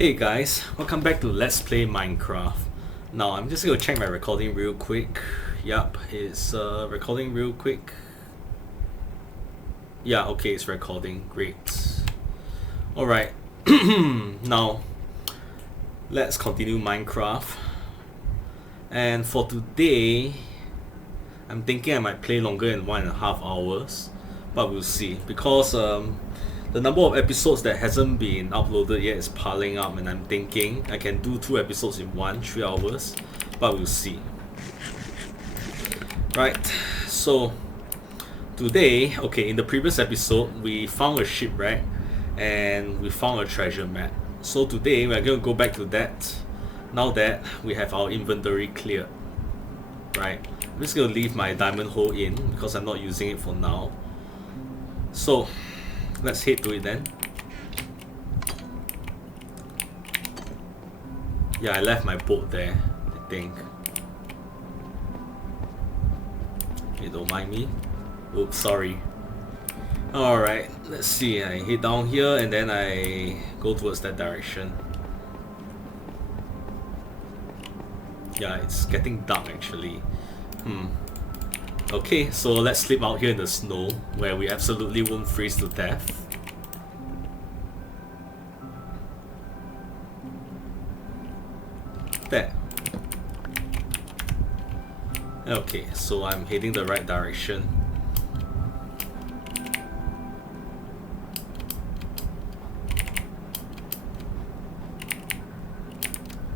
Hey guys, welcome back to Let's Play Minecraft. Now I'm just gonna check my recording real quick. Yup, it's recording real quick. Yeah, okay, it's recording. Great. Alright, now let's continue Minecraft. And for today, I'm thinking I might play longer than 1.5 hours, but we'll see. Because the number of episodes that hasn't been uploaded yet is piling up, and I'm thinking I can do 2 episodes in 3 hours, but we'll see. Right, so today, okay, in the previous episode, we found a shipwreck and we found a treasure map. So today, we're going to go back to that now that we have our inventory cleared. Right, I'm just going to leave my diamond hole in because I'm not using it for now. So let's head to it then. Yeah, I left my boat there, I think. You don't mind me? Oops, sorry. Alright, let's see. I head down here and then I go towards that direction. Yeah, it's getting dark actually. Okay, so let's sleep out here in the snow where we absolutely won't freeze to death. There. Okay, so I'm heading the right direction.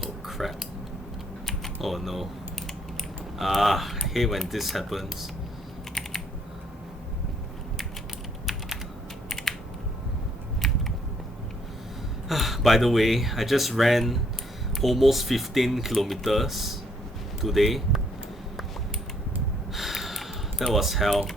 Oh crap. Oh no. I hate when this happens. By the way, I just ran almost 15 kilometers today. That was hell.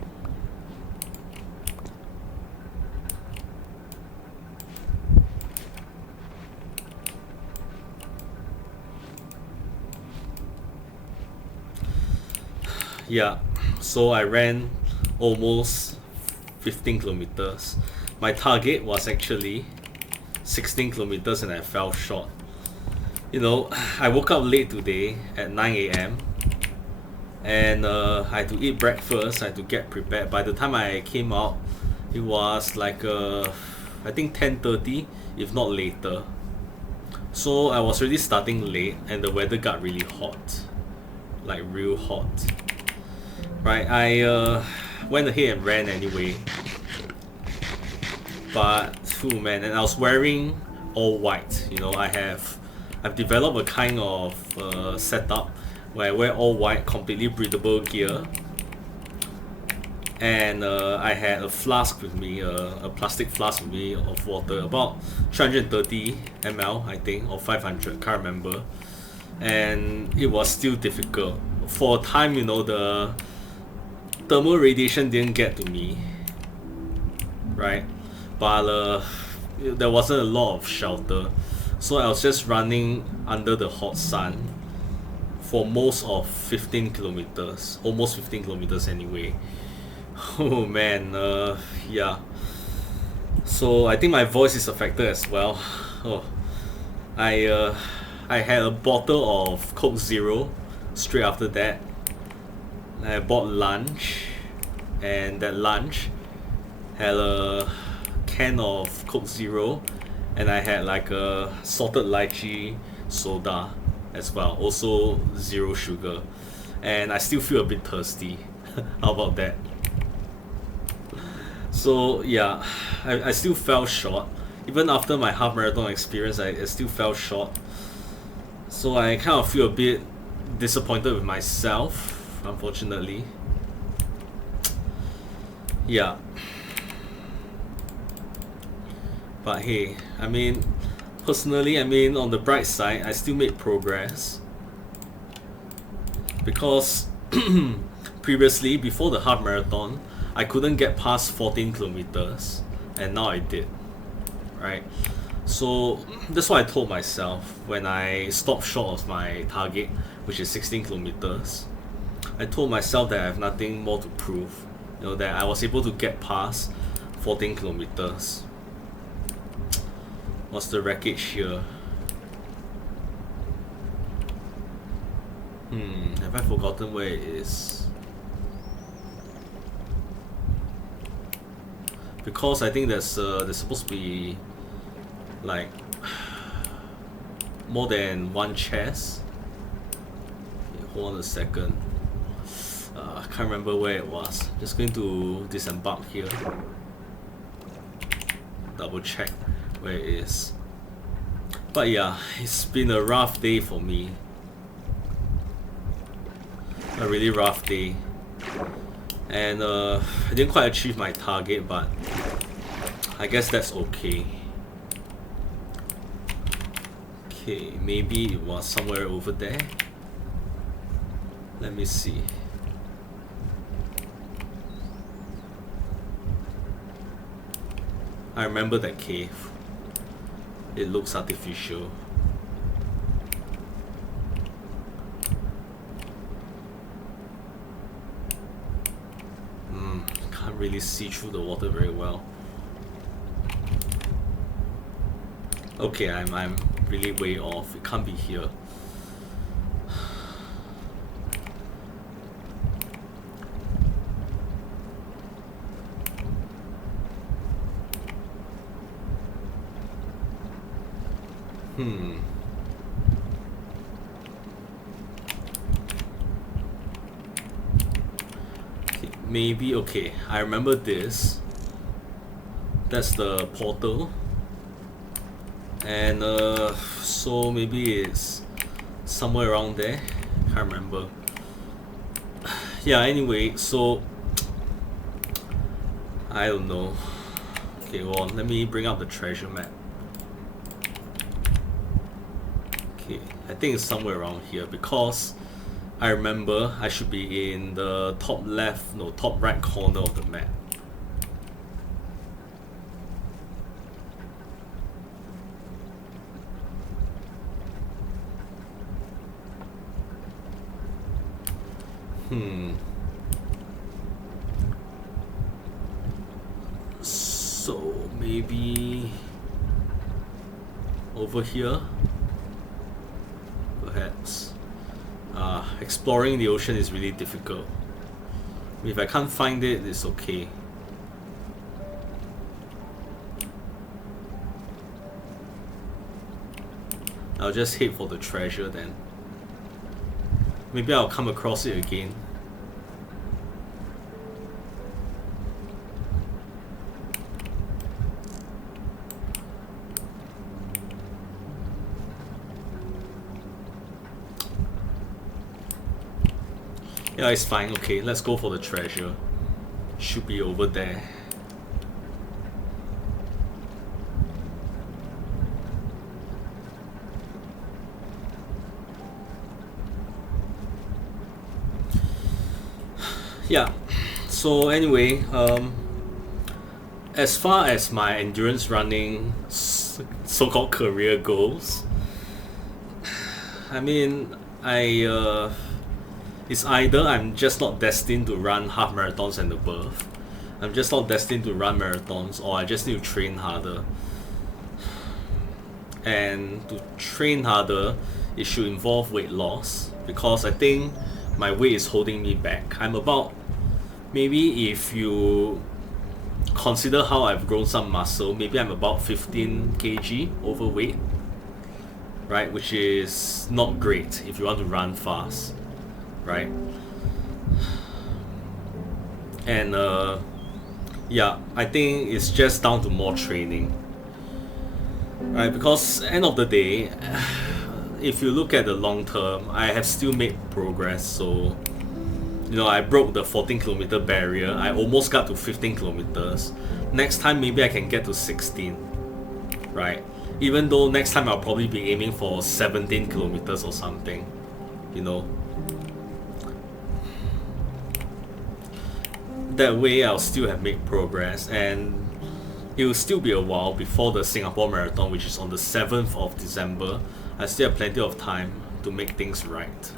Yeah, so I ran almost 15 kilometers. My target was actually 16 kilometers and I fell short. You know, I woke up late today at 9 a.m. and I had to eat breakfast, I had to get prepared. By the time I came out, it was like I think 10:30, if not later. So I was already starting late and the weather got really hot. Like real hot. Right, I went ahead and ran anyway. But, phew man, and I was wearing all white. You know, I've developed a kind of setup where I wear all white, completely breathable gear. And I had a flask with me, a plastic flask with me of water, about 330 ml, I think, or 500, can't remember. And it was still difficult. For a time, you know, the thermal radiation didn't get to me, right? But there wasn't a lot of shelter, so I was just running under the hot sun for most of 15 kilometers, almost 15 kilometers anyway. Oh man, yeah. So I think my voice is affected as well. Oh, I had a bottle of Coke Zero straight after that. I bought lunch, and that lunch had a can of Coke Zero, and I had like a salted lychee soda as well, also 0 sugar, and I still feel a bit thirsty. How about that? So yeah, I still fell short. Even after my half marathon experience, I still fell short. So I kind of feel a bit disappointed with myself, unfortunately. Yeah. But hey, I mean, personally, on the bright side, I still made progress. Because previously, before the half marathon, I couldn't get past 14 kilometers, and now I did. Right? So that's what I told myself when I stopped short of my target, which is 16 kilometers. I told myself that I have nothing more to prove. You know, that I was able to get past 14 kilometers. What's the wreckage here? Have I forgotten where it is? Because I think there's supposed to be like more than one chest. Okay, hold on a second. I can't remember where it was. Just going to disembark here. Double check where it is. But yeah, it's been a rough day for me. A really rough day. And I didn't quite achieve my target, but I guess that's okay. Okay, maybe it was somewhere over there. Let me see. I remember that cave. It looks artificial. Can't really see through the water very well. Okay, I'm really way off. It can't be here. Okay, maybe, okay, I remember this. That's the portal. And so maybe it's somewhere around there. Can't remember. Yeah, anyway, so I don't know. Okay, well, let me bring up the treasure map. Okay, I think it's somewhere around here because I remember I should be in the top left, no, top right corner of the map. So maybe over here, perhaps. Exploring the ocean is really difficult. If I can't find it, it's okay. I'll just head for the treasure then. Maybe I'll come across it again. Yeah, it's fine. Okay, let's go for the treasure. Should be over there. Yeah, so anyway, as far as my endurance running so-called career goes, I mean, it's either I'm just not destined to run half marathons and above, I'm just not destined to run marathons, or I just need to train harder. And to train harder, it should involve weight loss, because I think my weight is holding me back. I'm about, maybe if you consider how I've grown some muscle, maybe I'm about 15 kg overweight, right? Which is not great if you want to run fast, right? And yeah, I think it's just down to more training, right? Because end of the day, if you look at the long term, I have still made progress. So, you know, I broke the 14-kilometer barrier. I almost got to 15 kilometers. Next time, maybe I can get to 16, right? Even though next time I'll probably be aiming for 17 kilometers or something, you know. That way, I'll still have made progress, and it will still be a while before the Singapore Marathon, which is on the 7th of December. I still have plenty of time to make things right.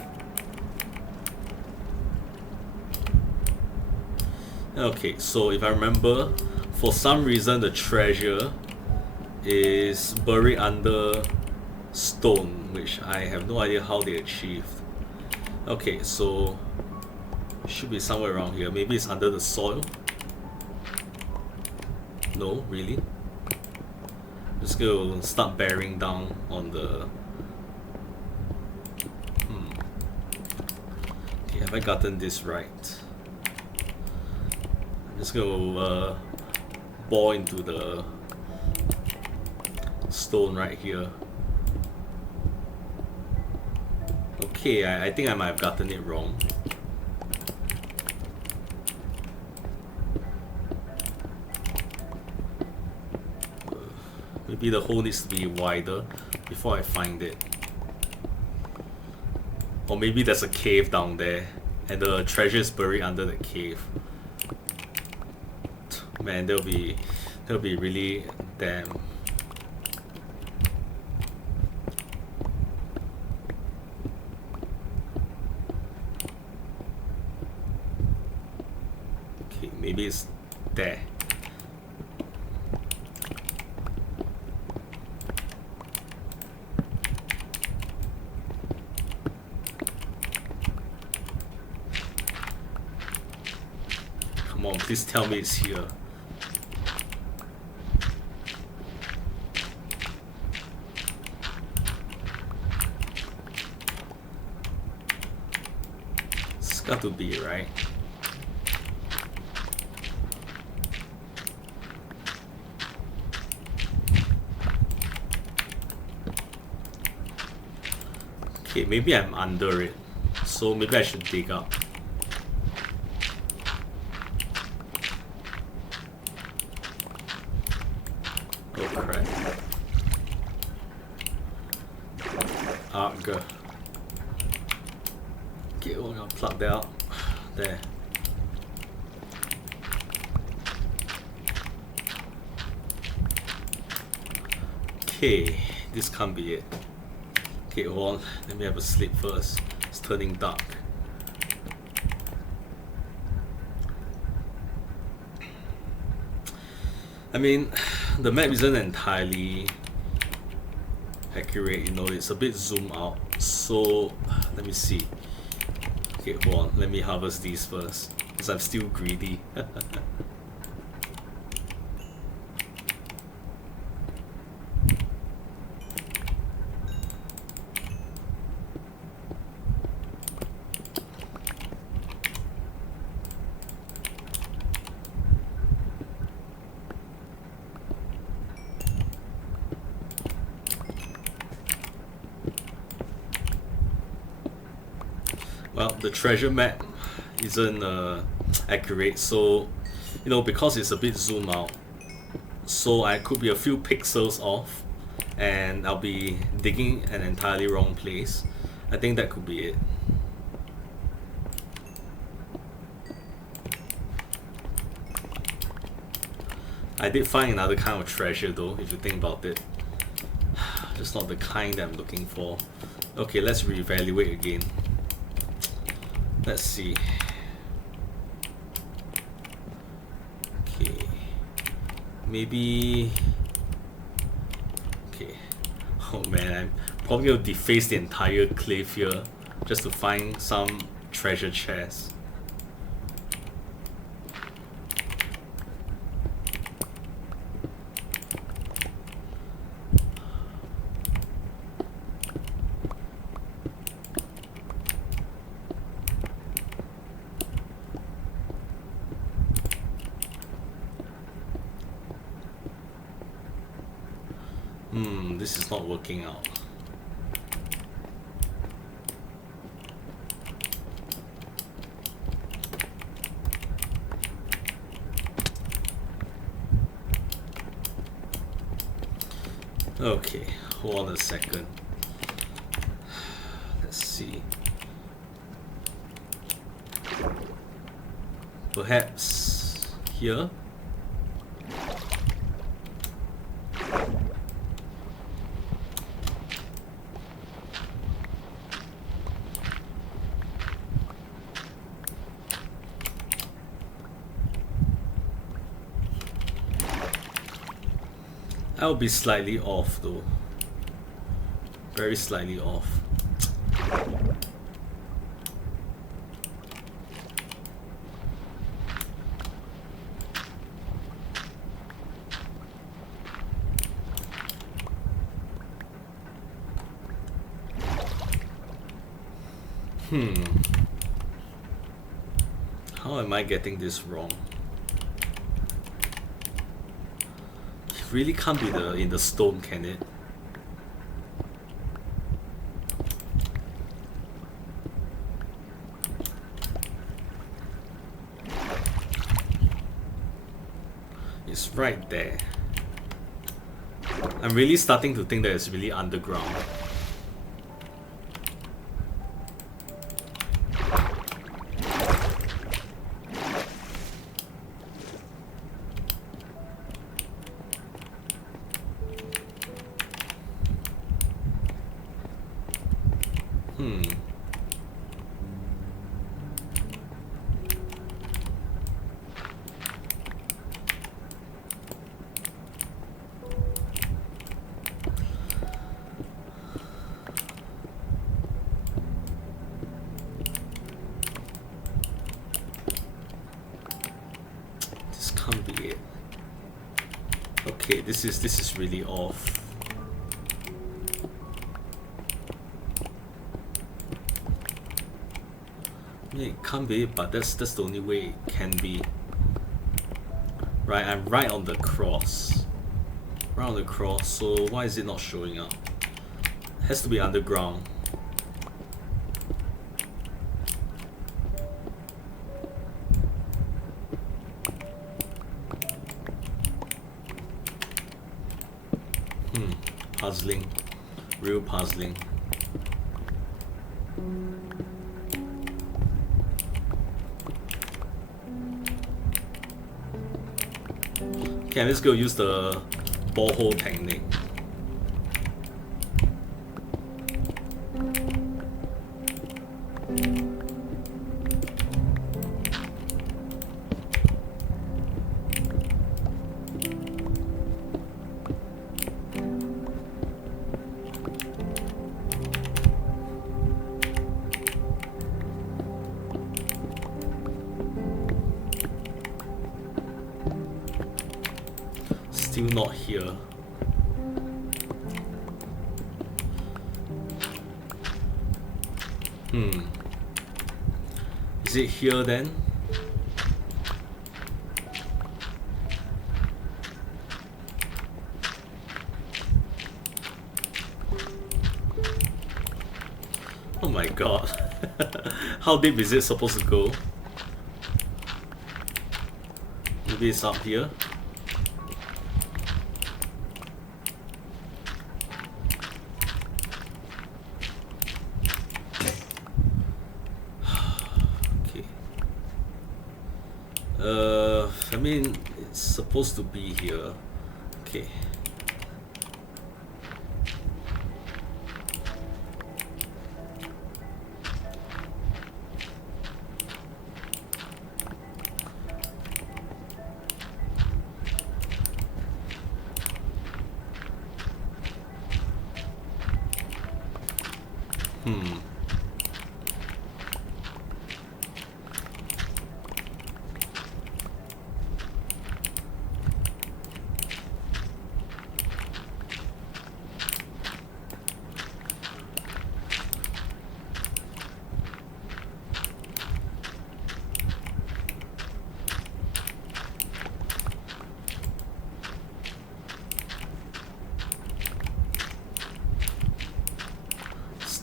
Okay, so if I remember, for some reason the treasure is buried under stone, which I have no idea how they achieved. Okay, so should be somewhere around here. Maybe it's under the soil. No, really? Just go start bearing down on the... Okay, have I gotten this right? I'm just gonna bore into the stone right here. Okay, I think I might have gotten it wrong. Maybe the hole needs to be wider before I find it. Or maybe there's a cave down there and the treasure is buried under the cave. Man, that'll be really damn. Okay, maybe it's there. Come on, please tell me it's here. It's got to be, right? Okay, maybe I'm under it, so maybe I should dig up. Oh crap. Arg. Okay, we're gonna plug that out. There. Okay, this can't be it. Okay, hold on. Let me have a sleep first. It's turning dark. I mean, the map isn't entirely accurate, you know, it's a bit zoomed out. So, let me see. Okay, hold on. Let me harvest these first, because I'm still greedy. Well, the treasure map isn't accurate, so you know, because it's a bit zoomed out, so I could be a few pixels off and I'll be digging an entirely wrong place. I think that could be it. I did find another kind of treasure though, if you think about it. Just not the kind that I'm looking for. Okay, let's reevaluate again. Let's see. Okay. Maybe... Okay. Oh man, I'm probably going to deface the entire cliff here just to find some treasure chests. This is not working out. Okay, hold on a second. Let's see. Perhaps here? I'll be slightly off though. Very slightly off. Hmm. How am I getting this wrong? It really can't be in the stone, can it? It's right there. I'm really starting to think that it's really underground. This can't be it. Okay, this is really off. It can't be, but that's the only way it can be. Right, I'm right on the cross. Right on the cross, so why is it not showing up? It has to be underground. Puzzling. Real puzzling. Okay, let's go use the borehole technique. Still not here. Is it here then? Oh my god. How deep is it supposed to go? Maybe it's up here. I mean, it's supposed to be here. Okay.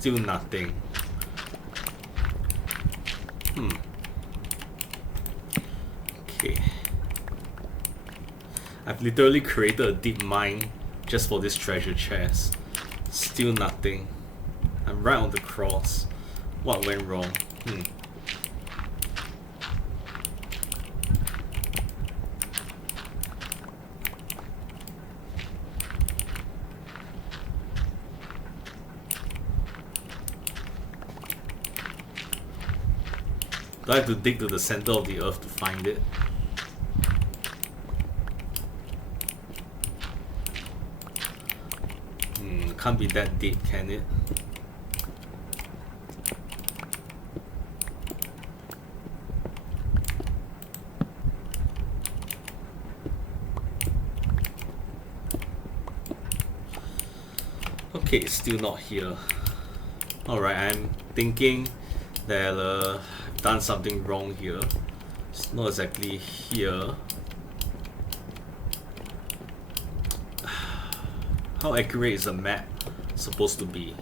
Still nothing. Okay. I've literally created a deep mine just for this treasure chest. Still nothing. I'm right on the cross. What went wrong? Do I have to dig to the center of the earth to find it? Can't be that deep, can it? Okay, it's still not here. Alright, I'm thinking that I've done something wrong here. It's not exactly here. How accurate is the map supposed to be?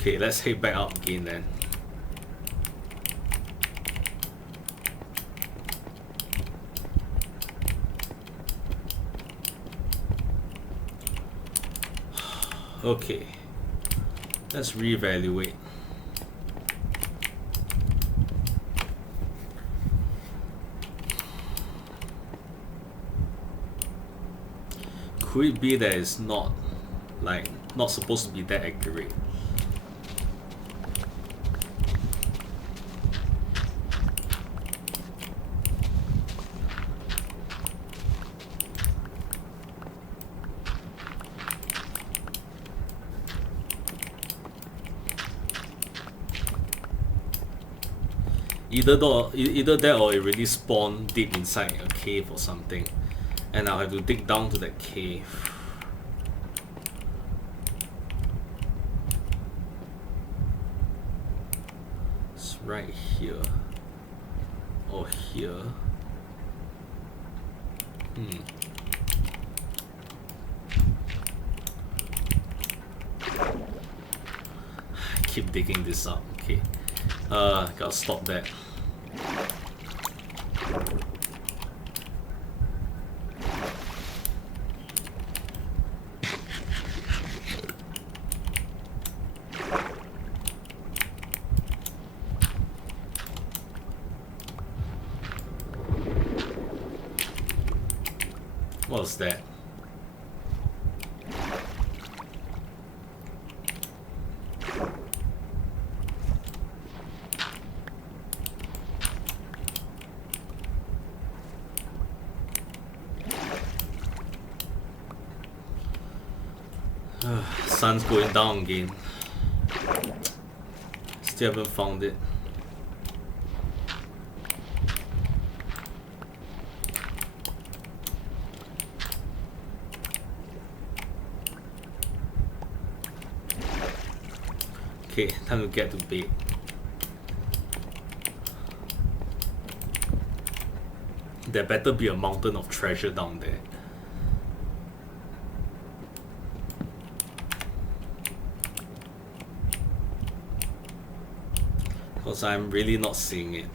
Okay, let's head back out again then. Okay, let's reevaluate. Could it be that it's not supposed to be that accurate? Either that or it really spawned deep inside a cave or something, and I'll have to dig down to that cave. It's right here or here. I keep digging this up. Okay, gotta stop that. What's that? Sun's going down again. Still haven't found it. Okay, time to get to bed. There better be a mountain of treasure down there. Because I'm really not seeing it.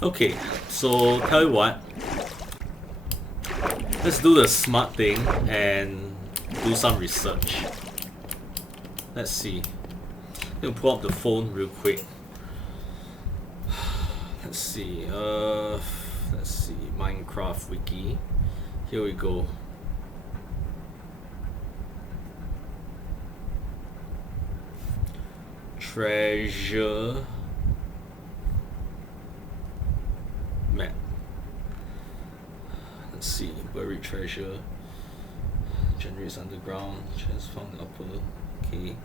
Okay, so tell you what, let's do the smart thing and do some research. Let's see. I'm gonna pull up the phone real quick. Let's see. Minecraft wiki. Here we go. Treasure map. Let's see. Buried treasure. Generates underground. Chance found upper. Okay.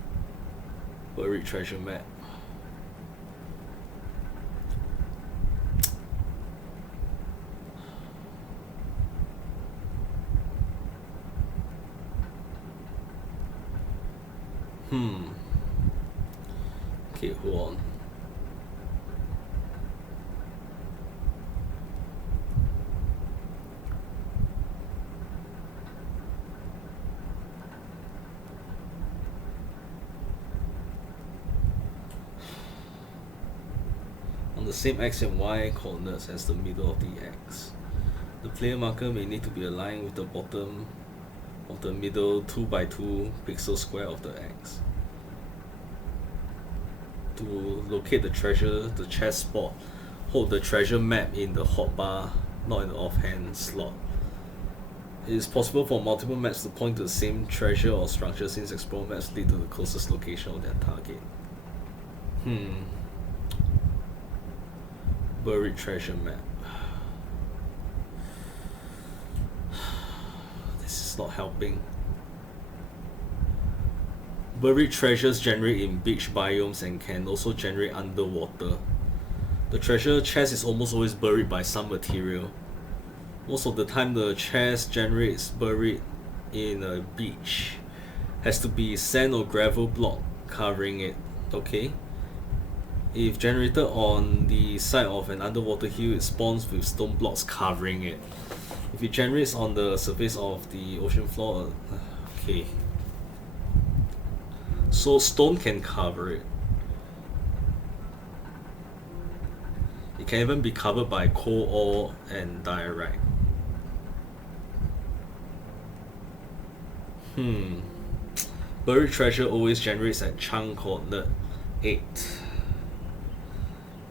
Buried treasure map. Okay, hold on the same X and Y coordinates as the middle of the X. The player marker may need to be aligned with the bottom of the middle 2x2 pixel square of the X. To locate the treasure, the chest spot, hold the treasure map in the hotbar, not in the offhand slot. It is possible for multiple maps to point to the same treasure or structure since explore maps lead to the closest location of their target. Buried treasure map. This is not helping. Buried treasures generate in beach biomes and can also generate underwater. The treasure chest is almost always buried by some material. Most of the time the chest generates buried in a beach. Has to be sand or gravel block covering it. Okay. If generated on the side of an underwater hill, it spawns with stone blocks covering it. If it generates on the surface of the ocean floor, okay. So stone can cover it. It can even be covered by coal ore and diorite. Buried treasure always generates at chunk coordinate 8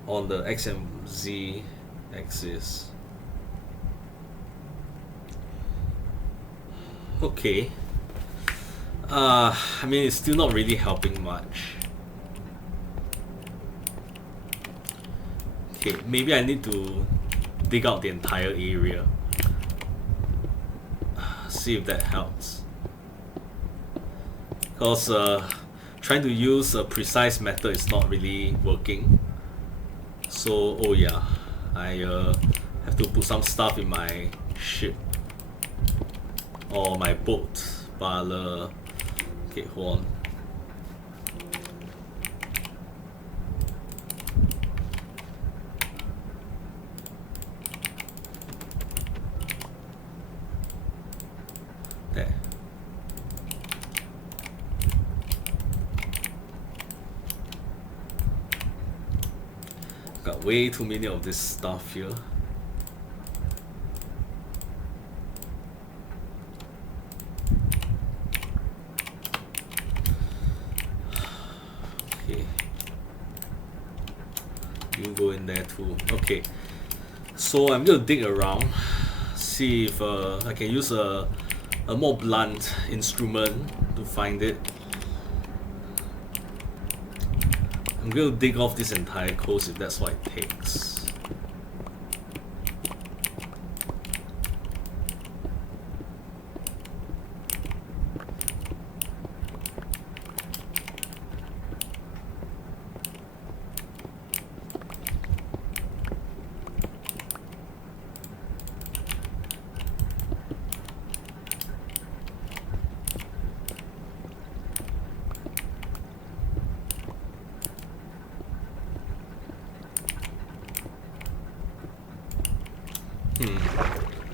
on the X and Z axis. Okay. I mean, it's still not really helping much. Okay, maybe I need to dig out the entire area. See if that helps. Because trying to use a precise method is not really working. So, oh yeah, I have to put some stuff in my ship or my boat. But okay, hold on. There. Got way too many of this stuff here. Okay. You go in there too. Okay. So I'm gonna dig around, see if I can use a more blunt instrument to find it. I'm going to dig off this entire coast if that's what it takes.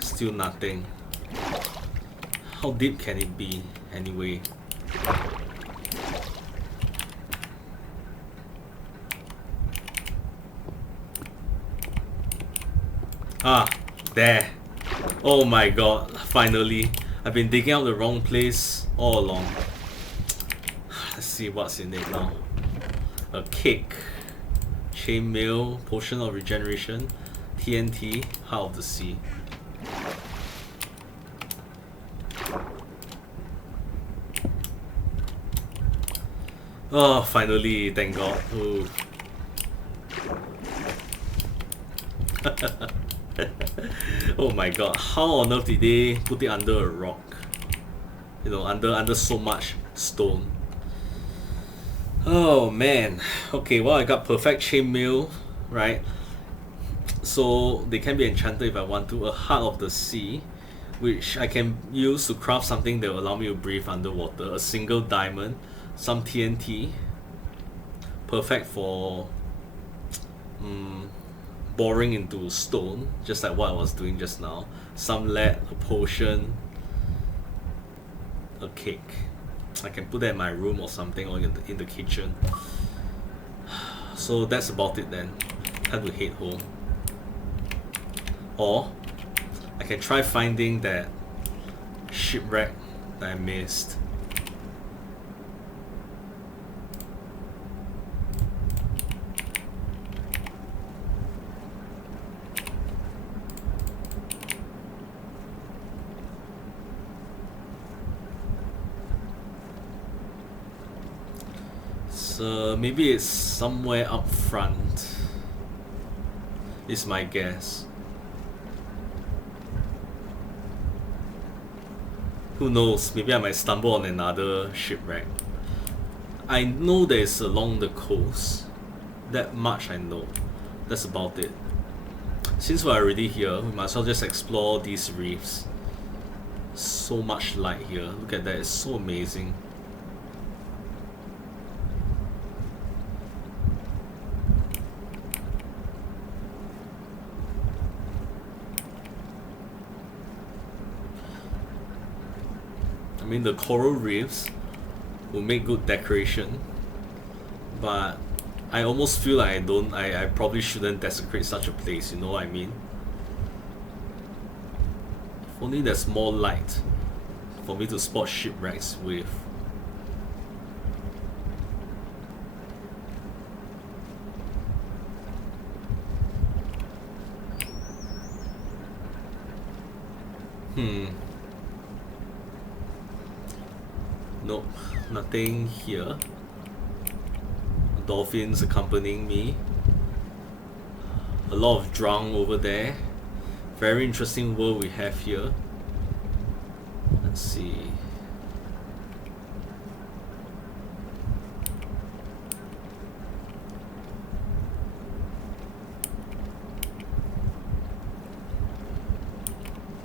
Still nothing. How deep can it be anyway? Ah, there. Oh my god, finally. I've been digging out the wrong place all along. Let's see what's in it now. A cake, chainmail, potion of regeneration, TNT, heart of the sea. Oh, finally, thank God. Ooh. Oh my god, how on earth did they put it under a rock? You know, under so much stone. Oh man. Okay, well I got perfect chainmail, right? So they can be enchanted if I want to. A heart of the sea, which I can use to craft something that will allow me to breathe underwater. A single diamond, some TNT, perfect for boring into stone, just like what I was doing just now. Some lead, a potion, a cake. I can put that in my room or something, or in the kitchen. So that's about it then. Time to head home. Or I can try finding that shipwreck that I missed. So maybe it's somewhere up front, is my guess. Who knows, maybe I might stumble on another shipwreck. I know that it's along the coast. That much I know. That's about it. Since we're already here, we might as well just explore these reefs. So much light here. Look at that, it's so amazing. I mean, the coral reefs will make good decoration, but I almost feel like I probably shouldn't desecrate such a place, you know what I mean? If only there's more light for me to spot shipwrecks with. Nope, nothing here. Dolphins accompanying me. A lot of drunk over there. Very interesting world we have here. Let's see.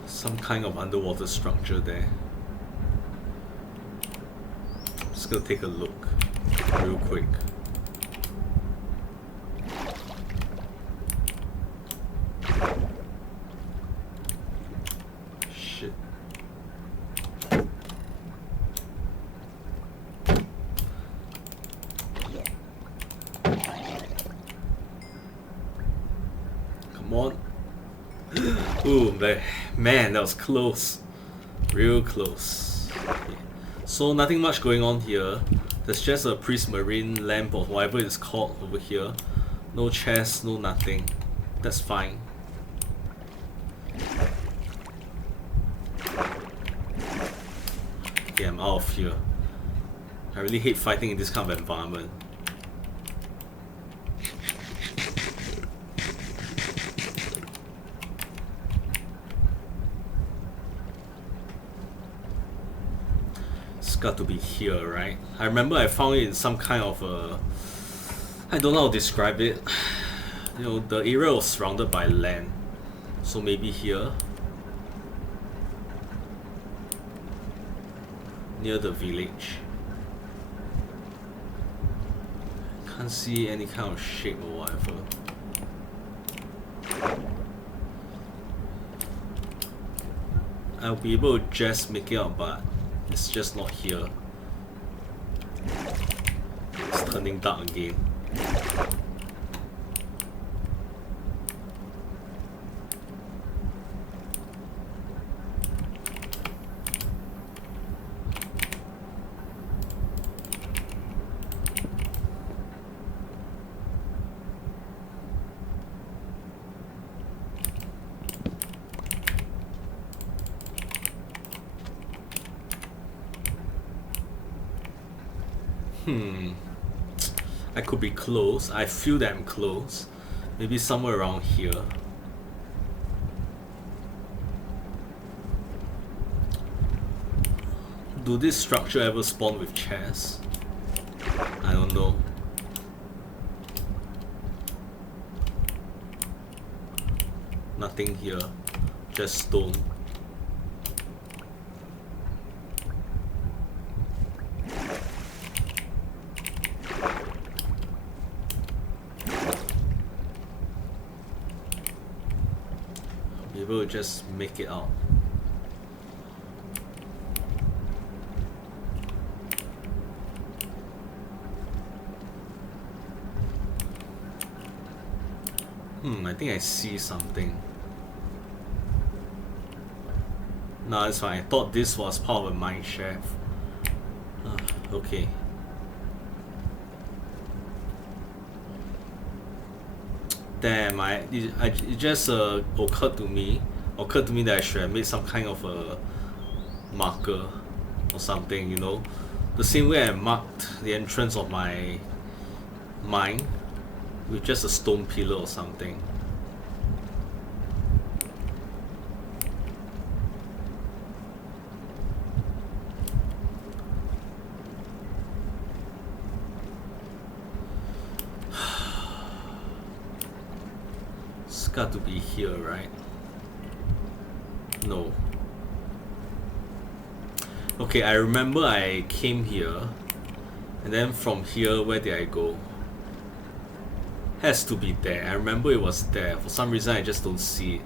Some kind of underwater structure there. Just gonna take a look real quick. Shit. Come on. Ooh, man, that was close. Real close. Okay. So nothing much going on here. There's just a prismarine lamp or whatever it's called over here. No chest, no nothing. That's fine. Okay, I'm out of here. I really hate fighting in this kind of environment. Got to be here, right? I remember I found it in some kind of I don't know how to describe it. You know, the area was surrounded by land, so maybe here, near the village. Can't see any kind of shape or whatever. I'll be able to just make it out, but it's just not here. It's turning dark again. I could be close. I feel that I'm close. Maybe somewhere around here. Do this structure ever spawn with chests? I don't know. Nothing here. Just stone. We'll just make it out. I think I see something. Nah, it's fine. I thought this was part of a mine shaft. Okay. Damn, it just occurred to me that I should have made some kind of a marker or something, you know, the same way I marked the entrance of my mine with just a stone pillar or something. It's got to be here, right? No. Okay, I remember I came here, and then from here, where did I go? Has to be there. I remember it was there. For some reason, I just don't see it.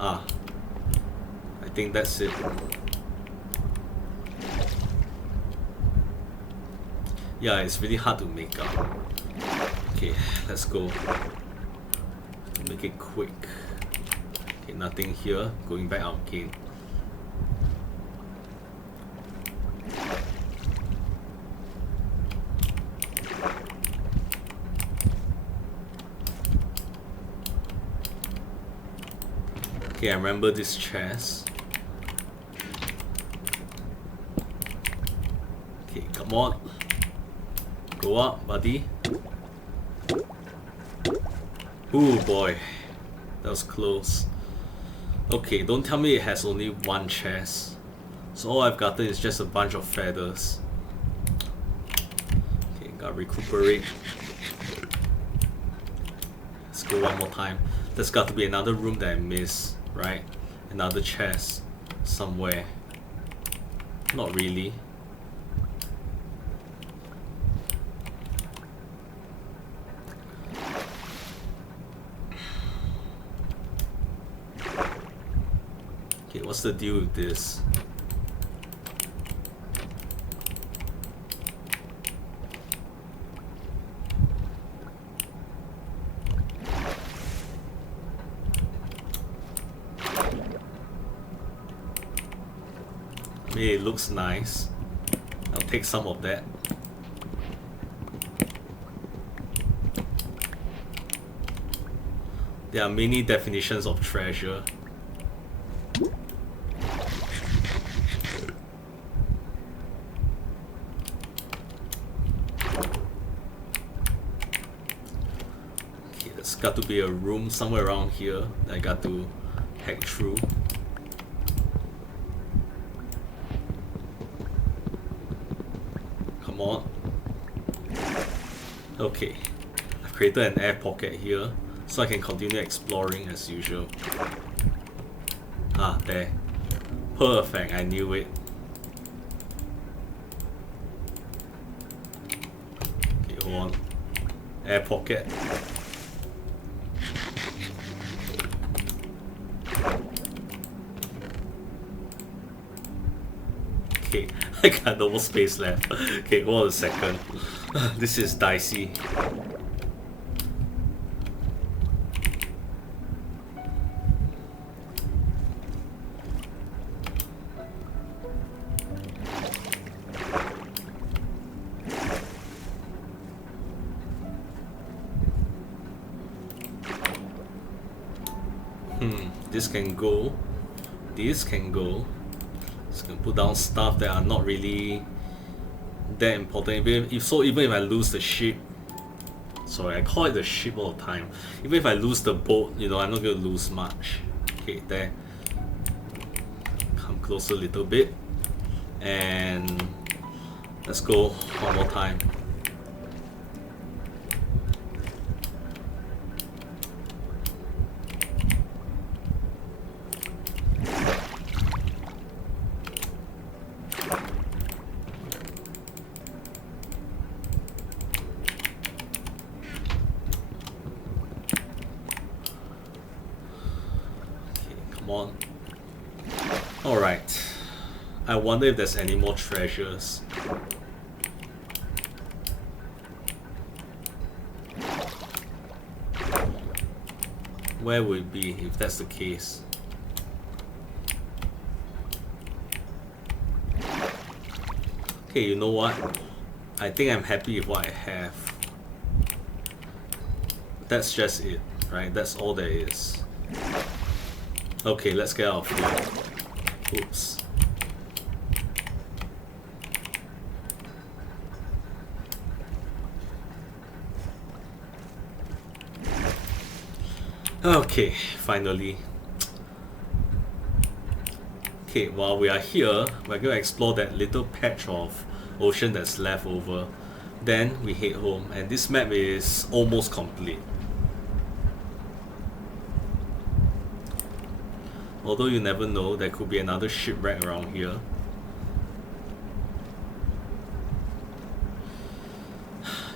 Ah, I think that's it. Yeah, it's really hard to make up. Okay, let's go. Make it quick. Okay, nothing here. Going back out again. Okay, I remember this chest. Okay, come on. Go up, buddy. Ooh boy, that was close. Okay, don't tell me it has only one chest. So all I've gotten is just a bunch of feathers. Okay, gotta recuperate. Let's go one more time. There's got to be another room that I missed, right? Another chest somewhere. Not really. What's the deal with this? Maybe it looks nice. I'll take some of that. There are many definitions of treasure. Got to be a room somewhere around here that I got to hack through. Come on. Okay, I've created an air pocket here so I can continue exploring as usual. Ah, there. Perfect, I knew it. Okay, hold on. Air pocket. Okay, I got no more space left. Okay, hold on a second. This is dicey. This can go. This can go. Just gonna put down stuff that are not really that important. Even if I lose the ship, sorry, I call it the ship all the time. Even if I lose the boat, you know, I'm not gonna lose much. Okay, there. Come closer a little bit, and let's go one more time. Alright, I wonder if there's any more treasures. Where would it be if that's the case? Okay, you know what? I think I'm happy with what I have. That's just it, right? That's all there is. Okay, let's get out of here. Oops. Okay, finally. Okay, while we are here, we're going to explore that little patch of ocean that's left over. Then we head home, and this map is almost complete. Although you never know, there could be another shipwreck around here.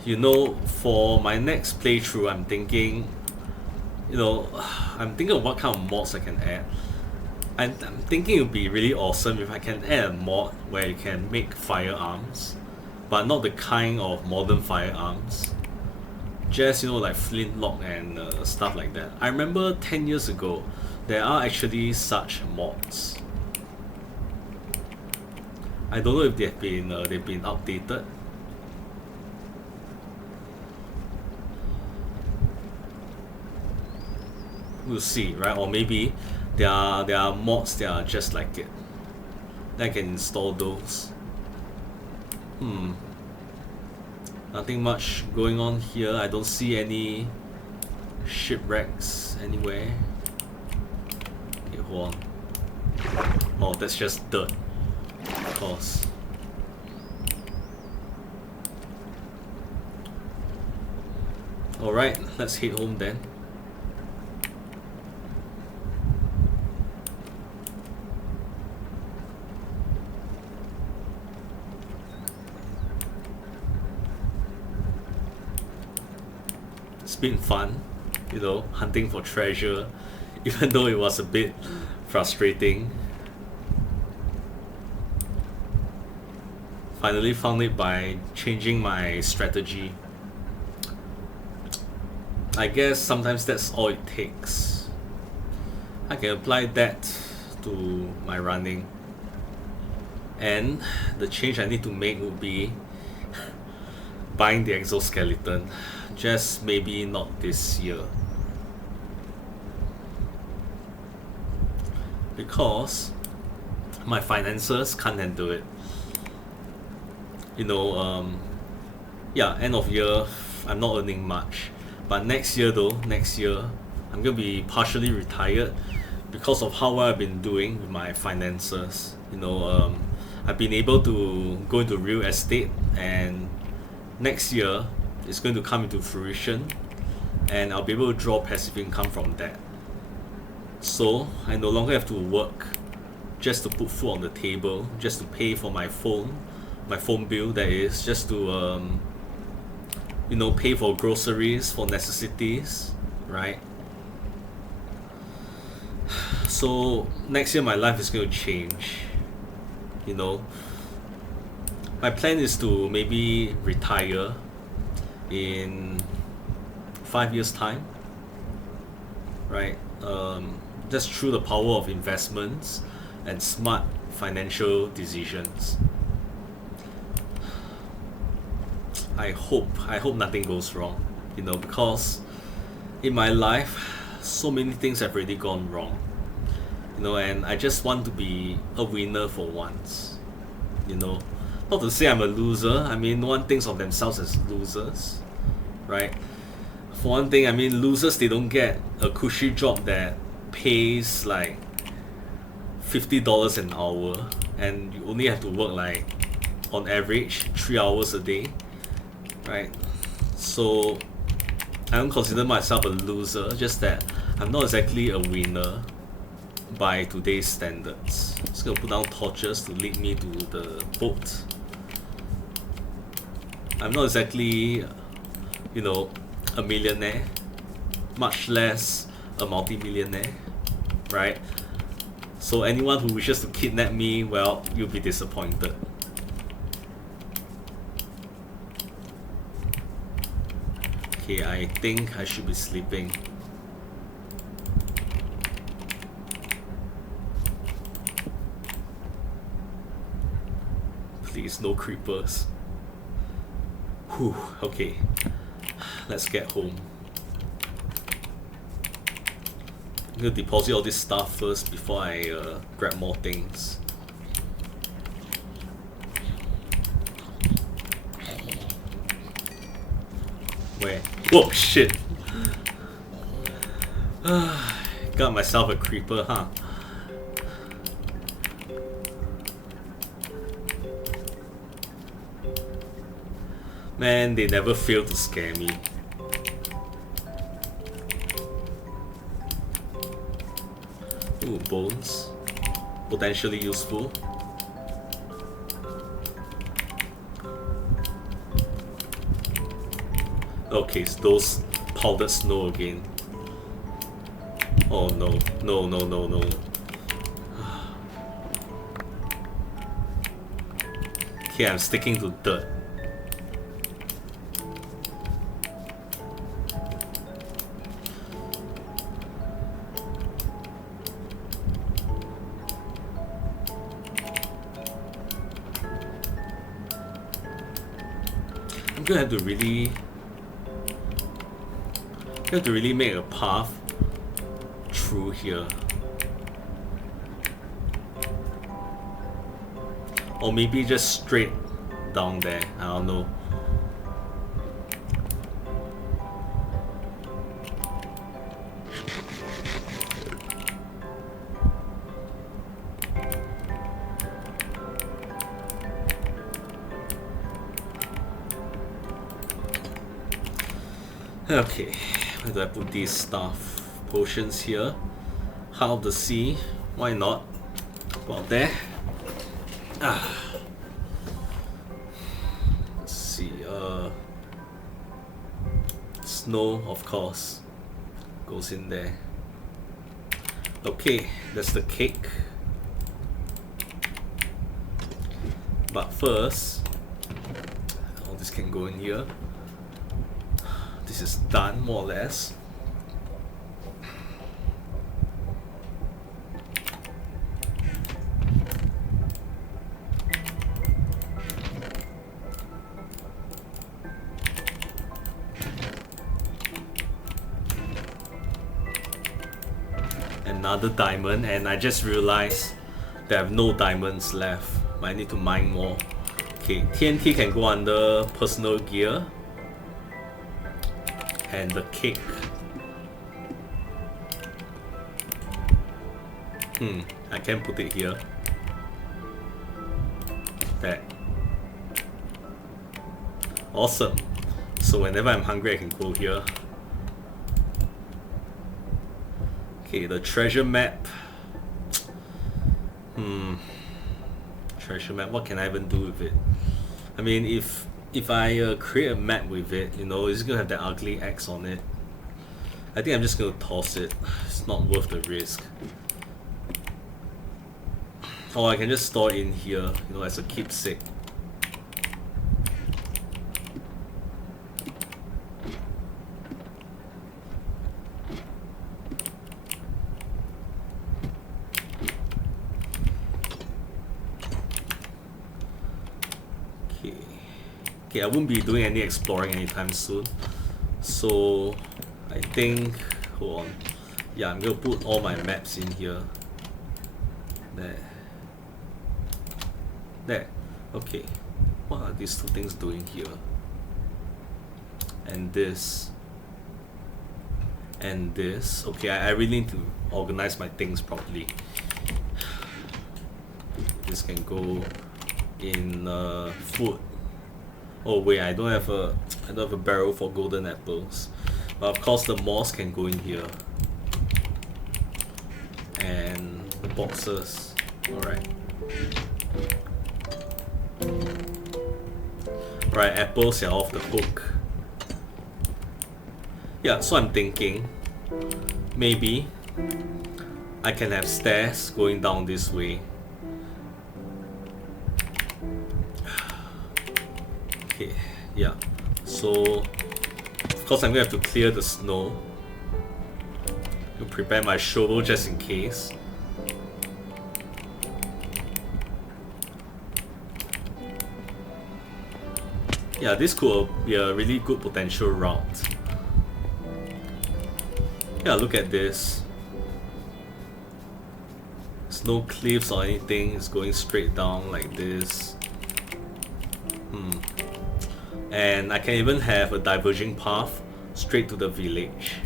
You know, for my next playthrough, I'm thinking, I'm thinking of what kind of mods I can add. I'm thinking it would be really awesome if I can add a mod where you can make firearms, but not the kind of modern firearms. Just, like flintlock and stuff like that. I remember 10 years ago, there are actually such mods. I don't know if they've been updated. We'll see, right? Or maybe there are mods that are just like it. I can install those. Nothing much going on here. I don't see any shipwrecks anywhere. Okay, hold on. Oh, that's just dirt. Of course. Alright, let's head home then. It's been fun, hunting for treasure, even though it was a bit frustrating. Finally found it by changing my strategy. I guess sometimes that's all it takes. I can apply that to my running. And the change I need to make would be buying the exoskeleton. Just maybe not this year. Because my finances can't handle it. End of year, I'm not earning much. But next year, I'm gonna be partially retired because of how well I've been doing with my finances. I've been able to go into real estate, and next year it's going to come into fruition, and I'll be able to draw passive income from that. So I no longer have to work just to put food on the table, just to pay for my phone bill, that is, just to pay for groceries, for necessities, right? So next year my life is going to change. My plan is to maybe retire in 5 years time, right? Just through the power of investments and smart financial decisions. I hope nothing goes wrong, because in my life so many things have already gone wrong, and I just want to be a winner for once. Not to say I'm a loser. I mean, no one thinks of themselves as losers, right? For one thing, I mean, losers, they don't get a cushy job that pays like $50 an hour, and you only have to work like on average 3 hours a day, right? So I don't consider myself a loser, just that I'm not exactly a winner by today's standards. Just gonna put down torches to lead me to the boat. I'm not exactly, a millionaire, much less a multi-millionaire, right? So anyone who wishes to kidnap me, well, you'll be disappointed. Okay, I think I should be sleeping. Please, no creepers. Whew, okay. Let's get home. I'm gonna deposit all this stuff first before I grab more things. Where? Whoa, shit! Got myself a creeper, huh? Man, they never fail to scare me. Ooh, bones. Potentially useful. Okay, it's those powdered snow again. Oh no, no, no, no, no. Okay, I'm sticking to dirt. I'm gonna have to really make a path through here. Or maybe just straight down there, I don't know. Okay, where do I put these stuff? Potions here. Heart of the Sea, why not? Go out there. Let's see, snow, of course, goes in there. Okay, that's the cake. But first, all this can go in here. This is done, more or less. Another diamond, and I just realized that I have no diamonds left. I need to mine more. Okay, TNT can go under personal gear. And the cake. I can put it here. There. Awesome. So whenever I'm hungry, I can go here. Okay, the treasure map. Treasure map, what can I even do with it? I mean, if I create a map with it, you know, it's gonna have that ugly X on it. I think I'm just gonna toss it. It's not worth the risk. Or I can just store it in here, you know, as a keepsake. Okay, I won't be doing any exploring anytime soon. So I think, hold on. Yeah, I'm gonna put all my maps in here. There. There. Okay. What are these two things doing here? And this. And this. Okay, I really need to organize my things properly. This can go in food. Oh wait, I don't have a barrel for golden apples. But of course the moss can go in here. And the boxes. Alright. Right, apples are off the hook. Yeah, so I'm thinking maybe I can have stairs going down this way. Okay, yeah. So of course I'm gonna have to clear the snow. To prepare my shovel just in case. Yeah, this could be a really good potential route. Yeah, look at this. There's no cliffs or anything, it's going straight down like this. And I can even have a diverging path straight to the village.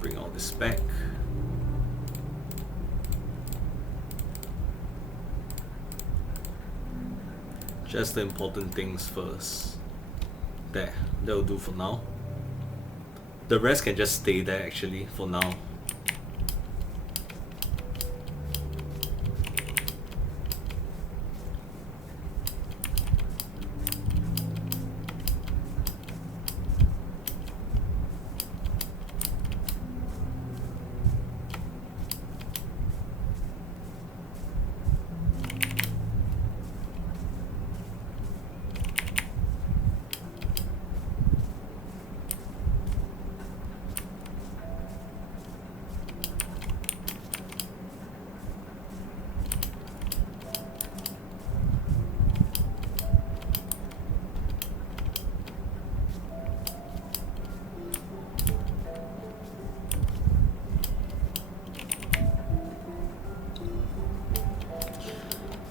Bring all this back. Just the important things first. There, that'll do for now. The rest can just stay there actually for now.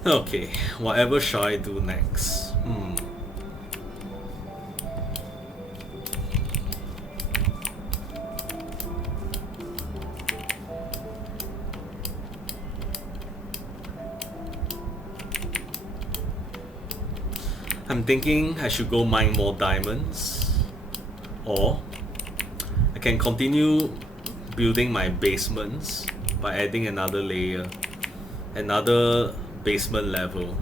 Okay, whatever shall I do next? I'm thinking I should go mine more diamonds, or I can continue building my basements by adding another layer, another basement level.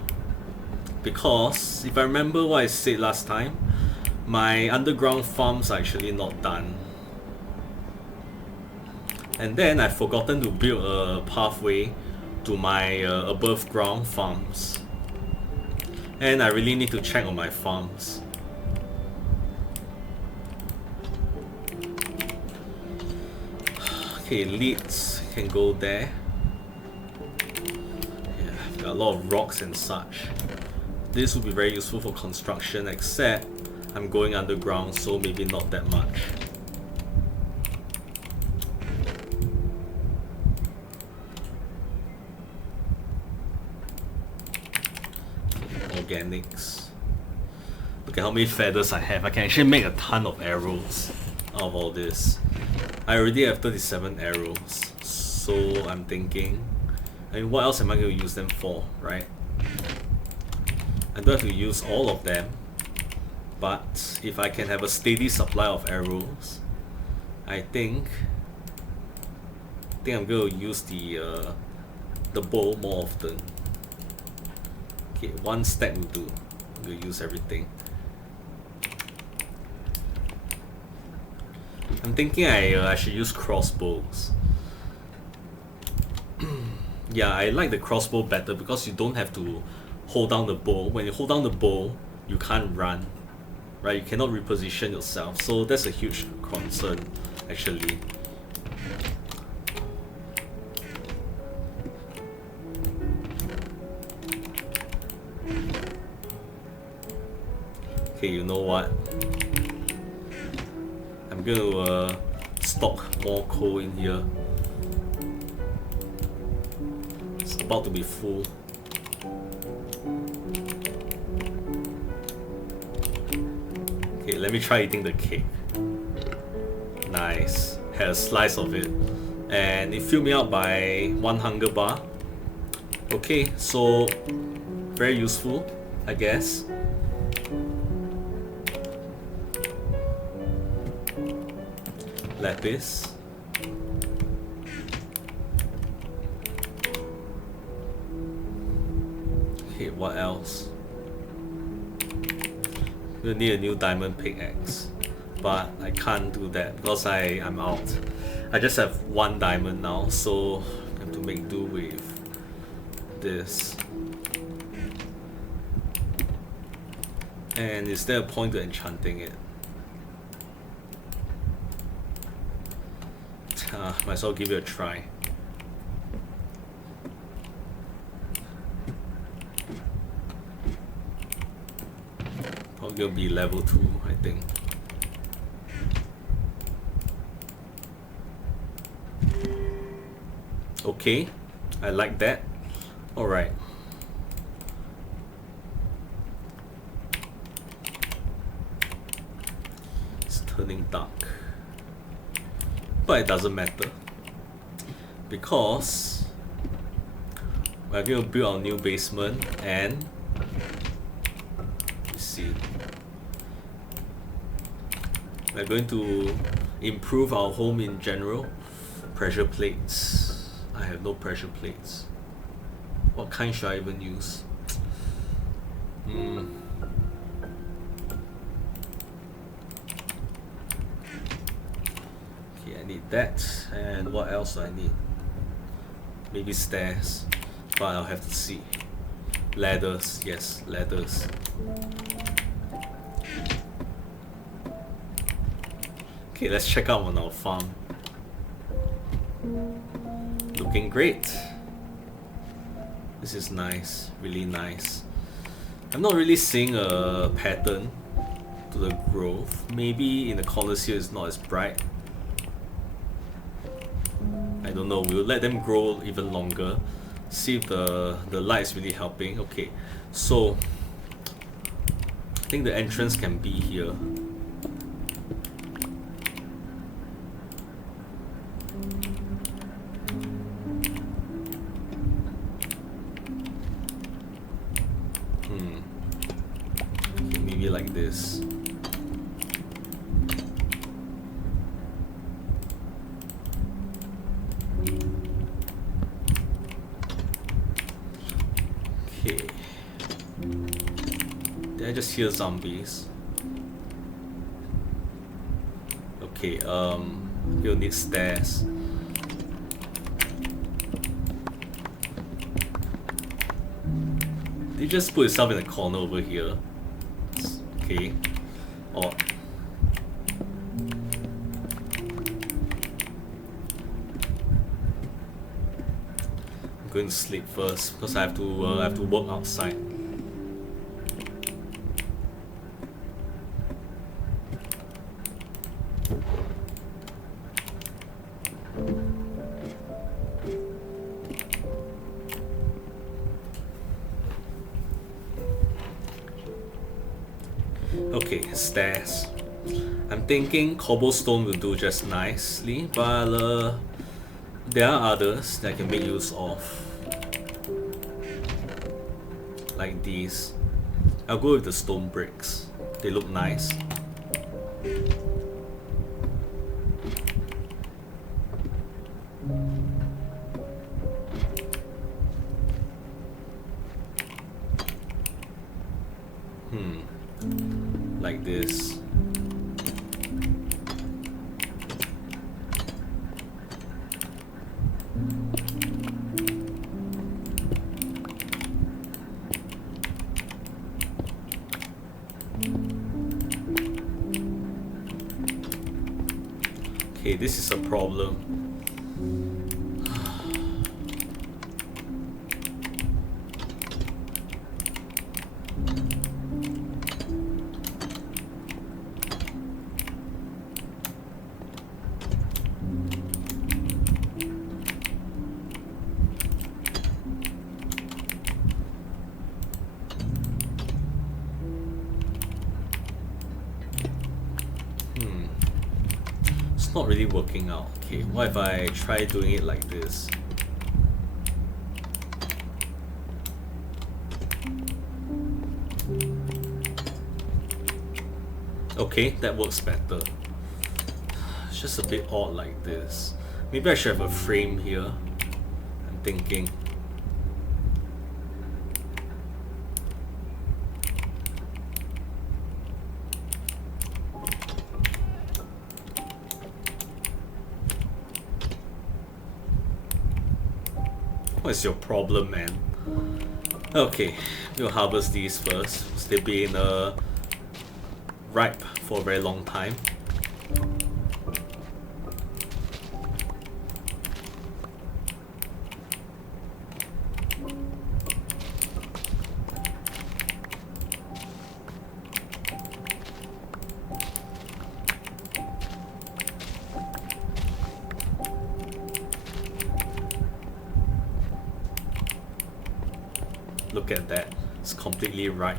Because if I remember what I said last time, my underground farms are actually not done. And then I've forgotten to build a pathway to my above ground farms. And I really need to check on my farms. Okay, leads can go there. Yeah, I've got a lot of rocks and such. This will be very useful for construction, except I'm going underground, so maybe not that much. Organics. Look at how many feathers I have. I can actually make a ton of arrows out of all this. I already have 37 arrows, so I'm thinking, I mean, what else am I going to use them for, right? I don't have to use all of them, but if I can have a steady supply of arrows, I think I'm going to use the bow more often. Okay, one stack will do. I'm going to use everything. I'm thinking I should use crossbows. Yeah, I like the crossbow better because you don't have to hold down the bow. When you hold down the bow, you can't run, right? You cannot reposition yourself. So that's a huge concern, actually. Okay, you know what? I'm gonna stock more coal in here. It's about to be full. Okay, let me try eating the cake. Nice. Had a slice of it. And it filled me out by 1 hunger bar. Okay, so very useful, I guess. Lapis. Okay, what else? We'll need a new diamond pickaxe, but I can't do that because I'm out. I just have 1 diamond now, so I have to make do with this. And is there a point to enchanting it? Might as well give it a try. Probably gonna be level 2, I think. Okay, I like that. Alright. It's turning dark. But it doesn't matter, because we're going to build our new basement, and let's see, we're going to improve our home in general. Pressure plates. I have no pressure plates. What kind should I even use? I need that, and what else do I need? Maybe stairs, but I'll have to see. Ladders, yes, ladders. Okay, let's check out on our farm. Looking great. This is nice, really nice. I'm not really seeing a pattern to the growth. Maybe in the corners here it's not as bright. I don't know, we'll let them grow even longer. See if the light is really helping. Okay, so I think the entrance can be here. Okay, maybe like this. Okay. Did I just hear zombies? Okay, you'll need stairs. Did you just put yourself in a corner over here? Okay. Or I'm going to sleep first because I have to work outside. Okay, stairs. I'm thinking cobblestone will do just nicely, but there are others that I can make use of. Like these. I'll go with the stone bricks. They look nice. Like this. Okay, this is a problem. Not really working out. Okay, what if I try doing it like this? Okay, that works better. It's just a bit odd like this. Maybe I should have a frame here. I'm thinking. What is your problem, man? Okay, we'll harvest these first. They've been ripe for a very long time. Look at that, it's completely ripe.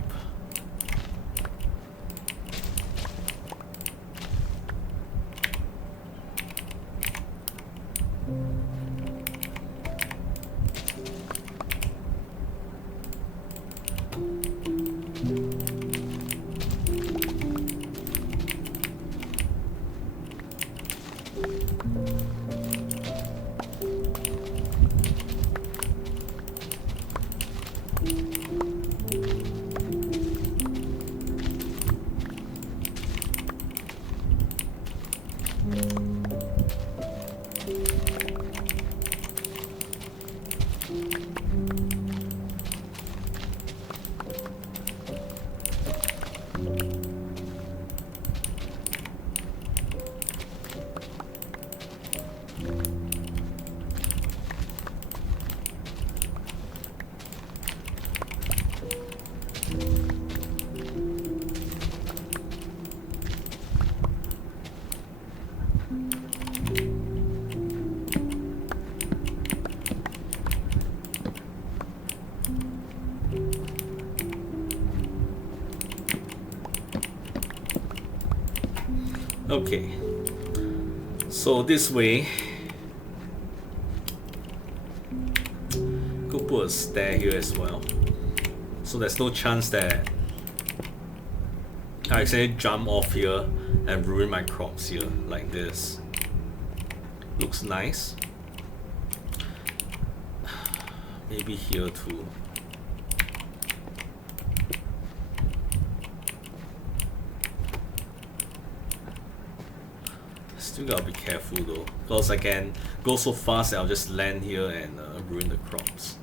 Okay, so this way, could put a stair here as well, so there's no chance that I accidentally jump off here and ruin my crops here like this. Looks nice. Maybe here too. Still gotta be careful though, because I can go so fast that I'll just land here and ruin the crops.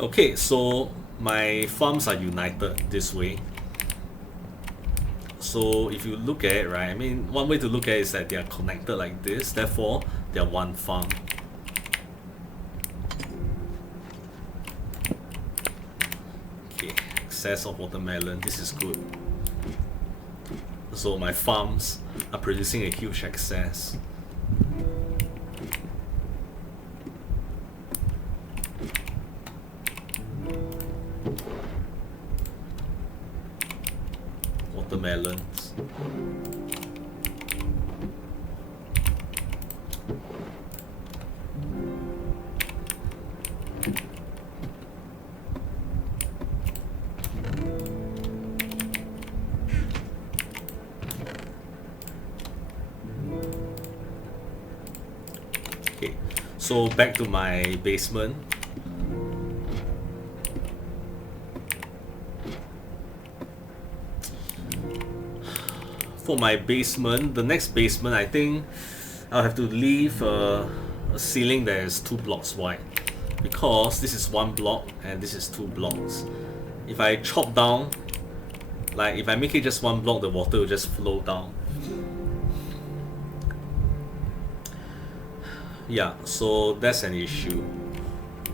Okay, so my farms are united this way. So if you look at it, right, I mean, one way to look at it is that they are connected like this, therefore they are one farm. Excess of watermelon, this is good. So my farms are producing a huge excess. Watermelons. So back to my basement. For my basement, the next basement, I think I'll have to leave a ceiling that is 2 blocks wide, because this is 1 block and this is 2 blocks. If I chop down, like if I make it just 1 block, the water will just flow down. Yeah, so that's an issue.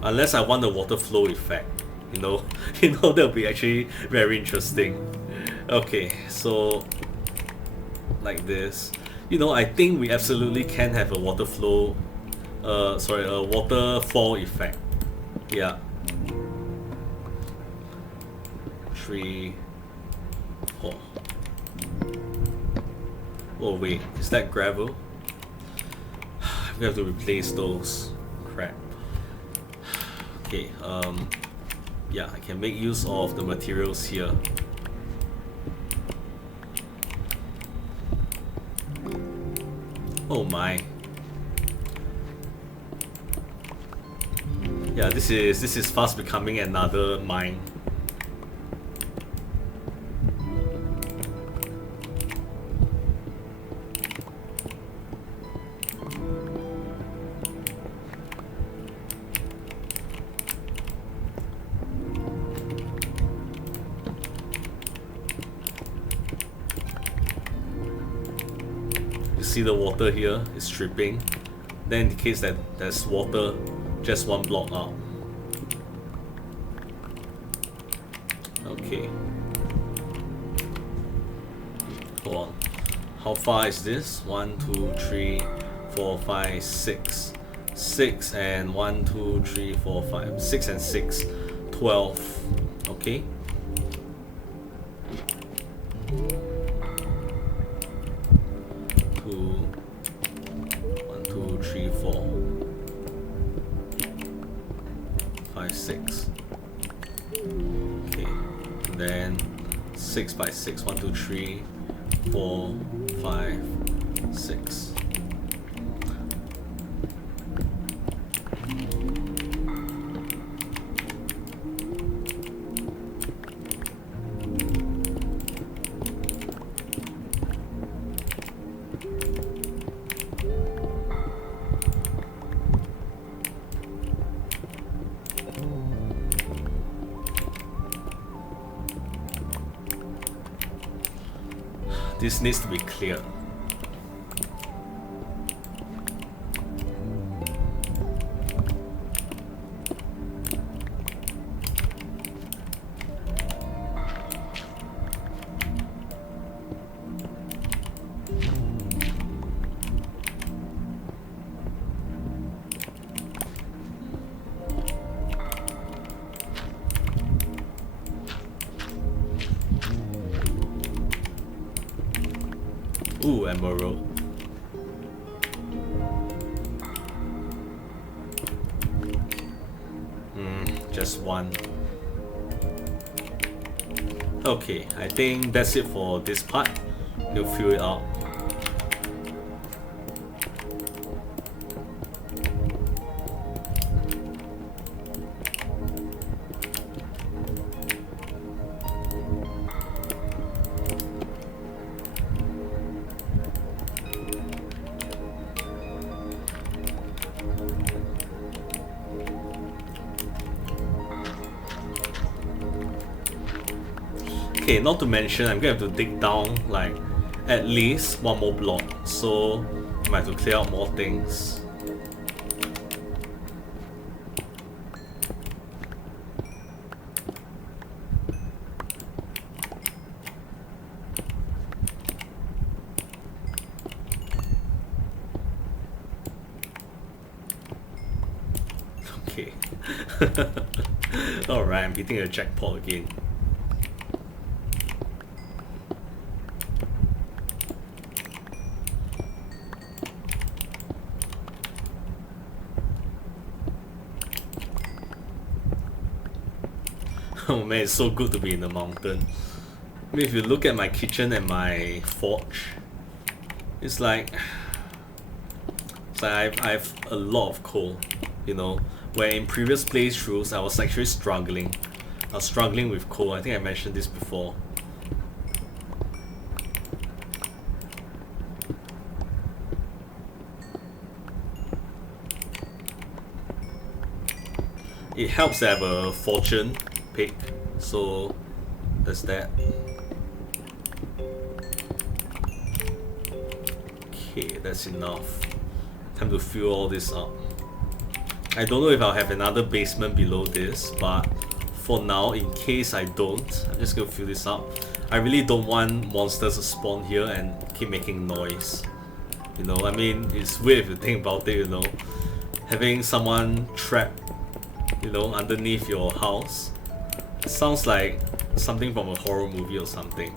Unless I want the water flow effect, you know, that'll be actually very interesting. Okay, so like this. I think we absolutely can have a water flow, a waterfall effect. Yeah. 3, 4. Oh wait, is that gravel? We have to replace those. Crap. Okay, yeah, I can make use of the materials here. Oh my. Yeah, this is fast becoming another mine. You see the water here is dripping. That indicates that there's water just one block out. Okay. Hold on. How far is this? 1, 2, 3, 4, 5, 6. 6 and 1, 2, 3, 4, 5. 6 and 6. 12. Okay. Two, 1, 2, 3, 4, 5, 6. Okay. And then 6 by 6. 1, 2, 3, 4, 5, 6. This needs to be clear. Ooh, emerald. Just one. Okay, I think that's it for this part. We'll fill it out. Okay, not to mention, I'm gonna have to dig down like at least one more block, so I might have to clear out more things. Okay. Alright, I'm hitting a jackpot again. Oh man, it's so good to be in the mountain. I mean, if you look at my kitchen and my forge, it's like I have a lot of coal, you know, where in previous playthroughs I was actually struggling. I was struggling with coal. I think I mentioned this before. It helps to have a fortune pick, so there's that. Okay, that's enough. Time to fill all this up. I don't know if I'll have another basement below this, but for now, in case I don't, I'm just gonna fill this up. I really don't want monsters to spawn here and keep making noise. You know, I mean, it's weird if you think about it, you know. Having someone trapped, you know, underneath your house sounds like something from a horror movie or something.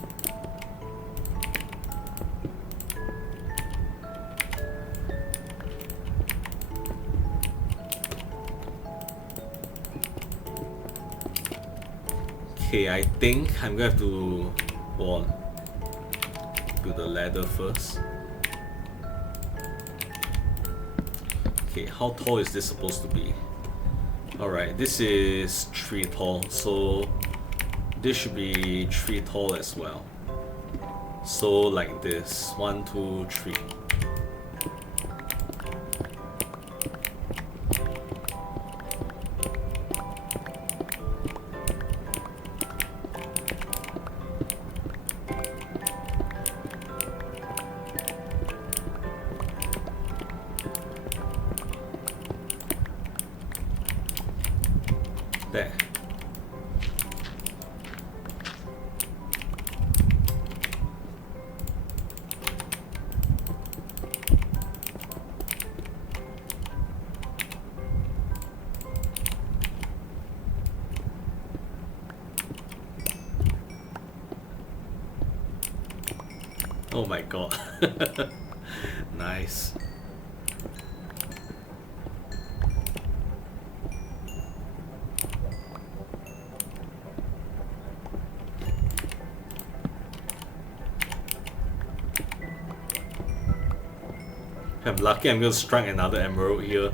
Okay, I think I'm gonna have to go on. Build the ladder first. Okay, how tall is this supposed to be? Alright, this is 3 tall, so this should be 3 tall as well. So like this, 1, 2, 3. There. Oh my god. Nice. If I'm lucky, I'm gonna strike another emerald here.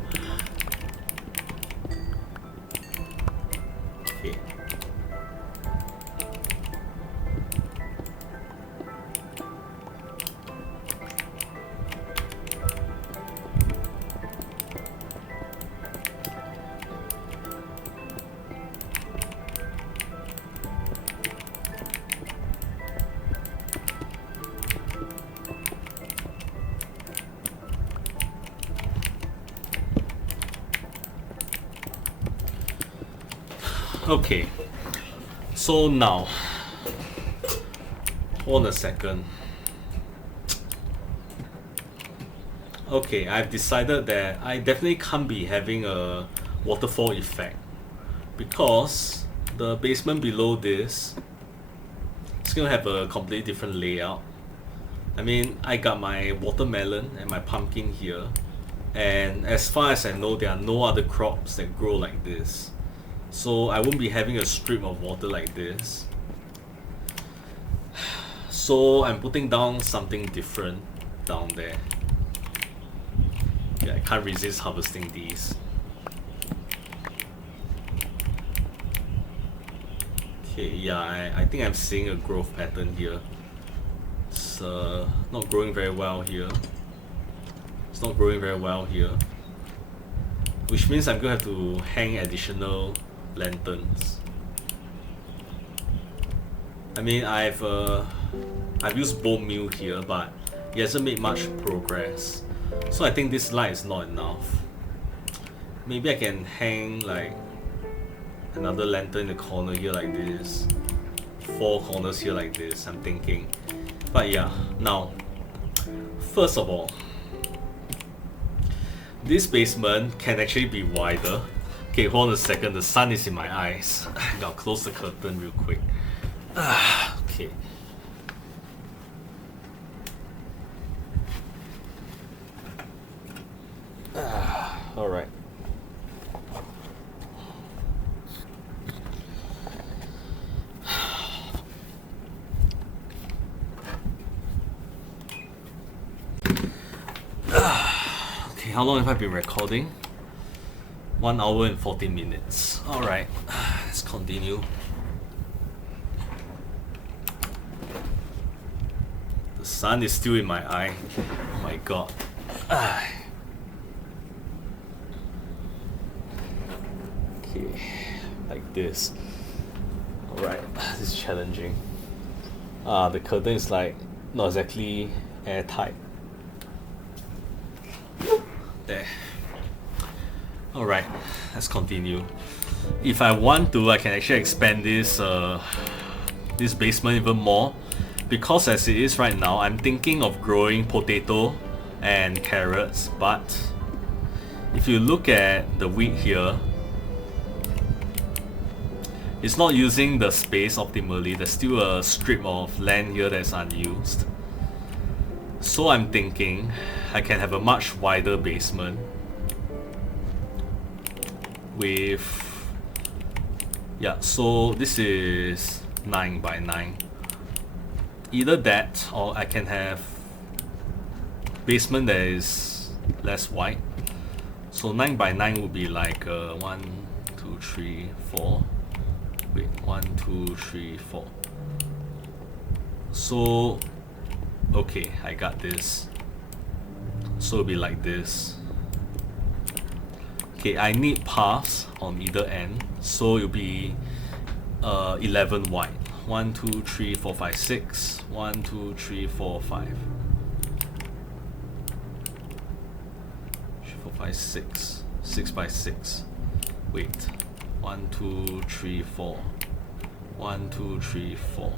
Okay. Okay, so now, hold on a second. Okay, I've decided that I definitely can't be having a waterfall effect because the basement below this is gonna have a completely different layout. I mean, I got my watermelon and my pumpkin here, and as far as I know, there are no other crops that grow like this. So I won't be having a strip of water like this. So I'm putting down something different down there. Yeah, I can't resist harvesting these. Okay, yeah, I think I'm seeing a growth pattern here. It's not growing very well here. It's not growing very well here. Which means I'm gonna have to hang additional lanterns. I mean, I've used bone meal here, but it hasn't made much progress. So I think this light is not enough. Maybe I can hang like another lantern in the corner here like this. 4 corners here like this, I'm thinking. But yeah, now, first of all, this basement can actually be wider. Okay, hold on a second, the sun is in my eyes. I'll close the curtain real quick. Okay. Alright. Okay, how long have I been recording? 1 hour and 14 minutes. Alright, let's continue. The sun is still in my eye. Oh my god. Okay, like this. Alright, this is challenging. The curtain is like not exactly airtight. There. Alright, let's continue. If I want to, I can actually expand this this basement even more, because as it is right now, I'm thinking of growing potato and carrots, but if you look at the wheat here, it's not using the space optimally. There's still a strip of land here that's unused. So I'm thinking I can have a much wider basement with, yeah, so this is 9 by 9. Either that or I can have basement that is less wide. So 9 by 9 would be like 1, 2, 3, 4. Wait, 1, 2, 3, 4. So okay, I got this. So it'll be like this. Okay, I need paths on either end, so it'll be 11 wide. 1, 2, 3, 4, 5, 6. 1, 2, 3, 4, 5. 3, 4, 5, 6. 6 by 6. Wait. 1, 2, 3, 4. 1, 2, 3, 4.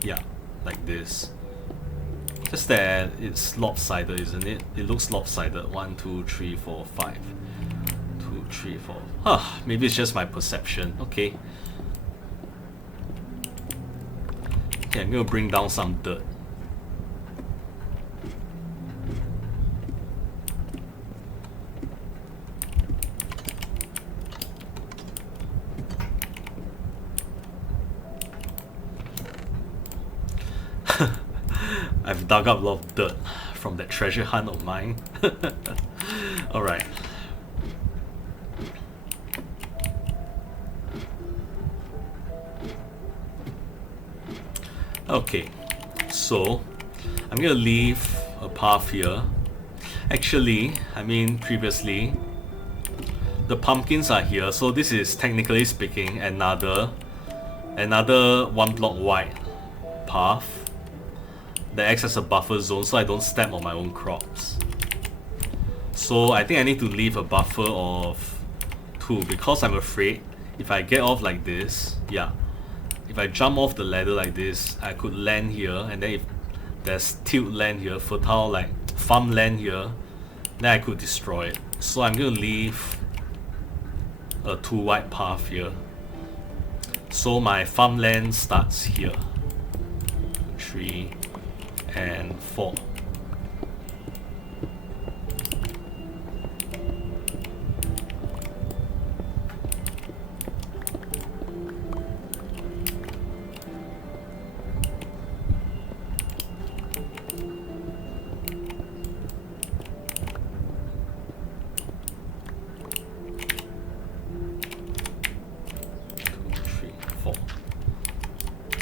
Yeah, like this. Just that it's lopsided, isn't it? It looks lopsided. 1, 2, 3, 4, 5. 2, 3, 4. Huh, maybe it's just my perception. Okay. Okay, I'm gonna bring down some dirt. I've dug up a lot of dirt from that treasure hunt of mine. Alright. Okay, so I'm gonna leave a path here. Actually, I mean previously, the pumpkins are here, so this is technically speaking another 1 block wide path that acts as a buffer zone so I don't step on my own crops. So I think I need to leave a buffer of 2 because I'm afraid if I get off like this, yeah, if I jump off the ladder like this, I could land here, and then if there's tilt land here, fertile like farmland here, then I could destroy it. So I'm going to leave a 2 wide path here. So my farmland starts here. 3 and 4.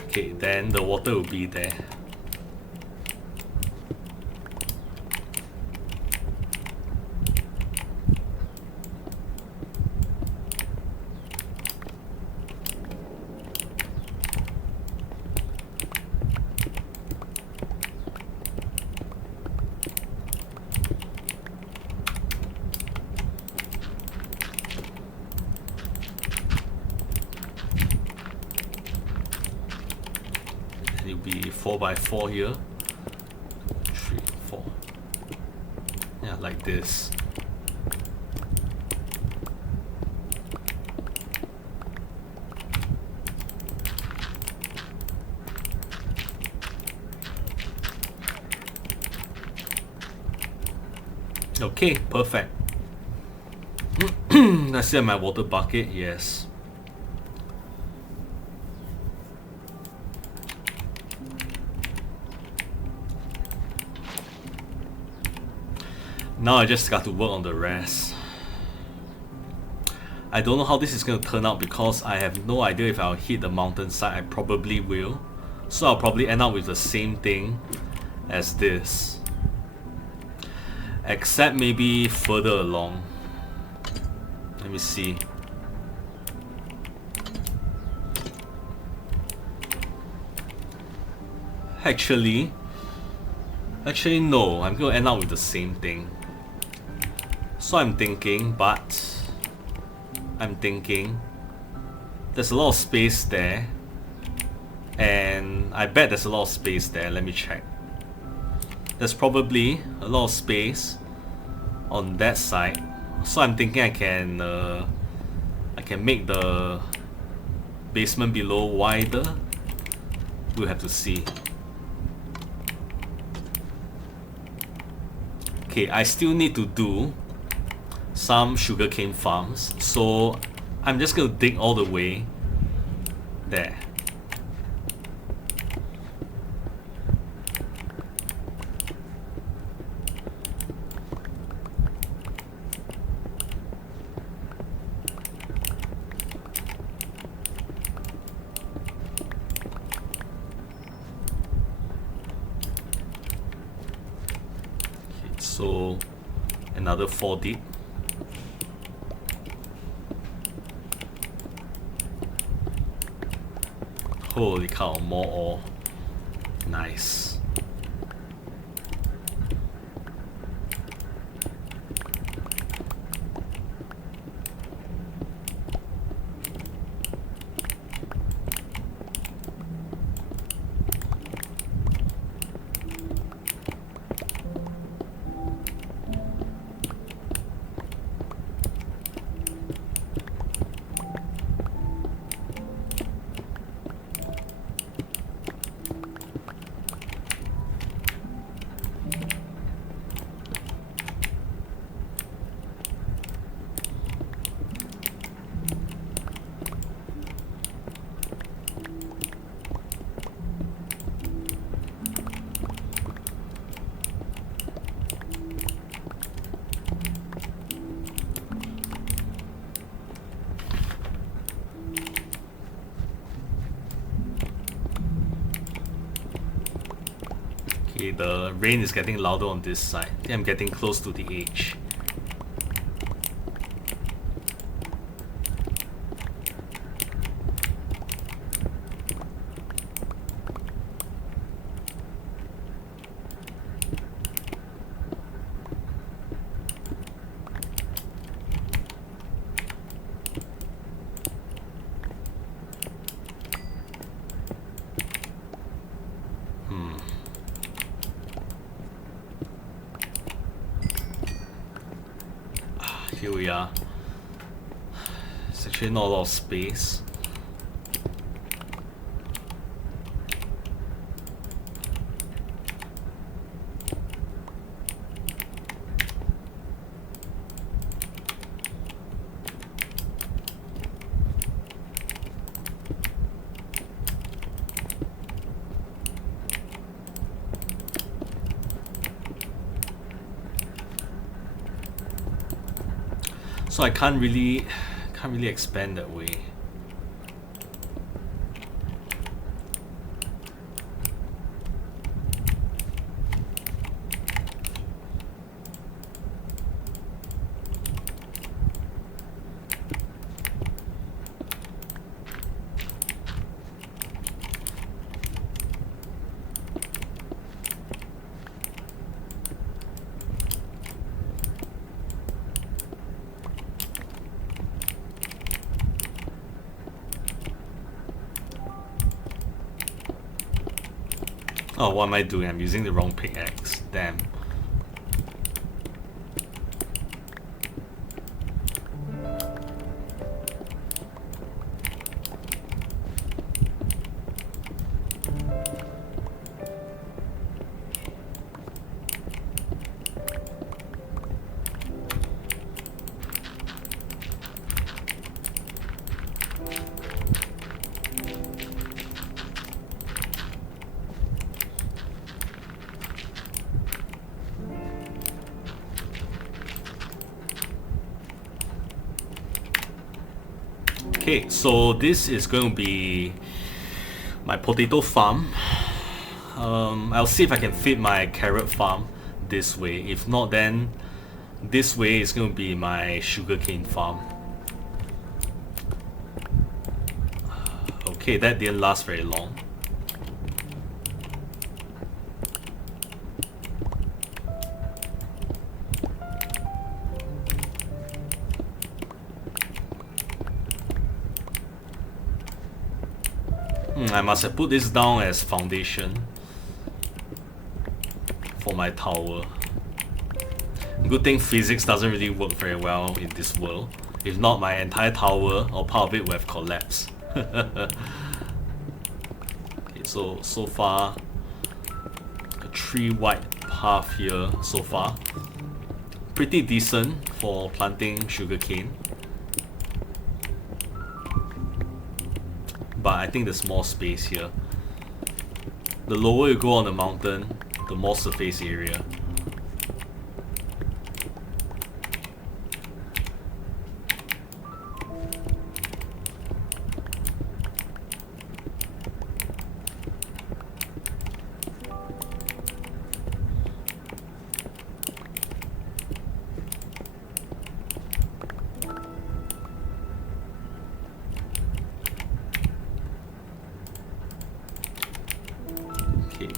Okay, then the water will be there. It'll be 4x4 here. 3, 4. Yeah, like this. Okay, perfect. Let's see my water bucket. Yes. Now I just got to work on the rest. I don't know how this is going to turn out because I have no idea if I'll hit the mountainside. I probably will. So I'll probably end up with the same thing as this. Except maybe further along. Let me see. Actually no, I'm going to end up with the same thing. So I'm thinking there's a lot of space there, and I bet there's a lot of space there. Let me check. There's probably a lot of space on that side, so I'm thinking I can make the basement below wider. We'll have to see. Okay, I still need to do some sugarcane farms, so I'm just gonna dig all the way there. Okay, so another 4 deep. Holy cow, more ore. Nice. Okay, the rain is getting louder on this side. I think I'm getting close to the edge. Here we are. It's actually not a lot of space. So I can't really expand that way. Oh, what am I doing? I'm using the wrong pickaxe. Damn. Okay, so this is going to be my potato farm. I'll see if I can fit my carrot farm this way. If not, then this way is going to be my sugarcane farm. Okay, that didn't last very long. I must have put this down as foundation for my tower. Good thing physics doesn't really work very well in this world. If not, my entire tower or part of it would have collapsed. Okay, so far, a tree white path here so far. Pretty decent for planting sugarcane. But I think there's more space here. The lower you go on the mountain, the more surface area.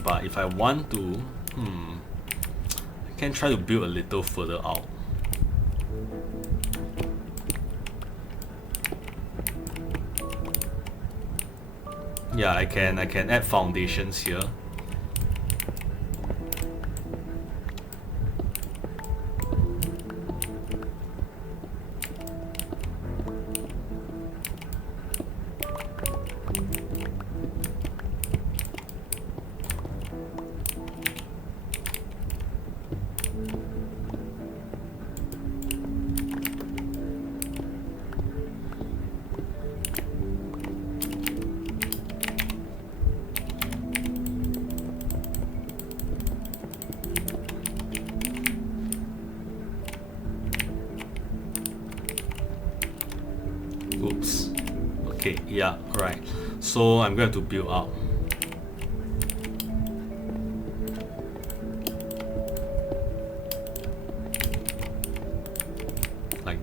But if I want to, I can try to build a little further out. Yeah, I can add foundations here. Oops. Okay, yeah, right. So I'm going to build out.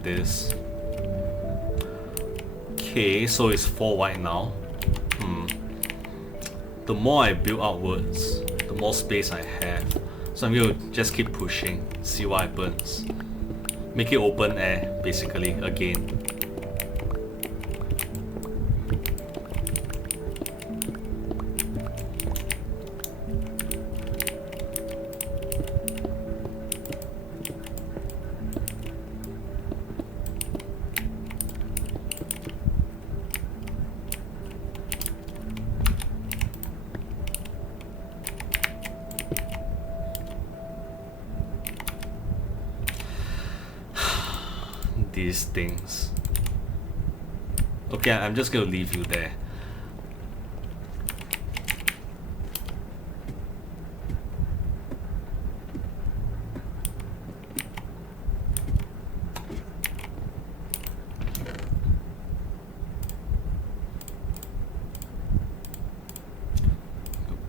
this. Okay, so it's 4 white now. The more I build outwards, the more space I have. So I'm gonna just keep pushing, see what happens. Make it open air, basically, again. These things. Okay, I'm just gonna leave you there.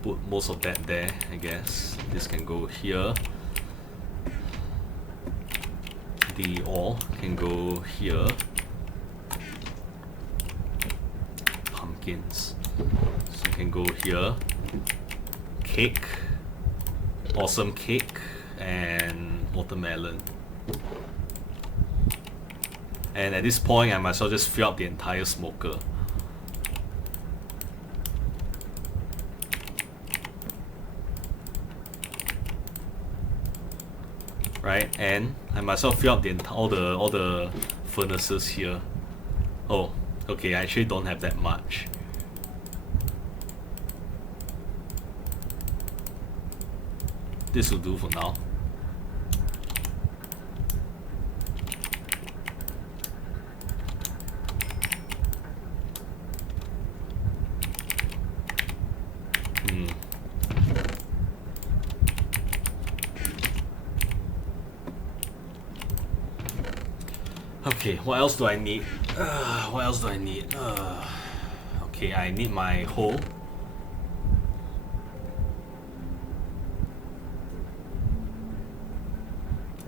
Put most of that there, I guess. This can go here. The ore can go here. Pumpkins. So it can go here. Cake. Awesome cake. And watermelon. And at this point, I might as well just fill up the entire smoker. Right, and I might as well fill up all the furnaces here. Oh, okay, I actually don't have that much. This will do for now. Okay, what else do I need? What else do I need? Okay, I need my hole.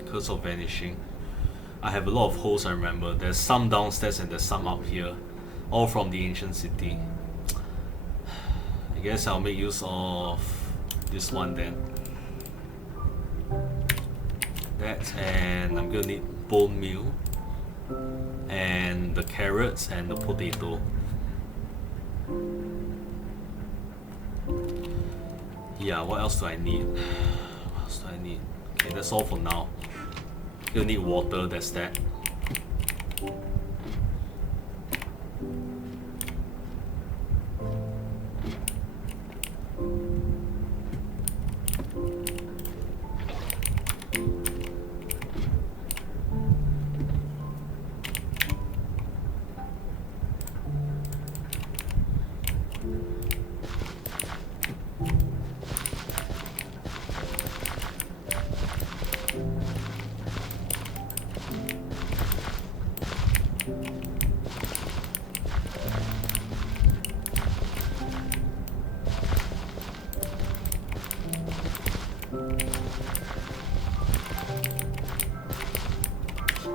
Curse of Vanishing. I have a lot of holes, I remember. There's some downstairs and there's some up here. All from the ancient city. I guess I'll make use of this one then. That, and I'm gonna need bone meal. And the carrots and the potato. Yeah, what else do I need? What else do I need? Okay, that's all for now. You'll need water, that's that.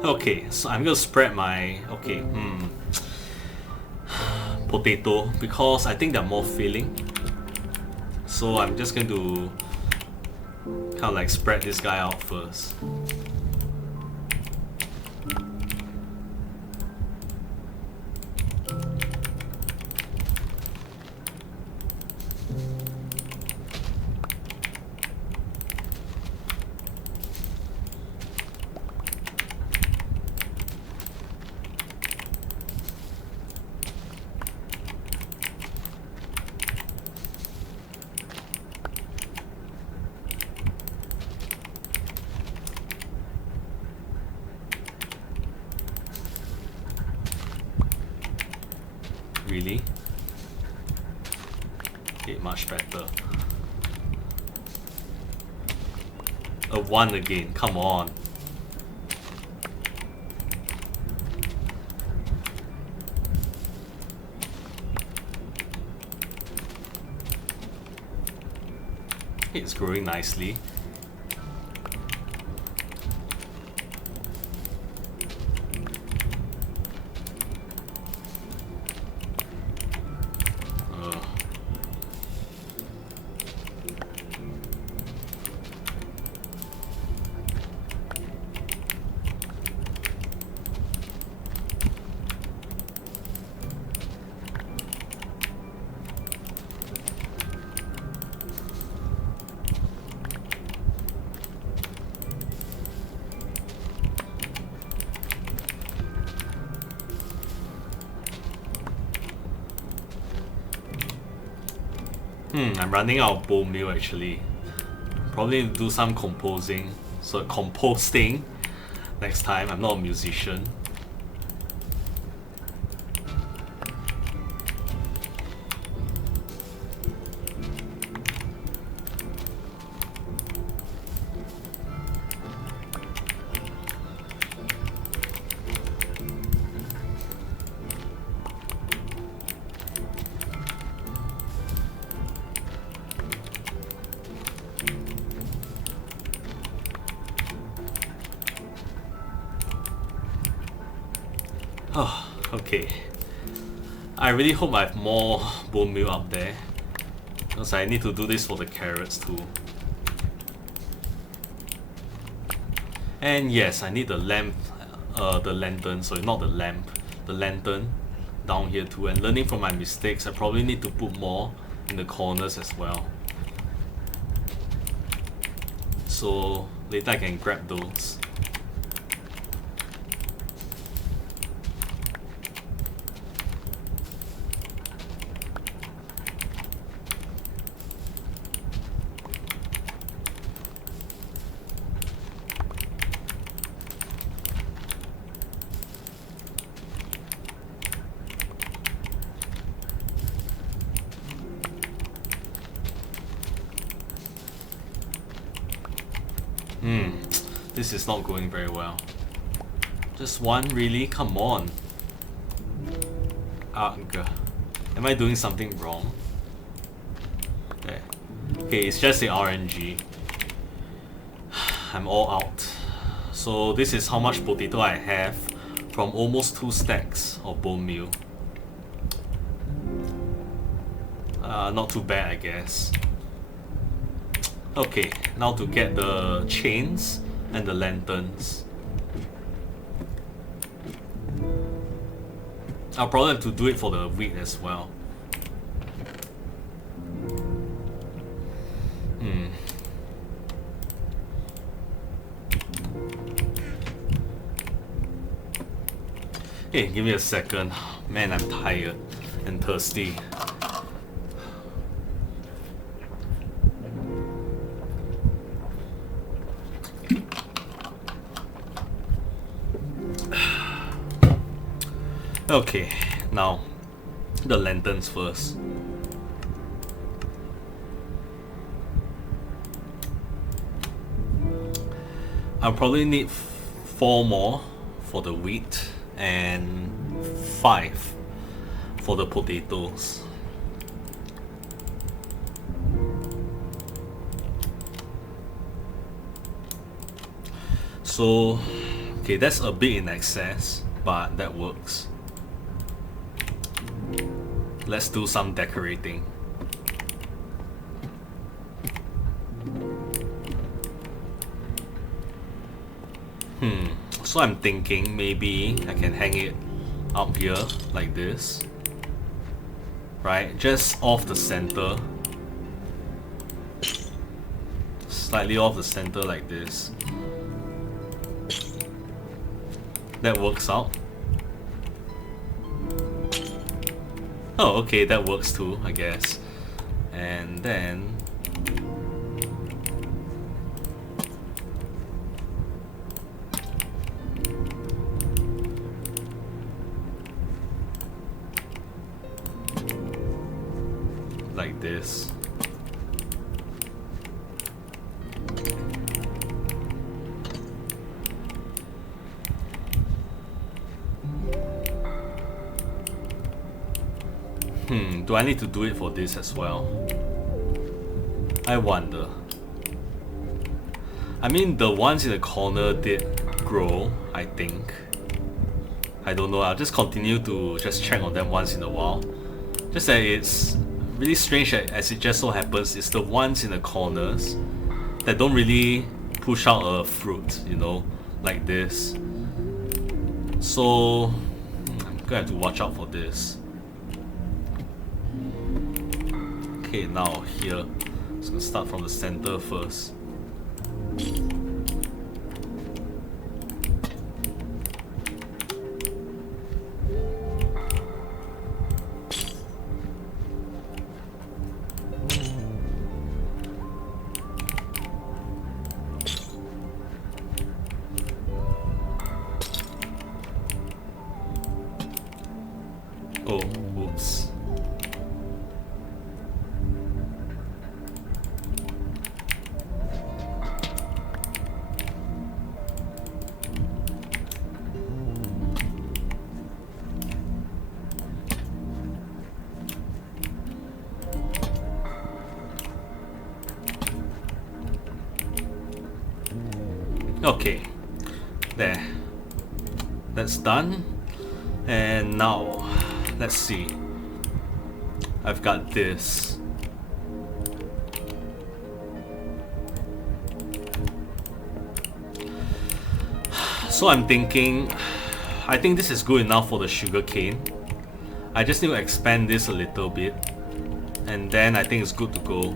Okay, so I'm gonna spread my potato because I think they're more filling. So I'm just going to kind of like spread this guy out first. Really? Okay, much better. A 1 again, come on. It's growing I'm running out of bone meal actually. Probably do some composting. So composting next time. I'm not a musician. Oh, okay. I really hope I have more bone meal up there, because I need to do this for the carrots too. And yes, I need the lamp, the lantern, sorry, not the lamp, the lantern down here too. And learning from my mistakes, I probably need to put more in the corners as well. So later I can grab those. This is not going very well. Just one, really? Come on. Ugh. Am I doing something wrong? There. Okay, it's just the RNG. I'm all out. So this is how much potato I have from almost 2 stacks of bone meal. Not too bad, I guess. Okay, now to get the chains and the lanterns. I'll probably have to do it for the wheat as well. Hey, give me a second. Man, I'm tired and thirsty. Okay, now the lanterns first. I'll probably need 4 more for the wheat and 5 for the potatoes. So, okay, that's a bit in excess, but that works. Let's do some decorating. So I'm thinking maybe I can hang it up here like this. Right? Just off the center. Slightly off the center like this. That works out. Oh, okay, that works too, I guess. And then like this. Do I need to do it for this as well? I wonder. I mean, the ones in the corner did grow, I think. I don't know, I'll just continue to just check on them once in a while. Just that it's really strange that as it just so happens, it's the ones in the corners that don't really push out a fruit, you know, like this. So, I'm gonna have to watch out for this. Okay, now here, just gonna start from the center first. ounce. Okay, there, that's done. And now, let's see, I've got this. So I'm thinking, I think this is good enough for the sugar cane. I just need to expand this a little bit, and then I think it's good to go.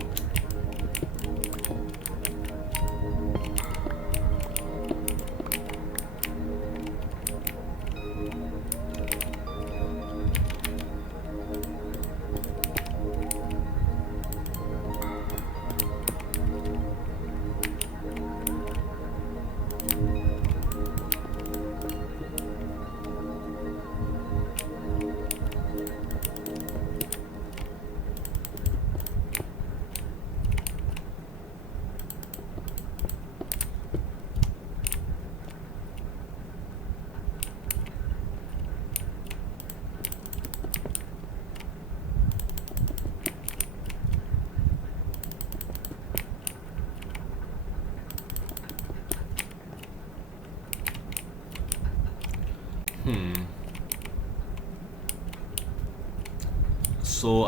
So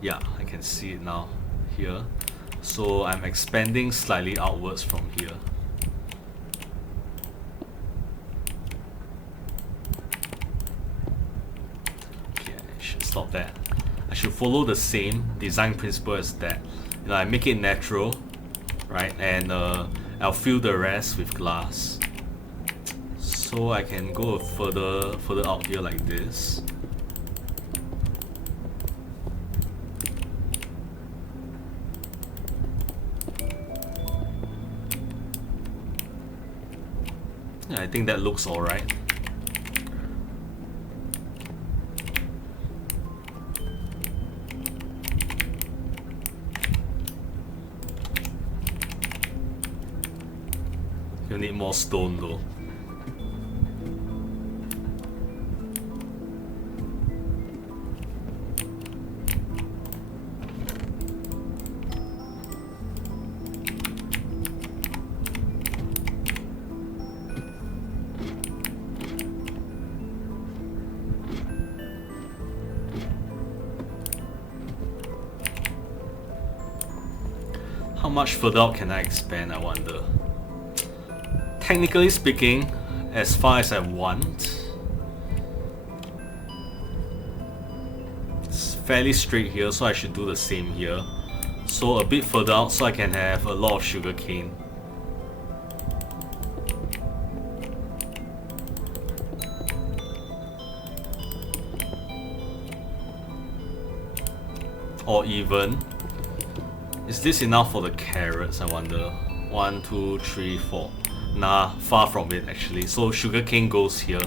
yeah, I can see it now here. So I'm expanding slightly outwards from here. Okay, I should stop there. I should follow the same design principle as that. You know, I make it natural, right? And I'll fill the rest with glass. So I can go further out here like this. I think that looks alright. You need more stone though. How much further out can I expand, I wonder? Technically speaking, as far as I want. It's fairly straight here, so I should do the same here. So a bit further out so I can have a lot of sugar cane. Or even, is this enough for the carrots, I wonder? 1, 2, 3, 4. Nah, far from it actually. So sugarcane goes here.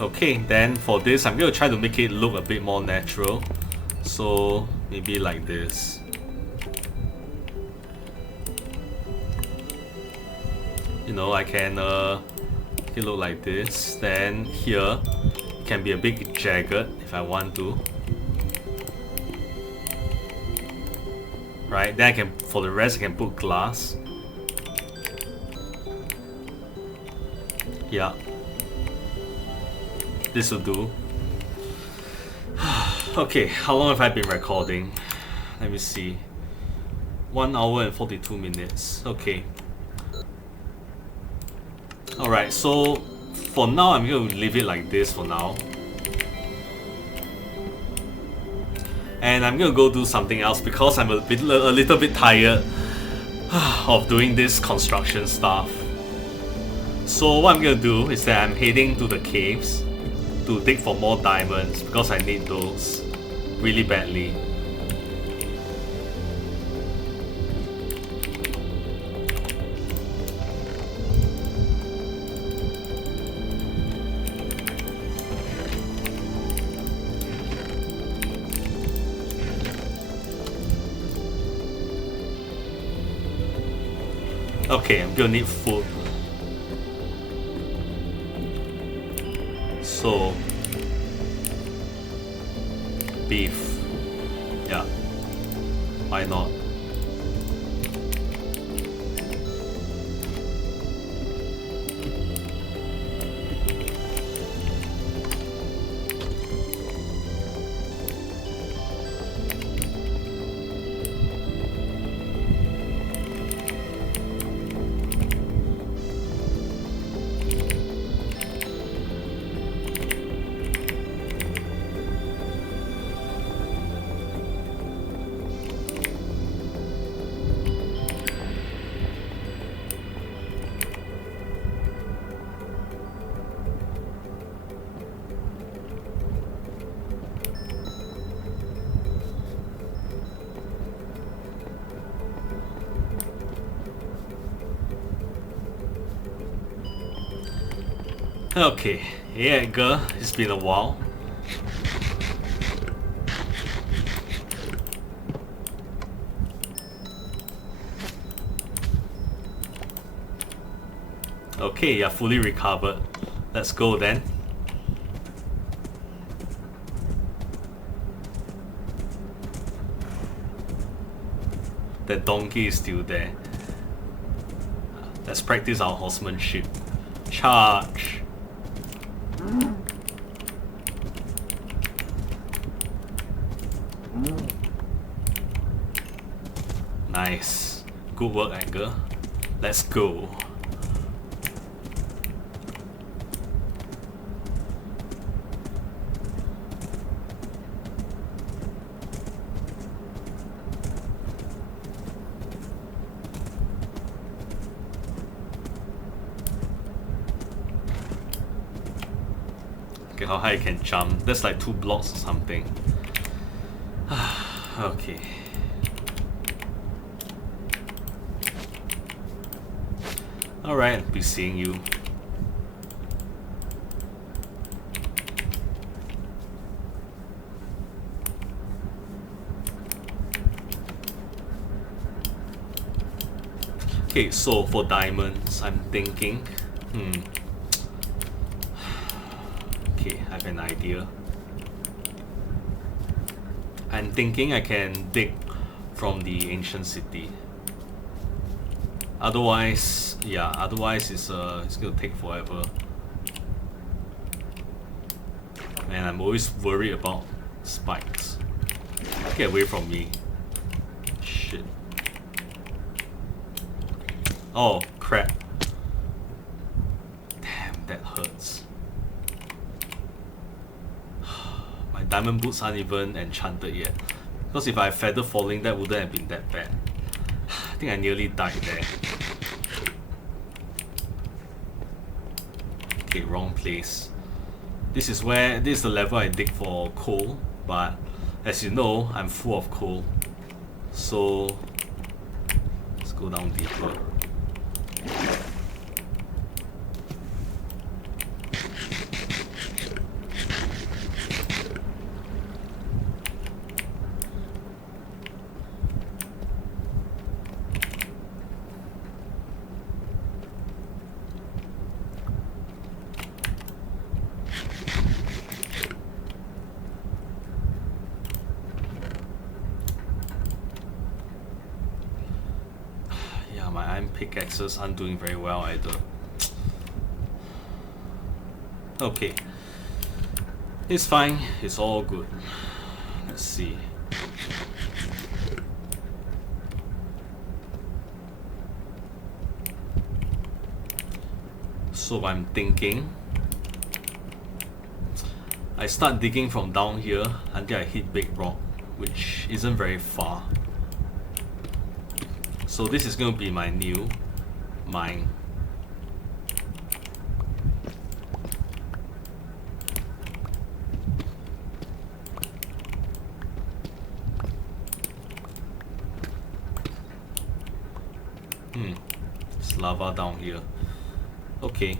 Okay, then for this, I'm going to try to make it look a bit more natural. So maybe like this. You know, I can make it look like this. Then here, it can be a bit jagged if I want to. Right, then I can, for the rest, I can put glass. Yeah. This will do. Okay, how long have I been recording? Let me see. 1 hour and 42 minutes. Okay. Alright, so for now I'm going to leave it like this for now. And I'm gonna go do something else because I'm a little bit tired of doing this construction stuff. So what I'm gonna do is that I'm heading to the caves to dig for more diamonds because I need those really badly. Okay, I'm gonna need food. So, beef. Yeah, why not? Okay, hey Edgar, it's been a while. Okay, you're fully recovered. Let's go then. The donkey is still there. Let's practice our horsemanship. Charge! Nice. Good work, Edgar. Let's go. Okay, how high you can jump? That's like 2 blocks or something. Okay. Alright, I'll be seeing you. Okay, so for diamonds, I'm thinking, okay, I have an idea. I'm thinking I can dig from the ancient city. Otherwise, yeah, it's gonna take forever. And I'm always worried about spikes. Get away from me. Shit. Oh, crap. Damn, that hurts. My diamond boots aren't even enchanted yet. Because if I had feather falling, that wouldn't have been that bad. I think I nearly died there. Okay, wrong place. This is the level I dig for coal, but as you know, I'm full of coal. So let's go down deeper. My iron pickaxes aren't doing very well either. Okay. It's fine, it's all good. Let's see. So I'm thinking I start digging from down here until I hit big rock. which isn't very far. So this is going to be my new mine. It's lava down here. Okay.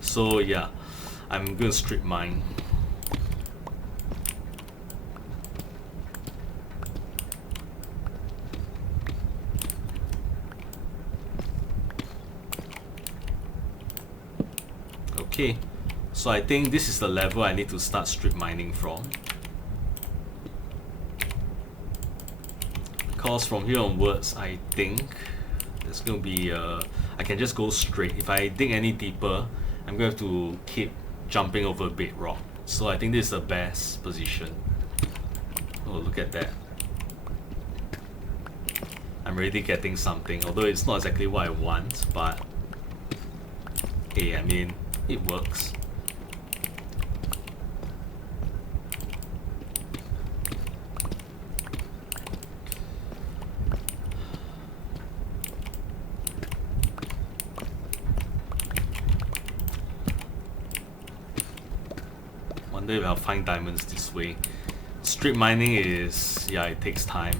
So yeah, I'm gonna strip mine. Okay, so I think this is the level I need to start strip mining from. Because from here onwards, I think there's gonna be I can just go straight. If I dig any deeper, I'm going to have to keep jumping over bedrock. So I think this is the best position. Oh, look at that. I'm already getting something, although it's not exactly what I want, but hey, I mean, it works. Wonder if I'll find diamonds this way. Strip mining is, yeah, it takes time.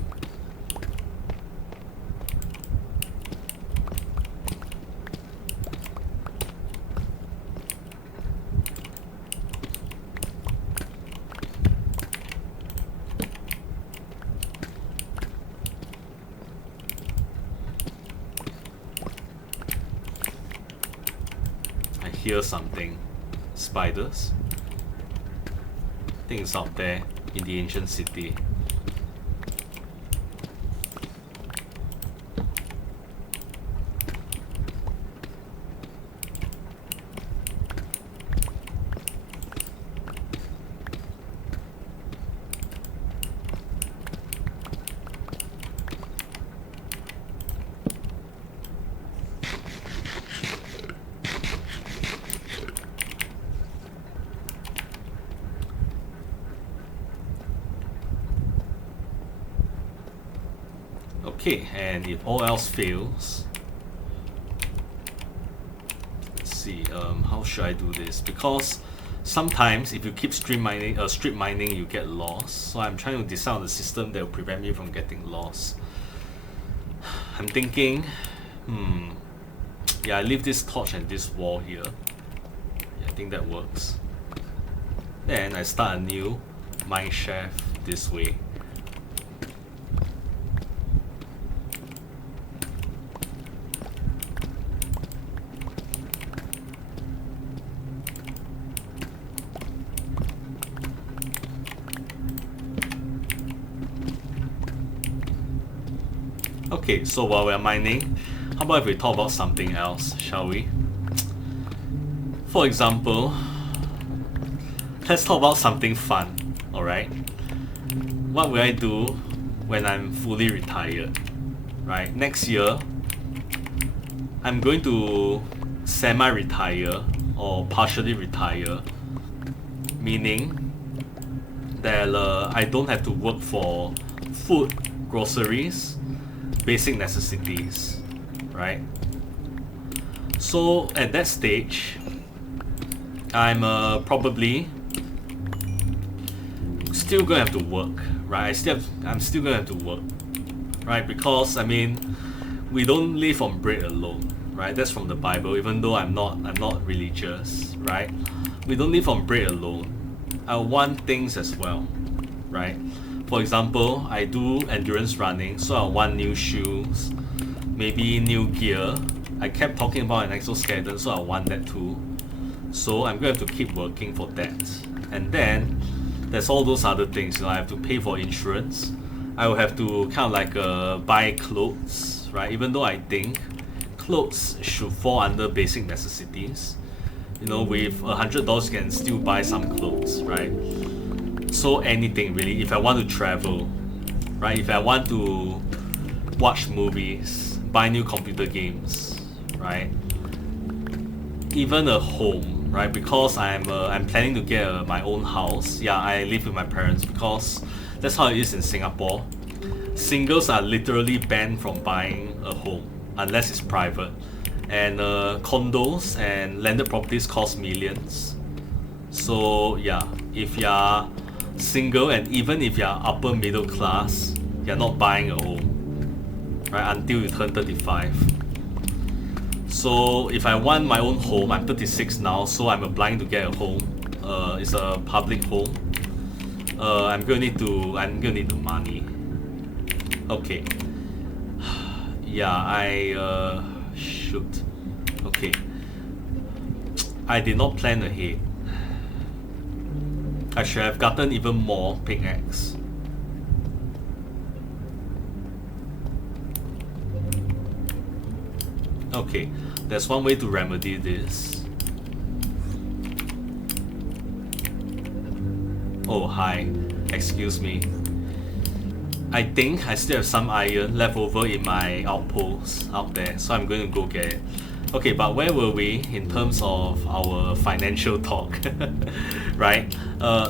I hear something. Spiders. I think it's out there in the ancient city. Okay, and if all else fails, let's see, how should I do this? Because sometimes if you keep strip mining, you get lost. So I'm trying to decide on the system that will prevent me from getting lost. I'm thinking, yeah, I leave this torch and this wall here. Yeah, I think that works. Then I start a new mine shaft this way. Okay, so while we're mining, how about if we talk about something else, shall we? For example, let's talk about something fun, alright? What will I do when I'm fully retired? Right, next year, I'm going to semi-retire or partially retire, meaning that I don't have to work for food, groceries, basic necessities, right? So at that stage, I'm probably still gonna have to work, right? I'm still gonna have to work, right? Because I mean, we don't live on bread alone, right? That's from the Bible. Even though I'm not religious, right? We don't live on bread alone. I want things as well, right? For example, I do endurance running, so I want new shoes, maybe new gear. I kept talking about an exoskeleton, so I want that too. So I'm going to have to keep working for that. And then there's all those other things. You know, I have to pay for insurance. I will have to kind of like buy clothes, right? Even though I think clothes should fall under basic necessities. You know, with $100 you can still buy some clothes, right? So anything really. If I want to travel, right? If I want to watch movies, buy new computer games, right? Even a home, right? Because I'm planning to get my own house. Yeah, I live with my parents because that's how it is in Singapore. Singles are literally banned from buying a home unless it's private, and condos and landed properties cost millions. So yeah, if you're single and even if you're upper middle class, you're not buying a home, right? Until you turn 35. So if I want my own home, I'm 36 now, so I'm applying to get a home. It's a public home. I'm gonna need the money. Okay. Yeah, shoot. Okay. I did not plan ahead. I should have gotten even more pickaxe. Okay, there's one way to remedy this. Oh, hi. Excuse me. I think I still have some iron left over in my outpost out there, so I'm going to go get it. Okay, but where were we in terms of our financial talk? Right?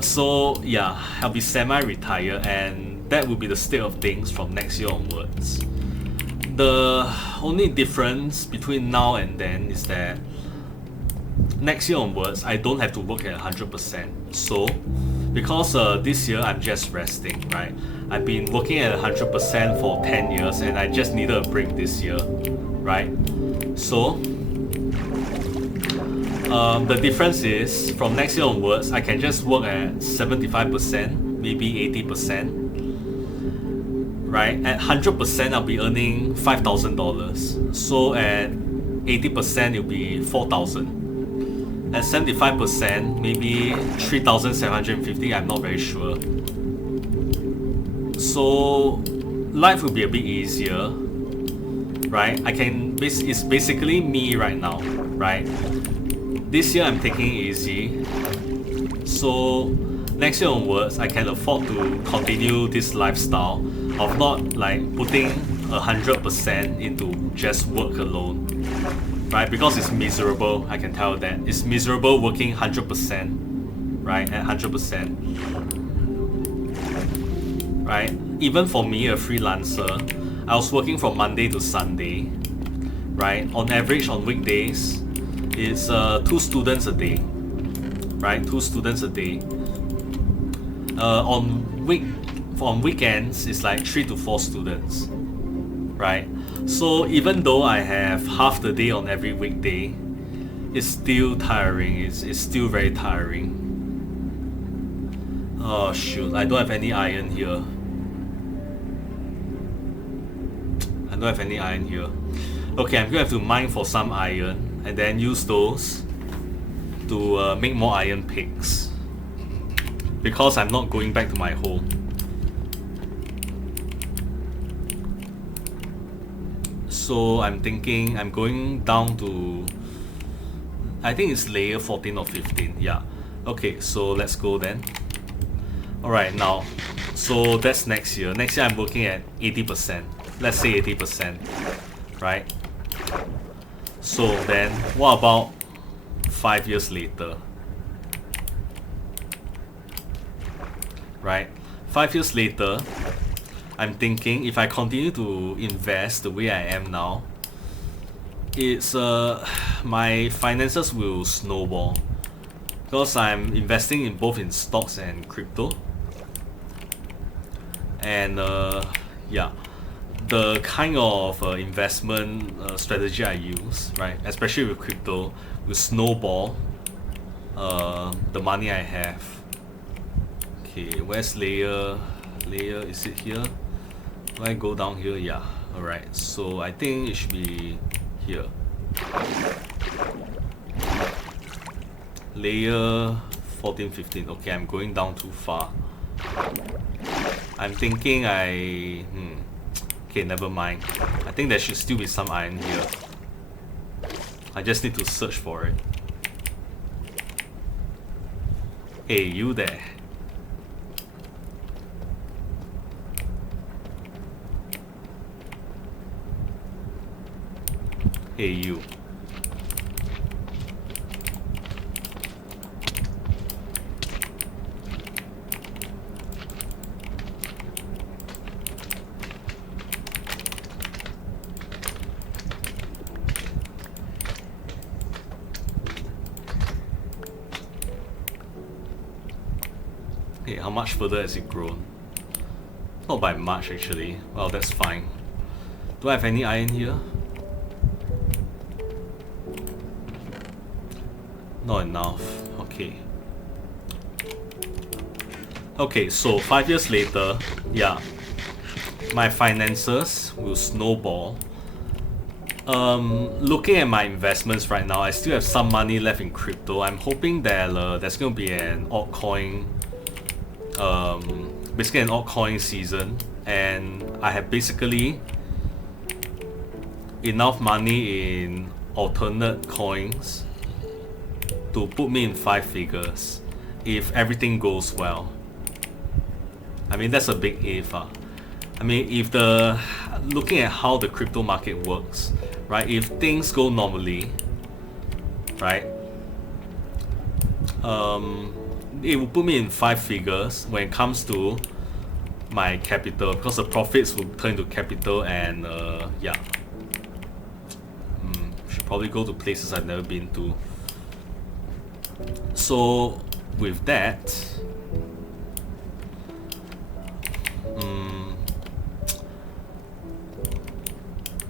So yeah, I'll be semi-retired, and that will be the state of things from next year onwards. The only difference between now and then is that next year onwards, I don't have to work at 100%. So, because this year I'm just resting, right? I've been working at 100% for 10 years, and I just needed a break this year, right? So, the difference is from next year onwards, I can just work at 75%, maybe 80%. Right? At 100%, I'll be earning $5,000. So at 80%, it'll be 4,000. At 75%, maybe 3,750. I'm not very sure. So life will be a bit easier, right? It's basically me right now, right? This year I'm taking it easy. So next year onwards, I can afford to continue this lifestyle of not like putting 100% into just work alone, right? Because it's miserable. I can tell that it's miserable working 100%, right? At 100%, right? Even for me, a freelancer, I was working from Monday to Sunday, right? On average, on weekdays, it's 2 students a day, right? 2 students a day. On weekends, it's like 3 to 4 students, right? So even though I have half the day on every weekday, it's still tiring. It's still very tiring. Oh shoot, I don't have any iron here. Okay, I'm gonna have to mine for some iron and then use those to make more iron picks, because I'm not going back to my home. So I'm thinking I'm going down to, I think it's layer 14 or 15. Yeah. Okay, so let's go then. Alright, now, so that's next year. Next year I'm working at 80%. Let's say 80%. Right? So then, what about 5 years later? Right? 5 years later, I'm thinking if I continue to invest the way I am now, it's my finances will snowball, because I'm investing in both in stocks and crypto. And yeah, the kind of investment strategy I use, right, especially with crypto, will snowball the money I have. Okay, where's layer? Layer, is it here? Do I go down here? Yeah. Alright, so I think it should be here. Layer 14, 15. Okay, I'm going down too far. I'm thinking okay, never mind. I think there should still be some iron here. I just need to search for it. Hey, you there. Hey, you. Hey, how much further has it grown? Not by much actually. Well, that's fine. Do I have any iron here? Not enough. Okay. Okay, so 5 years later, yeah, my finances will snowball. Looking at my investments right now, I still have some money left in crypto. I'm hoping that there's going to be an altcoin, basically an altcoin season, and I have basically enough money in alternate coins to put me in 5 figures if everything goes well. I mean, that's a big if. I mean, if looking at how the crypto market works, right? If things go normally, right? It will put me in 5 figures when it comes to my capital, because the profits will turn to capital, and yeah. Should probably go to places I've never been to. So with that,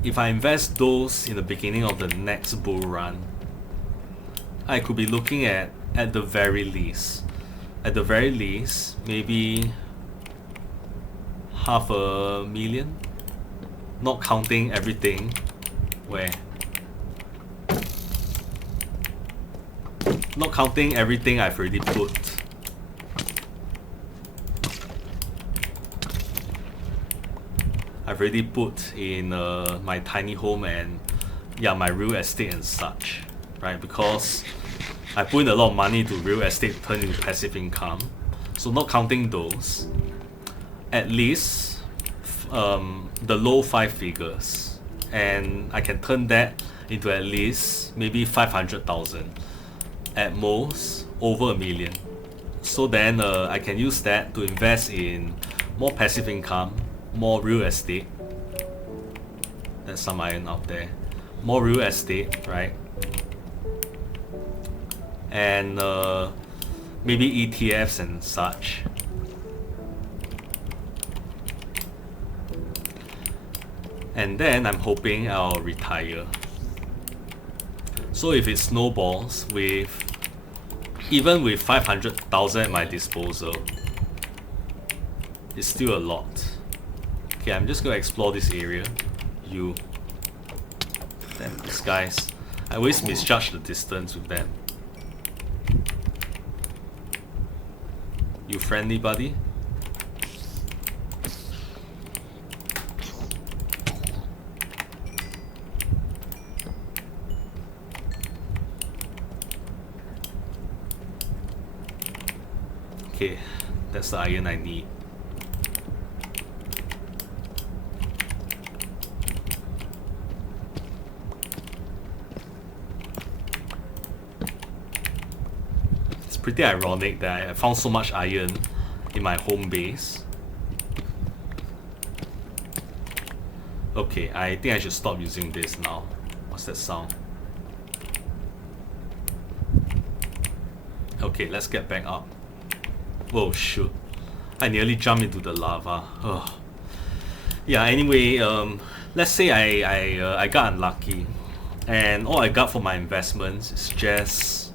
if I invest those in the beginning of the next bull run, I could be looking at the very least, maybe $500,000, not counting everything. Not counting everything I've already put. In my tiny home and yeah, my real estate and such, right? Because I put in a lot of money to real estate turn into passive income. So not counting those, at least the low 5 figures, and I can turn that into at least maybe 500,000, at most over $1 million. So then I can use that to invest in more passive income, more real estate. There's some iron out there. More real estate, right? And maybe ETFs and such. And then I'm hoping I'll retire. So if it snowballs even with 500,000 at my disposal, it's still a lot. Okay, I'm just gonna explore this area. Damn, these guys. I always misjudge the distance with them. You friendly, buddy? Okay, that's the iron I need. It's pretty ironic that I found so much iron in my home base. Okay, I think I should stop using this now. What's that sound? Okay, let's get back up. Whoa, shoot. I nearly jumped into the lava. Ugh. Yeah, anyway, let's say I got unlucky and all I got for my investments is just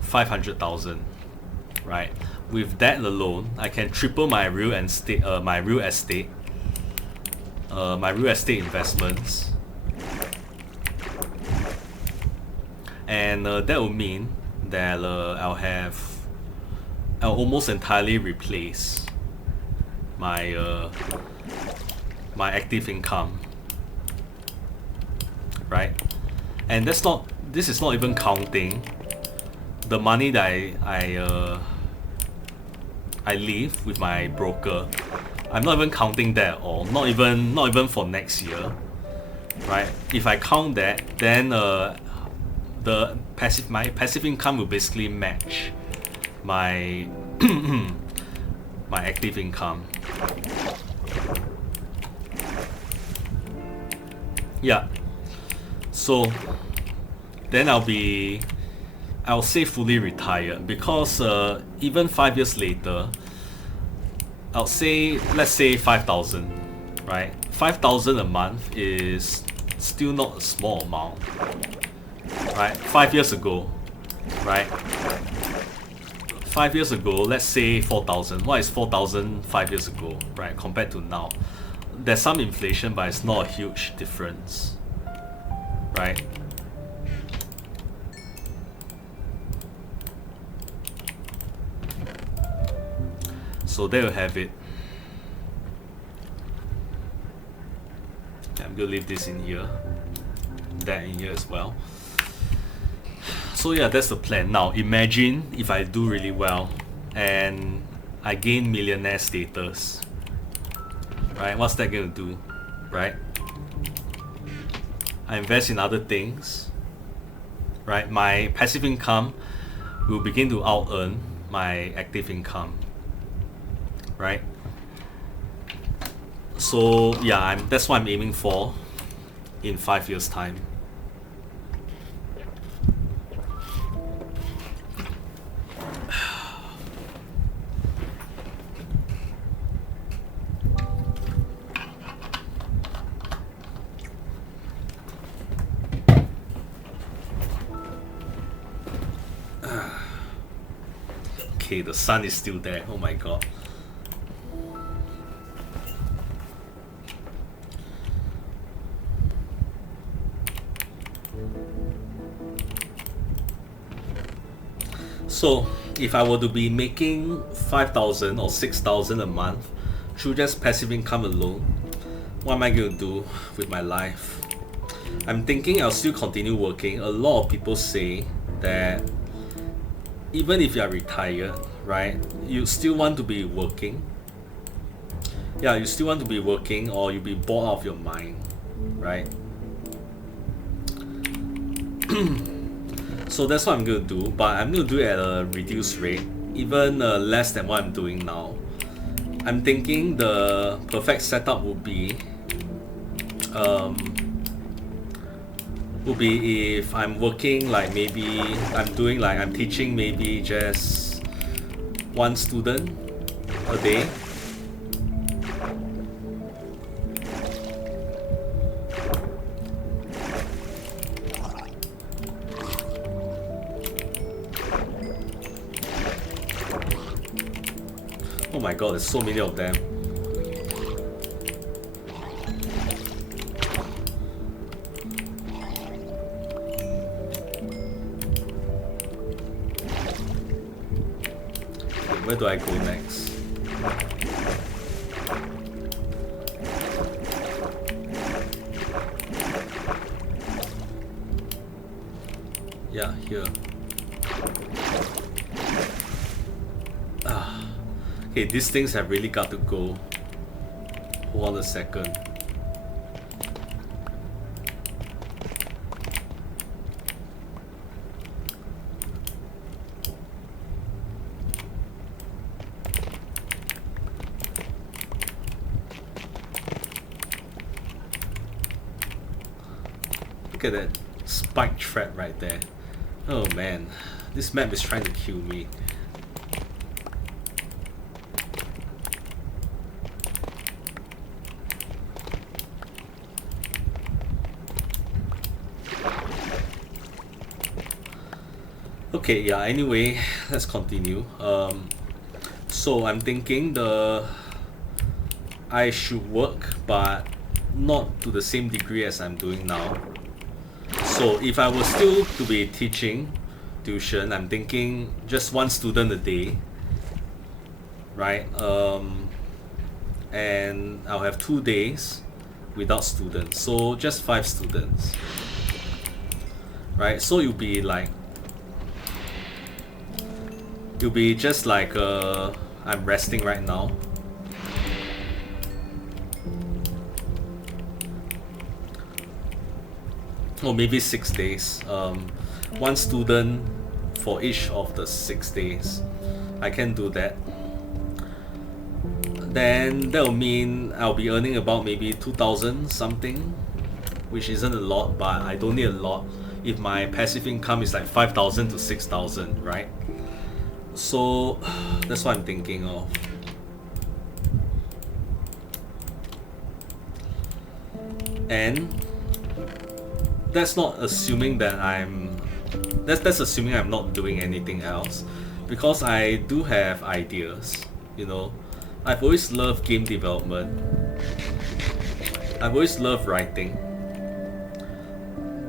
500,000, right? With that alone, I can triple my real estate investments, and that would mean that I'll almost entirely replace my my active income, right? And this is not even counting the money that I leave with my broker. I'm not even counting that at all. Not even for next year, right? If I count that, then my passive income will basically match my my active income. Yeah. So then I'll say fully retired, because even 5 years later, I'll say, let's say 5,000, right? 5,000 a month is still not a small amount, right? 5 years ago, right? 5 years ago, let's say 4,000. What is 4,000 5 years ago, right? Compared to now, there's some inflation, but it's not a huge difference, right? So there you have it. I'm gonna leave this in here, that in here as well. So yeah, that's the plan. Now imagine if I do really well and I gain millionaire status, right? What's that gonna do, right? I invest in other things, right? My passive income will begin to out earn my active income, right? So yeah, that's what I'm aiming for in 5 years' time. Okay, the sun is still there. Oh my god. So if I were to be making 5,000 or 6,000 a month through just passive income alone, what am I going to do with my life? I'm thinking I'll still continue working. A lot of people say that even if you are retired, right, you still want to be working. Yeah, you still want to be working, or you'll be bored out of your mind, right? So that's what I'm going to do, but I'm going to do it at a reduced rate, even less than what I'm doing now. I'm thinking the perfect setup would be if I'm working, like maybe I'm teaching maybe just one student a day. Oh my god, there's so many of them. Okay, where do I go next? Yeah, here. Okay, these things have really got to go. Hold on a second. Look at that spike trap right there. Oh man, this map is trying to kill me. Okay, yeah, anyway, let's continue. So I'm thinking I should work, but not to the same degree as I'm doing now. So if I were still to be teaching tuition, I'm thinking just one student a day, right? And I'll have 2 days without students, so just 5 students, right? So it'll be just like I'm resting right now. Or maybe 6 days. One student for each of the 6 days. I can do that. Then that will mean I'll be earning about maybe 2,000 something, which isn't a lot, but I don't need a lot if my passive income is like 5,000 to 6,000, right? So that's what I'm thinking of. And that's not assuming that that's assuming I'm not doing anything else, because I do have ideas, you know. I've always loved game development. I've always loved writing.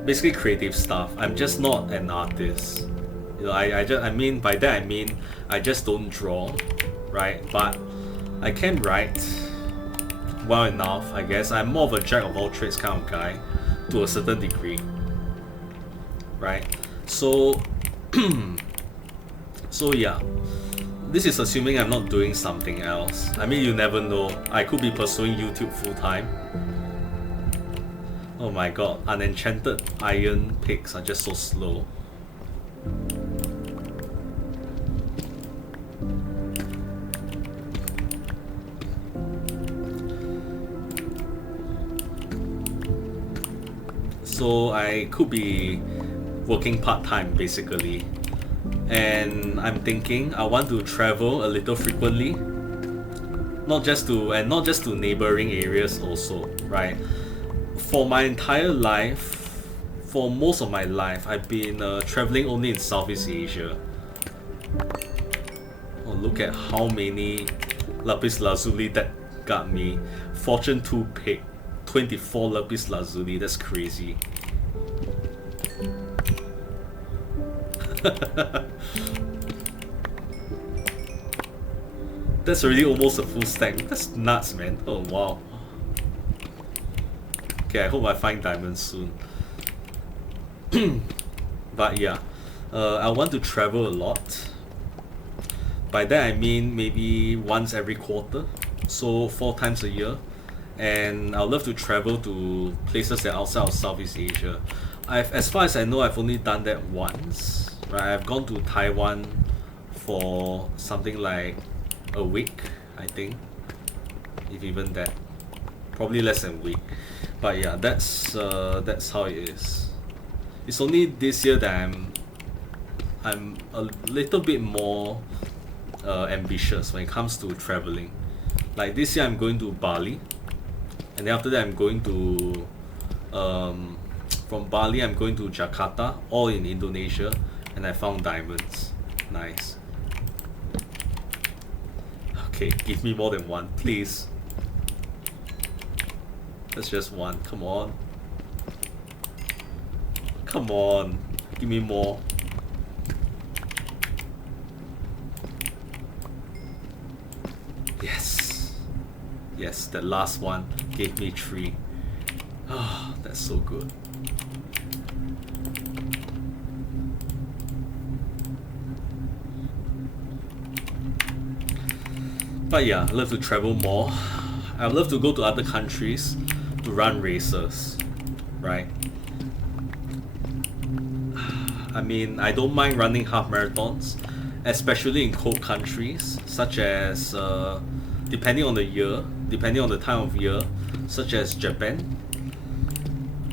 Basically creative stuff. I'm just not an artist. You know, I mean by that I mean I just don't draw, right? But I can write well enough, I guess. I'm more of a jack of all trades kind of guy to a certain degree. Right? So so yeah. This is assuming I'm not doing something else. I mean, you never know. I could be pursuing YouTube full time. Oh my god, unenchanted iron picks are just so slow. So I could be working part-time basically. And I'm thinking I want to travel a little frequently. Not just to neighboring areas also, right? For my entire life, for most of my life, I've been traveling only in Southeast Asia. Oh, look at how many lapis lazuli that got me. Fortune 2 pick, 24 lapis lazuli, that's crazy. That's already almost a full stack. That's nuts, man. Oh wow. Okay, I hope I find diamonds soon. But yeah, I want to travel a lot. By that I mean maybe once every quarter, so 4 times a year. And I'd love to travel to places that are outside of Southeast Asia. As far as I know, I've only done that once. Right, I've gone to Taiwan for something like a week, I think, if even that. Probably less than a week. But yeah, that's how it is. It's only this year that I'm a little bit more ambitious when it comes to traveling. Like this year I'm going to Bali, and then after that I'm going to from Bali I'm going to Jakarta, all in Indonesia, and I found diamonds. Nice. Okay, give me more than one, please. That's just one. Come on. Come on. Give me more. Yes. Yes, that last one gave me 3. Ah, that's so good. But yeah, I love to travel more. I love to go to other countries to run races, right? I mean, I don't mind running half marathons, especially in cold countries, such as, depending on the year, depending on the time of year, such as Japan,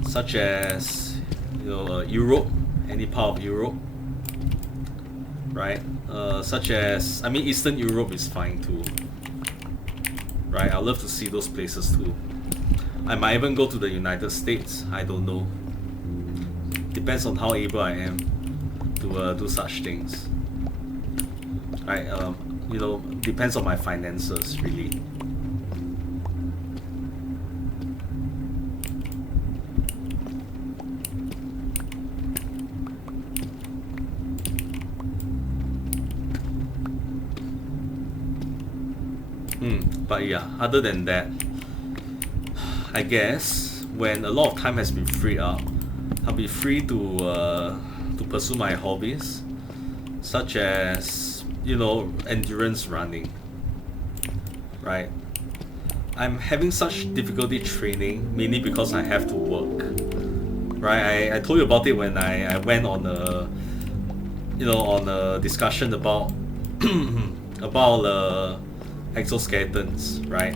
such as, you know, Europe, any part of Europe, right? Such as, I mean, Eastern Europe is fine too, right? I love to see those places too. I might even go to the United States, I don't know. Depends on how able I am to do such things. Right, you know, depends on my finances, really. But yeah, other than that, I guess when a lot of time has been freed up, I'll be free to pursue my hobbies, such as, you know, endurance running. Right? I'm having such difficulty training mainly because I have to work. Right? I told you about it when I went on a discussion about about exoskeletons, right?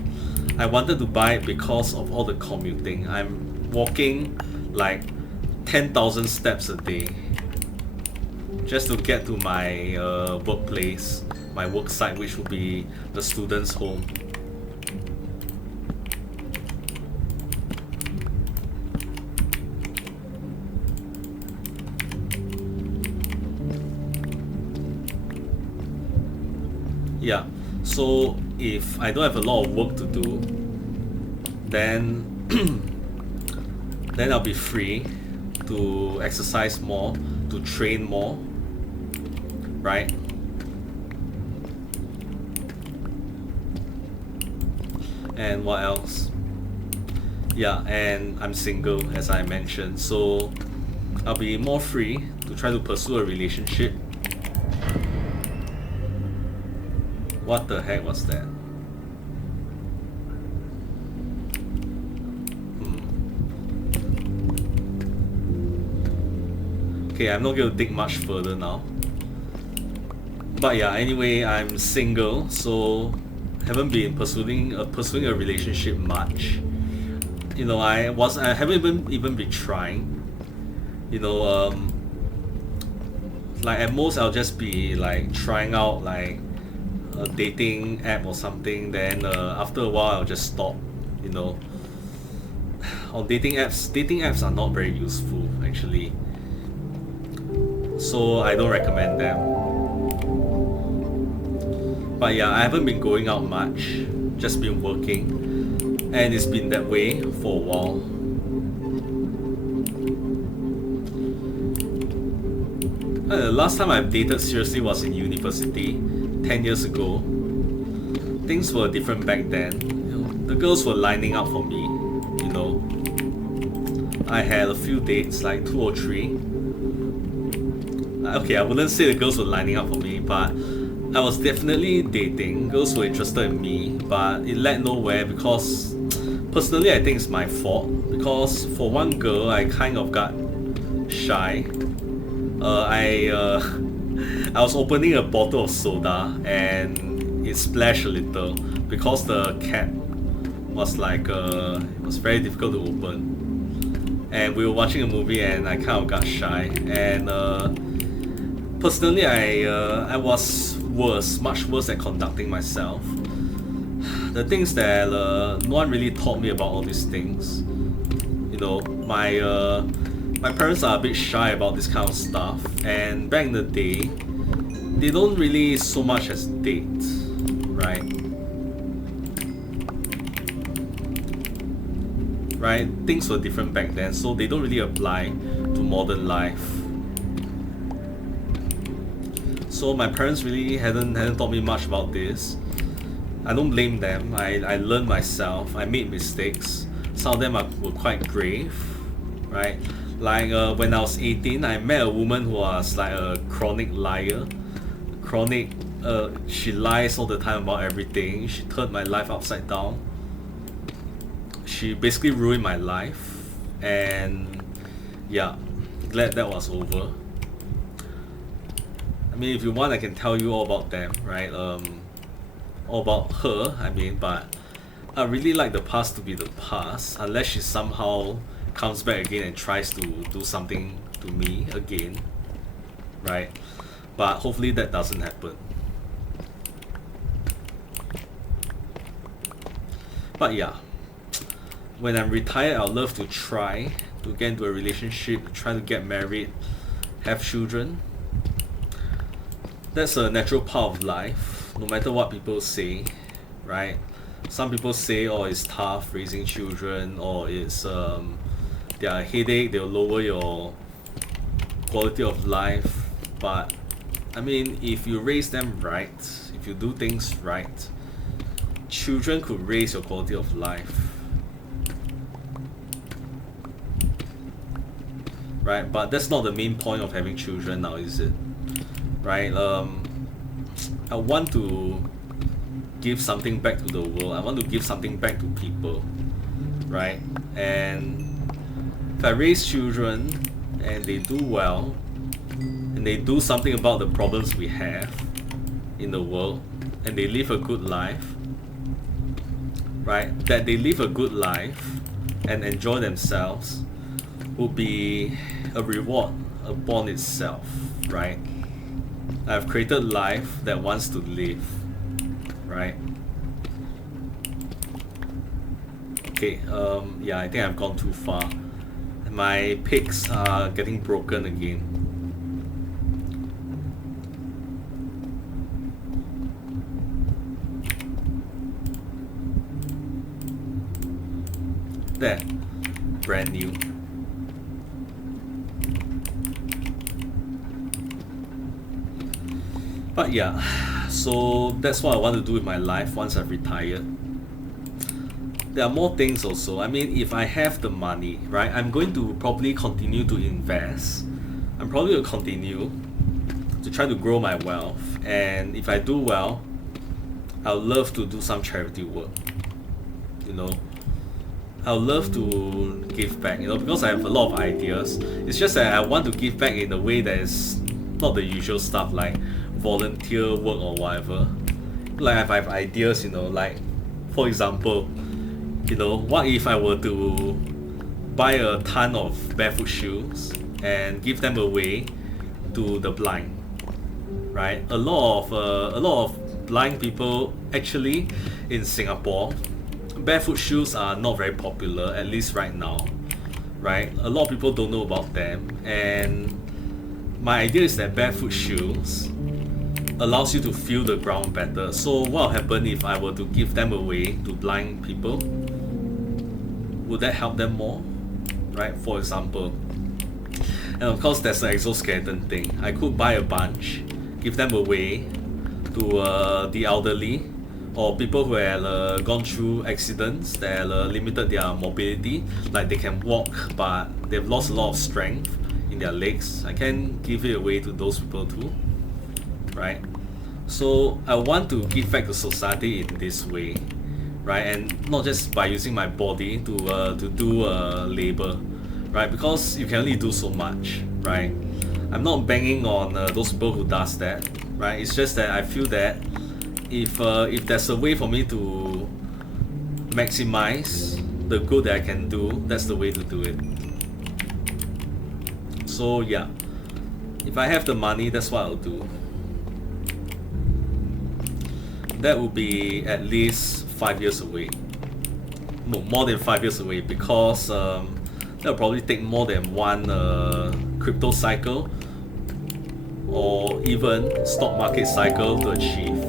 I wanted to buy it because of all the commuting. I'm walking like 10,000 steps a day just to get to my workplace, my work site, which will be the student's home. Yeah. So if I don't have a lot of work to do, then then I'll be free to exercise more, to train more, right? And what else? Yeah, and I'm single, as I mentioned, so I'll be more free to try to pursue a relationship. What the heck was that? Okay, I'm not going to dig much further now. But yeah, anyway, I'm single, so haven't been pursuing a relationship much. You know, I haven't even been trying. You know, like at most I'll just be like trying out like a dating app or something. Then after a while I'll just stop. You know, on dating apps are not very useful actually. So I don't recommend them. But yeah, I haven't been going out much, just been working, and it's been that way for a while. Last time I've dated seriously was in university, 10 years ago. Things were different back then. You know, the girls were lining up for me, you know. I had a few dates, like 2 or 3. Okay, I wouldn't say the girls were lining up for me, but I was definitely dating. Girls were interested in me, but it led nowhere because personally I think it's my fault. Because for one girl, I kind of got shy. I was opening a bottle of soda and it splashed a little because the cap was like it was very difficult to open. And we were watching a movie and I kind of got shy. And personally, I was much worse at conducting myself. The things that no one really taught me about all these things. You know, my parents are a bit shy about this kind of stuff, and back in the day, they don't really so much as date, right? Right? Things were different back then, so they don't really apply to modern life. So my parents really hadn't taught me much about this. I don't blame them. I learned myself. I made mistakes. Some of them were quite grave, right? Like when I was 18, I met a woman who was like a chronic liar. She lies all the time about everything. She turned my life upside down. She basically ruined my life. And yeah, glad that was over. I mean, if you want, I can tell you all about them, right? All about her, I mean, but I really like the past to be the past, unless she somehow comes back again and tries to do something to me again, right? But hopefully that doesn't happen. But yeah, when I'm retired, I'd love to try to get into a relationship, try to get married, have children. That's a natural part of life, no matter what people say, right? Some people say, oh, it's tough raising children, or it's they're a headache, they'll lower your quality of life. But I mean, if you raise them right, if you do things right, children could raise your quality of life, right? But that's not the main point of having children now, is it? Right? I want to give something back to the world. I want to give something back to people, right? And if I raise children and they do well, and they do something about the problems we have in the world, and they live a good life, right? That they live a good life and enjoy themselves will be a reward upon itself, right? I've created life that wants to live, right? Okay, yeah, I think I've gone too far. My pics are getting broken again. that? Brand new. But yeah, so that's what I want to do with my life once I've retired. There are more things also. I mean, if I have the money, right, I'm going to probably continue to invest. I'm probably going to continue to try to grow my wealth. And if I do well, I'd love to do some charity work. You know, I'd love to give back, you know, because I have a lot of ideas. It's just that I want to give back in a way that is not the usual stuff like volunteer work or whatever. Like if I have ideas, you know, like for example, you know, what if I were to buy a ton of barefoot shoes and give them away to the blind, right? A lot of blind people actually in Singapore, barefoot shoes are not very popular, at least right now, right? A lot of people don't know about them, and my idea is that barefoot shoes allows you to feel the ground better. So what will happen if I were to give them away to blind people? Would that help them more? Right, for example. And of course there's the exoskeleton thing. I could buy a bunch, give them away to the elderly or people who have gone through accidents that have limited their mobility, like they can walk but they've lost a lot of strength in their legs. I can give it away to those people too, right? So I want to give back to society in this way, right? And not just by using my body to do labor, right? Because you can only do so much, right? I'm not banging on those people who does that, right? It's just that I feel that if there's a way for me to maximize the good that I can do, that's the way to do it. So yeah, if I have the money, that's what I'll do. That would be at least 5 years away. More than 5 years away, because that'll probably take more than one crypto cycle or even stock market cycle to achieve.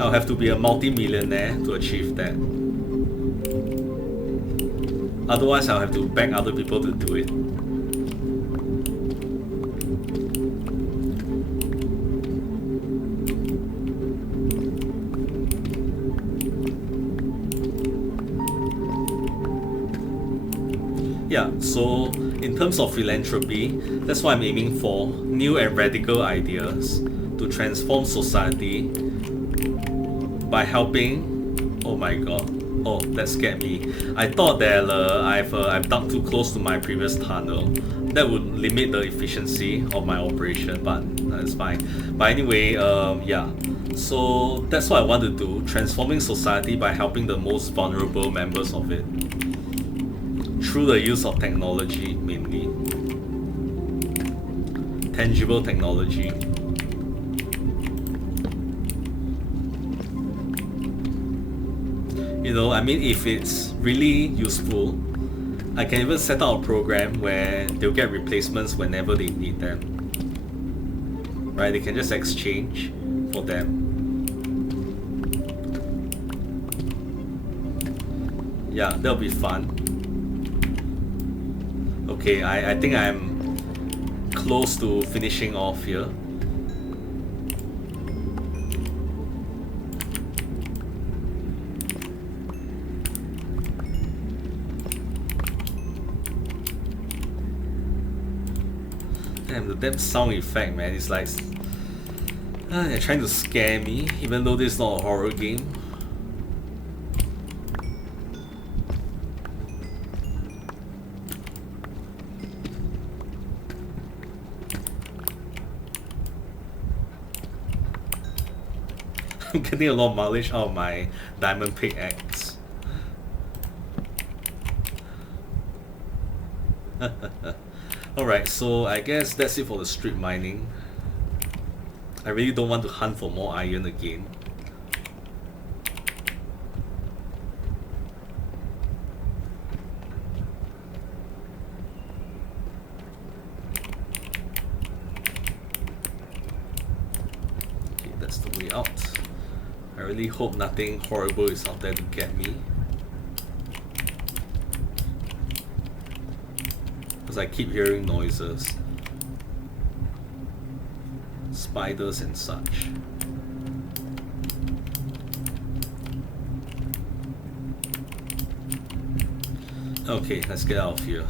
I'll have to be a multi-millionaire to achieve that. Otherwise, I'll have to beg other people to do it. Yeah, so in terms of philanthropy, that's what I'm aiming for. New and radical ideas to transform society by helping. Oh my god. Oh, that scared me. I thought that I've dug too close to my previous tunnel. That would limit the efficiency of my operation, but that's fine. But anyway, yeah. So that's what I want to do, transforming society by helping the most vulnerable members of it. Through the use of technology, mainly. Tangible technology. You know, I mean, if it's really useful, I can even set out a program where they'll get replacements whenever they need them. Right? They can just exchange for them. Yeah, that'll be fun. Okay, I think I'm close to finishing off here. Damn, the damn sound effect, man, it's like they're trying to scare me, even though this is not a horror game. I'm getting a lot of mileage out of my diamond pickaxe. Alright, so I guess that's it for the strip mining. I really don't want to hunt for more iron again. Okay, that's the way out. I really hope nothing horrible is out there to get me. because I keep hearing noises. Spiders and such. Okay, let's get out of here.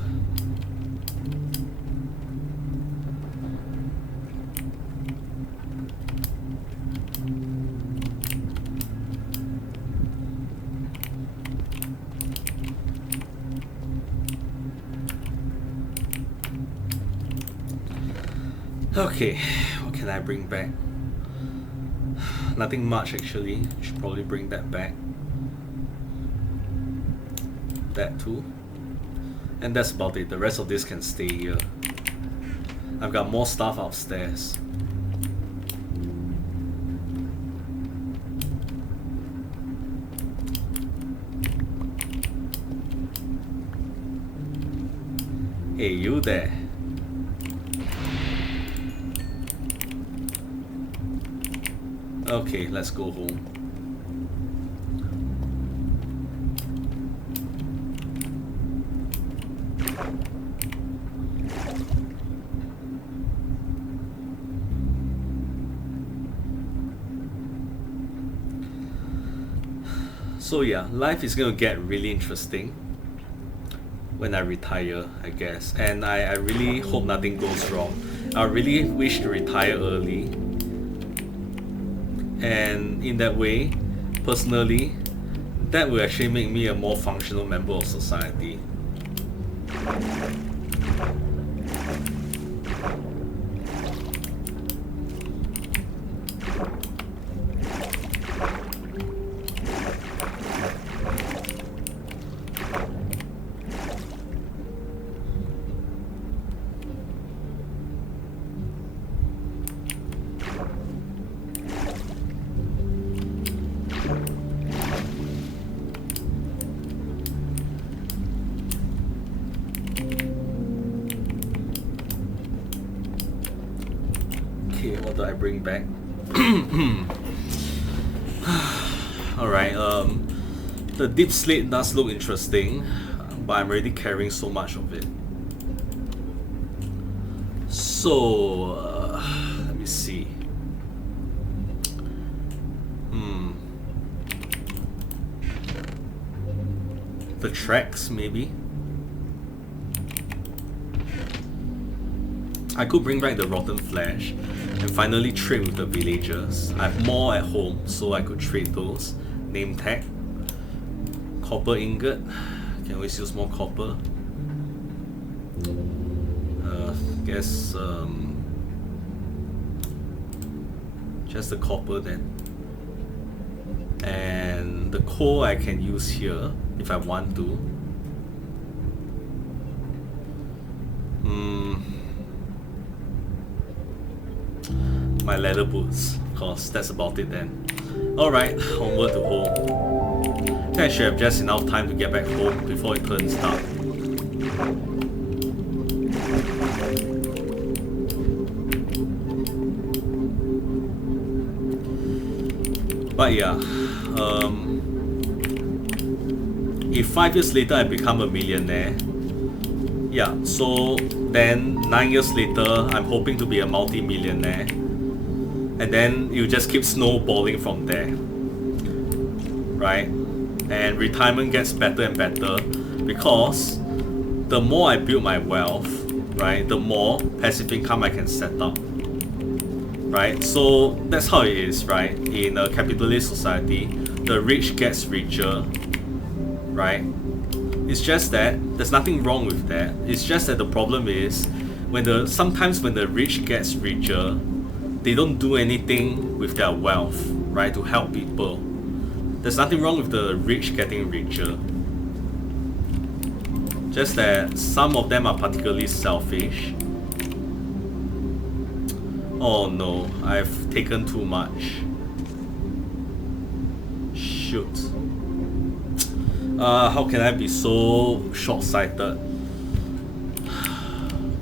Okay, what can I bring back? Nothing much actually. Should probably bring that back. That too. And that's about it. The rest of this can stay here. I've got more stuff upstairs. Hey, you there. Okay, let's go home. So yeah, life is gonna get really interesting when I retire, I guess. And I really hope nothing goes wrong. I really wish to retire early. And in that way, personally, that will actually make me a more functional member of society. Okay, what do I bring back? Alright, the deep slate does look interesting, but I'm already carrying so much of it. So, let me see. The tracks, maybe? I could bring back the Rotten Flesh and finally trade with the villagers. I have more at home, so I could trade those. Name tag. Copper ingot. Can always use more copper. Guess just the copper then. And the coal I can use here if I want to. My leather boots, of course, that's about it then. Alright, onward to home. I think I should have just enough time to get back home before it turns dark. But yeah, if 5 years later I become a millionaire, yeah, so then 9 years later I'm hoping to be a multi-millionaire. And then you just keep snowballing from there, right? And retirement gets better and better because the more I build my wealth, right, the more passive income I can set up, right? So that's how it is, right? In a capitalist society, the rich gets richer, right? It's just that there's nothing wrong with that. It's just that the problem is sometimes when the rich gets richer, they don't do anything with their wealth, right, to help people. There's nothing wrong with the rich getting richer. Just that some of them are particularly selfish. Oh no, I've taken too much. Shoot. How can I be so short-sighted?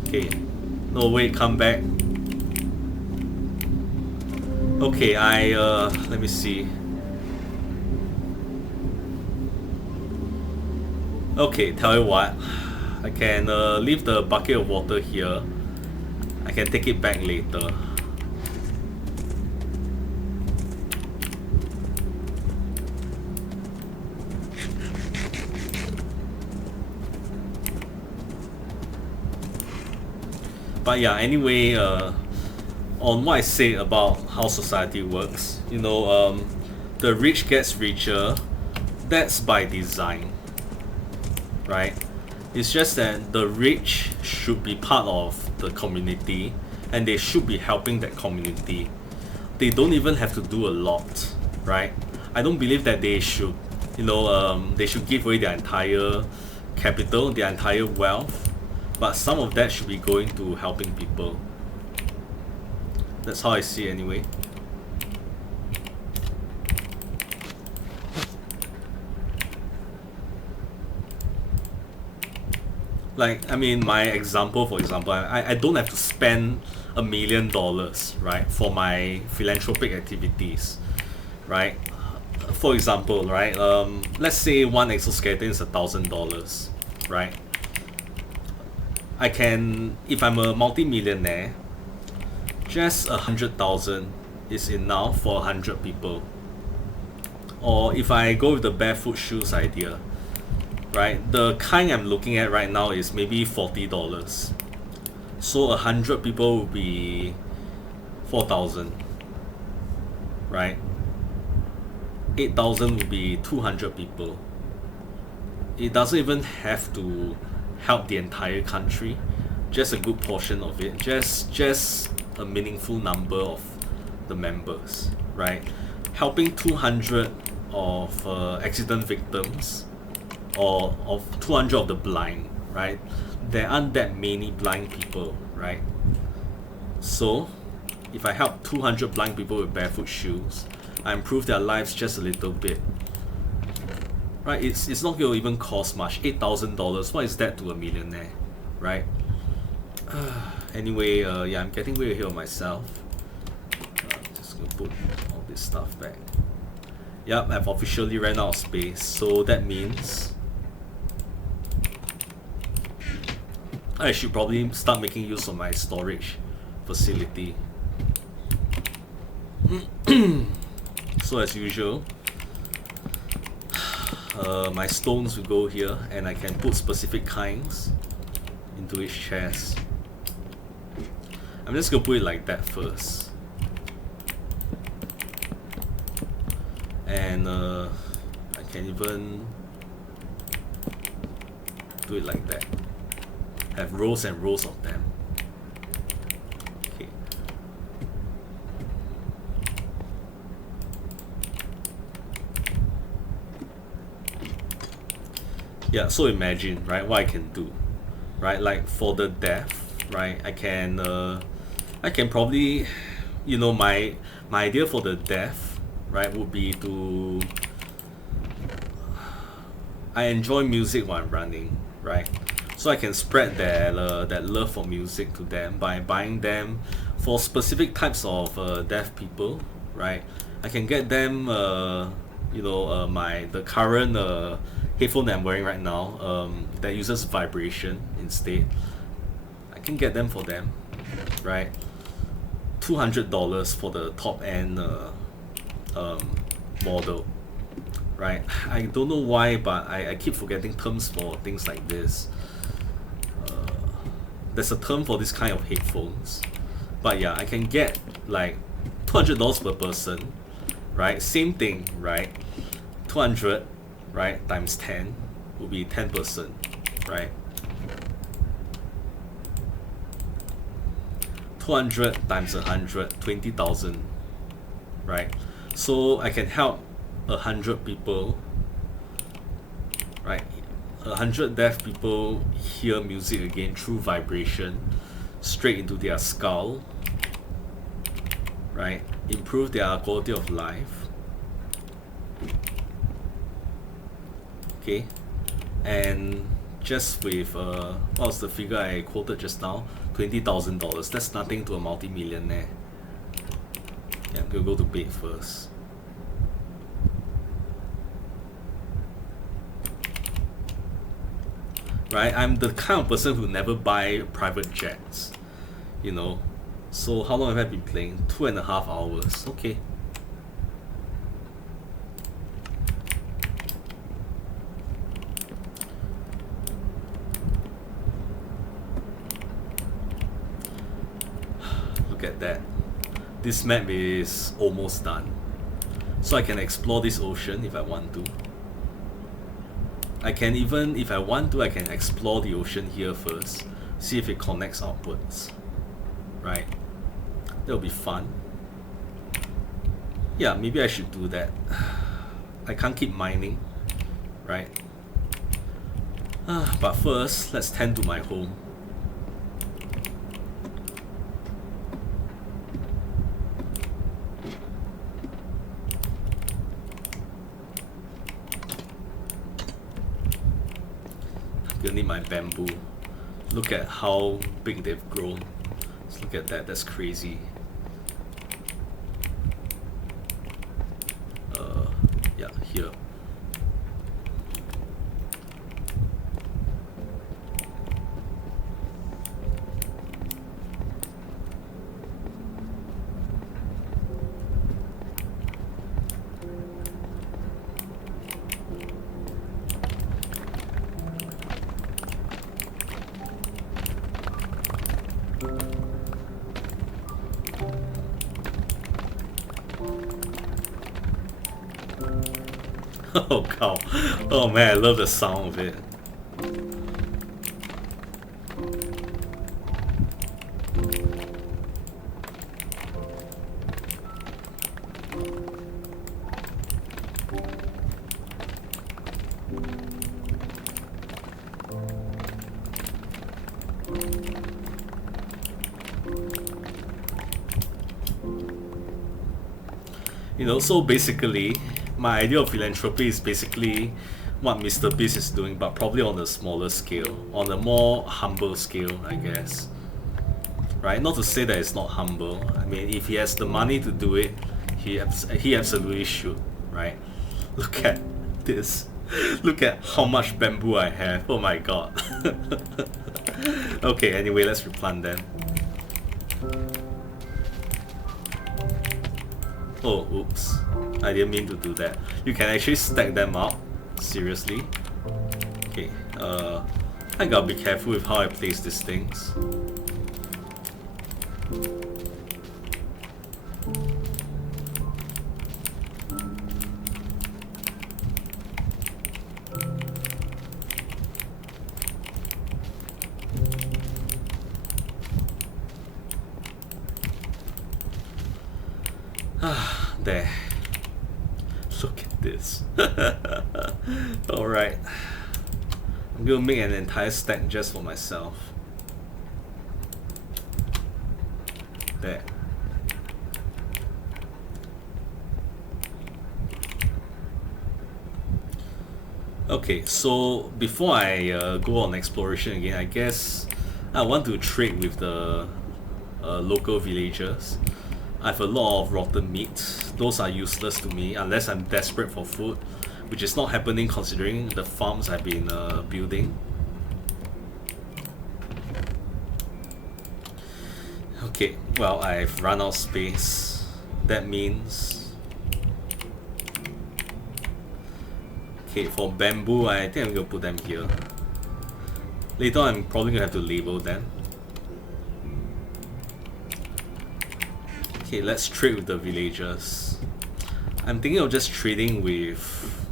Okay. No, wait, come back. Okay, let me see. Okay, tell you what. I can leave the bucket of water here. I can take it back later. But yeah, anyway, on what I say about how society works, the rich gets richer. That's by design, right? It's just that the rich should be part of the community and they should be helping that community. They don't even have to do a lot, right? I don't believe that they should, they should give away their entire capital, their entire wealth, but some of that should be going to helping people. That's how I see it anyway. Like, I mean, my example, for example, I don't have to spend $1 million, right, for my philanthropic activities, right? For example, right, let's say one exoskeleton is $1,000, right? I can, if I'm a multi-millionaire, just 100,000 is enough for 100 people. Or if I go with the barefoot shoes idea, right, the kind I'm looking at right now is maybe $40. So 100 people would be 4,000, right? 8,000 would be 200 people. It doesn't even have to help the entire country, just a good portion of it, just a meaningful number of the members, right? Helping 200 of accident victims, or of 200 of the blind, right? There aren't that many blind people, right? So if I help 200 blind people with barefoot shoes, I improve their lives just a little bit, right? It's not going to even cost much. $8,000, what is that to a millionaire, right? Anyway, yeah, I'm getting way ahead of myself. Just gonna put all this stuff back. Yep, I've officially ran out of space, so that means I should probably start making use of my storage facility. So as usual, my stones will go here and I can put specific kinds into each chest. I'm just gonna put it like that first. And I can even do it like that. Have rows and rows of them. Okay. Yeah, so imagine, right, what I can do, right? Like for the deaf, right, I can probably, my idea for the deaf, right, would be to, I enjoy music while I'm running, right? So I can spread that love for music to them by buying them for specific types of deaf people, right? I can get them, the current headphone that I'm wearing right now, that uses vibration instead. I can get them for them, right? $200 for the top end model, right? I don't know why, but I keep forgetting terms for things like this. There's a term for this kind of headphones, but yeah, I can get like $200 per person, right? Same thing, right? 200, right, times 10 will be 10%, right? 200 times 100, 20,000, right? So I can help 100 people, right? 100 deaf people hear music again through vibration straight into their skull, right? Improve their quality of life. Okay, and just with what was the figure I quoted just now? $20,000. That's nothing to a multi-millionaire. Yeah, I'm gonna go to bed first. right? I'm the kind of person who never buy private jets, you know. So how long have I been playing? 2.5 hours. Okay. Look at that. This map is almost done. So I can explore this ocean if I want to. I can even, if I want to, I can explore the ocean here first. See if it connects upwards. Right? That'll be fun. Yeah, maybe I should do that. I can't keep mining. Right? But first, let's tend to my home. Gonna need my bamboo. Look at how big they've grown. Let's look at that, that's crazy. Yeah, here. Oh cow. Oh man, I love the sound of it. You know, so basically my idea of philanthropy is basically what Mr. Beast is doing, but probably on a smaller scale, on a more humble scale, I guess. Right? Not to say that it's not humble. I mean, if he has the money to do it, he absolutely should, right? Look at this. Look at how much bamboo I have. Oh my god. Okay, anyway, let's replant them. Oh, oops. I didn't mean to do that. You can actually stack them up. Seriously. Okay, I gotta be careful with how I place these things. There. Look at this. Alright. I'm gonna make an entire stack just for myself. There. Okay, so before I go on exploration again, I guess I want to trade with the local villagers. I have a lot of rotten meat. Those are useless to me unless I'm desperate for food, which is not happening considering the farms I've been building. Okay, well, I've run out of space. That means... Okay, for bamboo, I think I'm gonna put them here. Later I'm probably gonna have to label them. Okay, let's trade with the villagers. I'm thinking of just trading with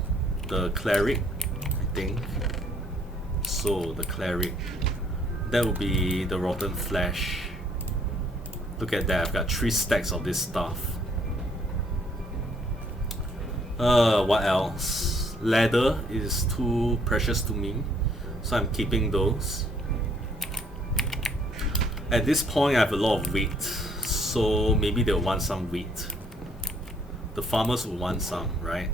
the cleric, I think. So, the cleric. That would be the rotten flesh. Look at that, I've got 3 stacks of this stuff. What else? Leather is too precious to me, so I'm keeping those. At this point, I have a lot of wheat, so maybe they'll want some wheat. The farmers will want some, right?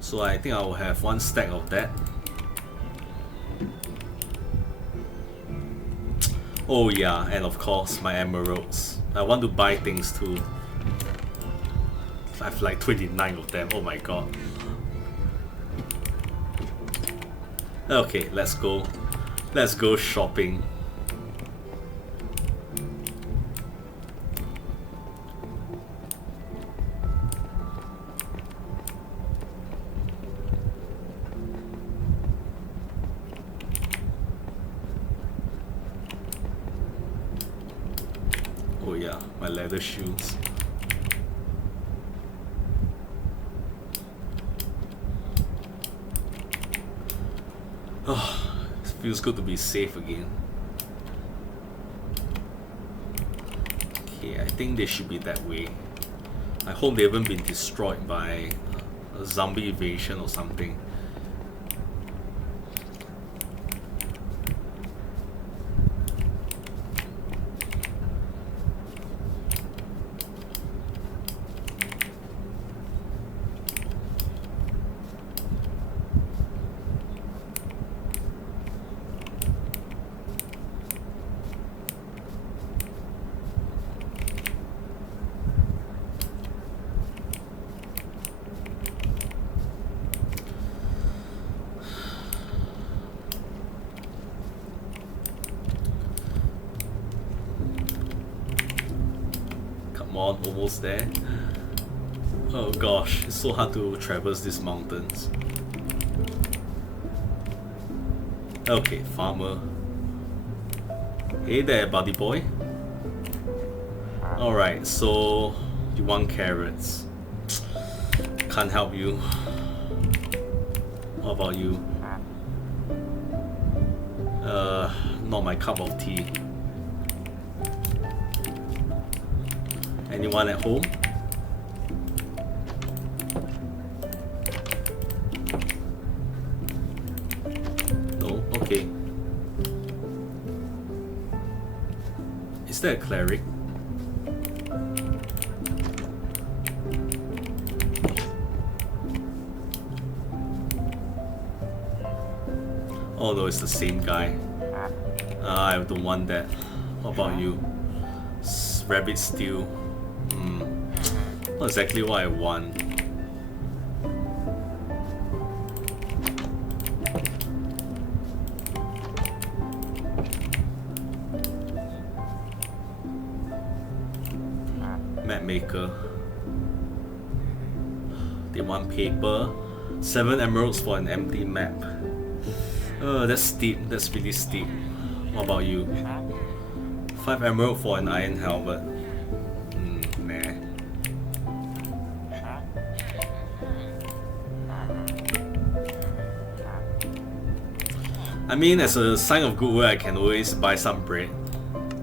So I think I will have 1 stack of that. Oh yeah, and of course my emeralds. I want to buy things too. I have like 29 of them, oh my god. Okay, let's go. Let's go shopping. Oh yeah, my leather shoes. Oh, it feels good to be safe again. Okay, I think they should be that way. I hope they haven't been destroyed by a zombie invasion or something. Come on, almost there. Oh gosh, it's so hard to traverse these mountains. Okay, farmer. Hey there, buddy boy. Alright, so you want carrots. Can't help you. What about you? Not my cup of tea. Anyone at home? No? Okay. Is there a cleric? Oh no, it's the same guy. I don't want that. What about you? Rabbit stew. Not exactly what I want. Map maker. They want paper. 7 emeralds for an empty map. That's steep. That's really steep. What about you? 5 emerald for an iron helmet. Nah. I mean, as a sign of goodwill, I can always buy some bread.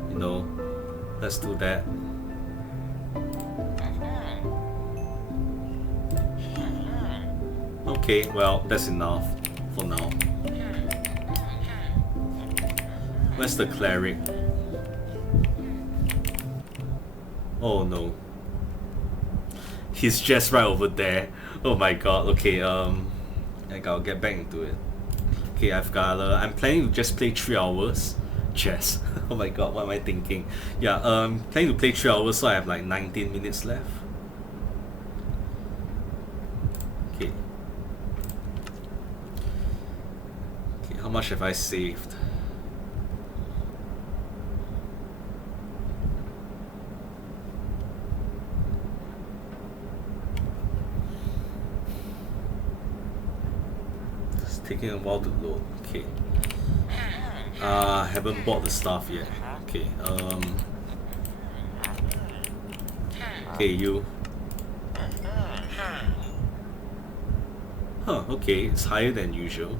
You know, let's do that. Okay, well, that's enough for now. Where's the cleric? Oh no. He's just right over there. Oh my god, okay, I'll get back into it. Okay, I've got, I'm planning to just play 3 hours. Chess. Oh my god, what am I thinking? Yeah, planning to play 3 hours, so I have like 19 minutes left. Okay. Okay, how much have I saved? Taking a while to load. Okay. Haven't bought the stuff yet. Okay. Okay, you. Huh, okay, it's higher than usual.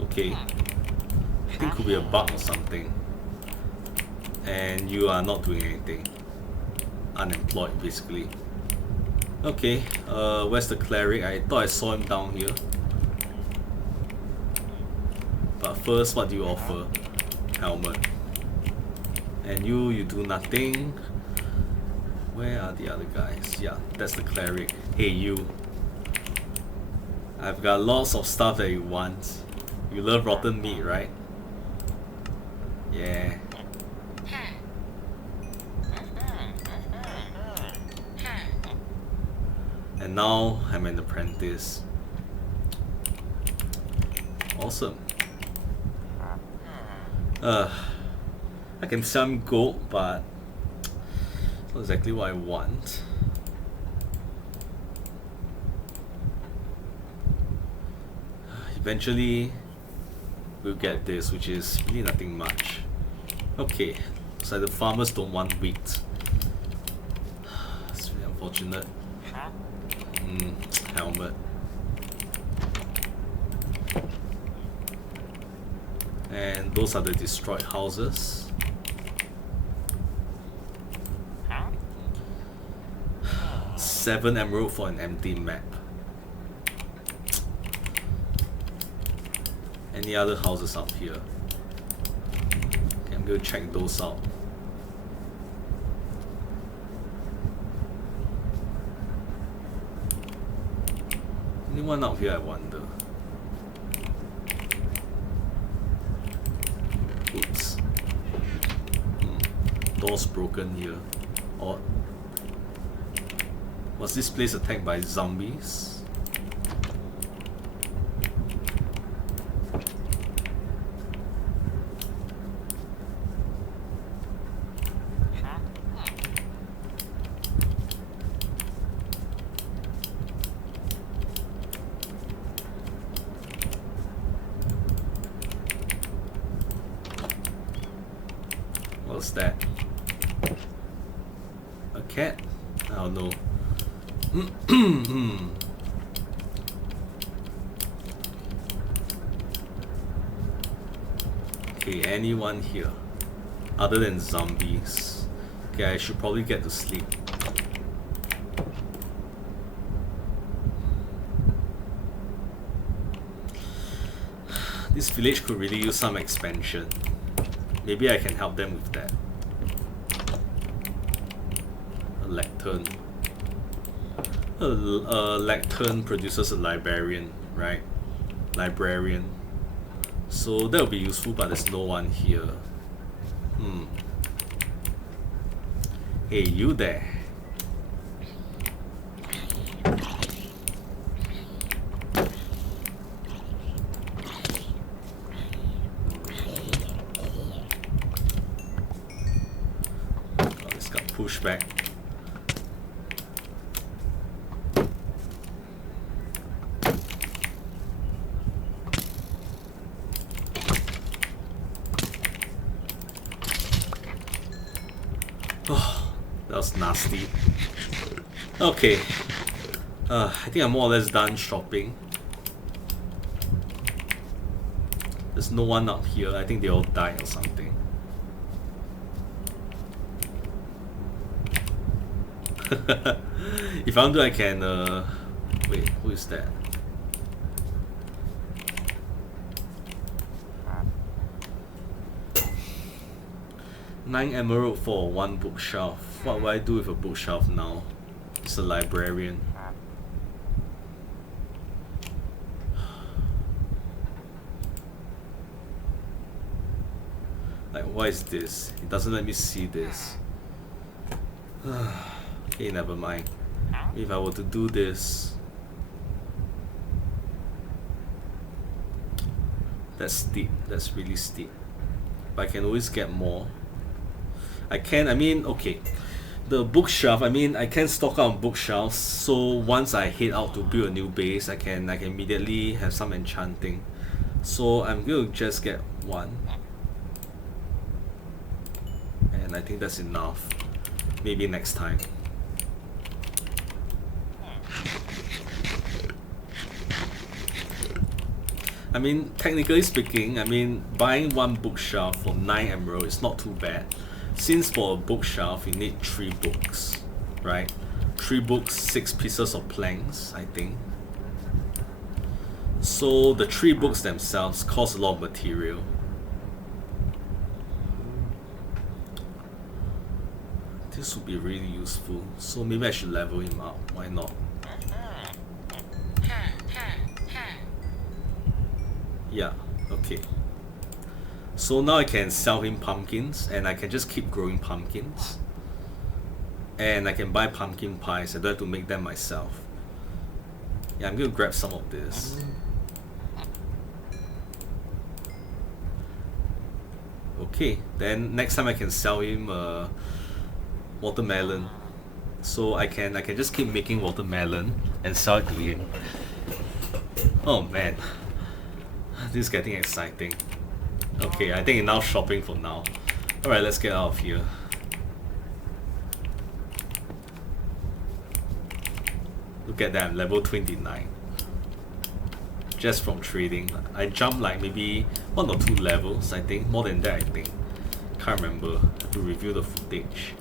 Okay. I think it could be a bug or something. And you are not doing anything. Unemployed, basically. Okay, where's the cleric? I thought I saw him down here. But first, what do you offer? Helmet. And you do nothing. Where are the other guys? Yeah, that's the cleric. Hey you. I've got lots of stuff that you want. You love rotten meat, right? Yeah. And now I'm an apprentice. Awesome. I can sell him gold, but it's not exactly what I want. Eventually, we'll get this, which is really nothing much. Okay, so the farmers don't want wheat. It's really unfortunate. Helmet. And those are the destroyed houses. Seven emerald for an empty map. Any other houses up here? Okay, I'm gonna check those out. Anyone out here, I wonder. Oops. Door's broken here. Odd. Was this place attacked by zombies? What's that? A cat? I don't know. Okay, anyone here? Other than zombies. Okay, I should probably get to sleep. This village could really use some expansion. Maybe I can help them with that. A lectern. A lectern produces a librarian, right? Librarian. So that will be useful, but there's no one here. Hey, you there. Oh, this got pushed back. Oh, that was nasty. Okay. I think I'm more or less done shopping. There's no one up here. I think they all died or something. If I want to, I can wait, who is that? Nine emerald for one bookshelf. What will I do with a bookshelf now? It's a librarian. Like, what is this? It doesn't let me see this. Okay, never mind. If I were to do this, that's steep. That's really steep. But I can always get more. I mean, okay. The bookshelf, I mean, I can stock out bookshelves, so once I head out to build a new base, I can immediately have some enchanting. So I'm going to just get one. And I think that's enough. Maybe next time. I mean, technically speaking, I mean, buying one bookshelf for 9 emerald is not too bad. Since for a bookshelf you need 3 books, right? 3 books, 6 pieces of planks, I think. So the 3 books themselves cost a lot of material. This would be really useful. So maybe I should level him up. Why not? Yeah, okay. So now I can sell him pumpkins and I can just keep growing pumpkins. And I can buy pumpkin pies. I don't have to make them myself. Yeah, I'm gonna grab some of this. Okay, then next time I can sell him watermelon. So I can just keep making watermelon and sell it to him. Oh man, this is getting exciting. Okay, I think enough shopping for now. Alright, let's get out of here. Look at that, I'm level 29. Just from trading. I jumped like maybe 1 or 2 levels, I think. More than that, I think. Can't remember. Have to review the footage.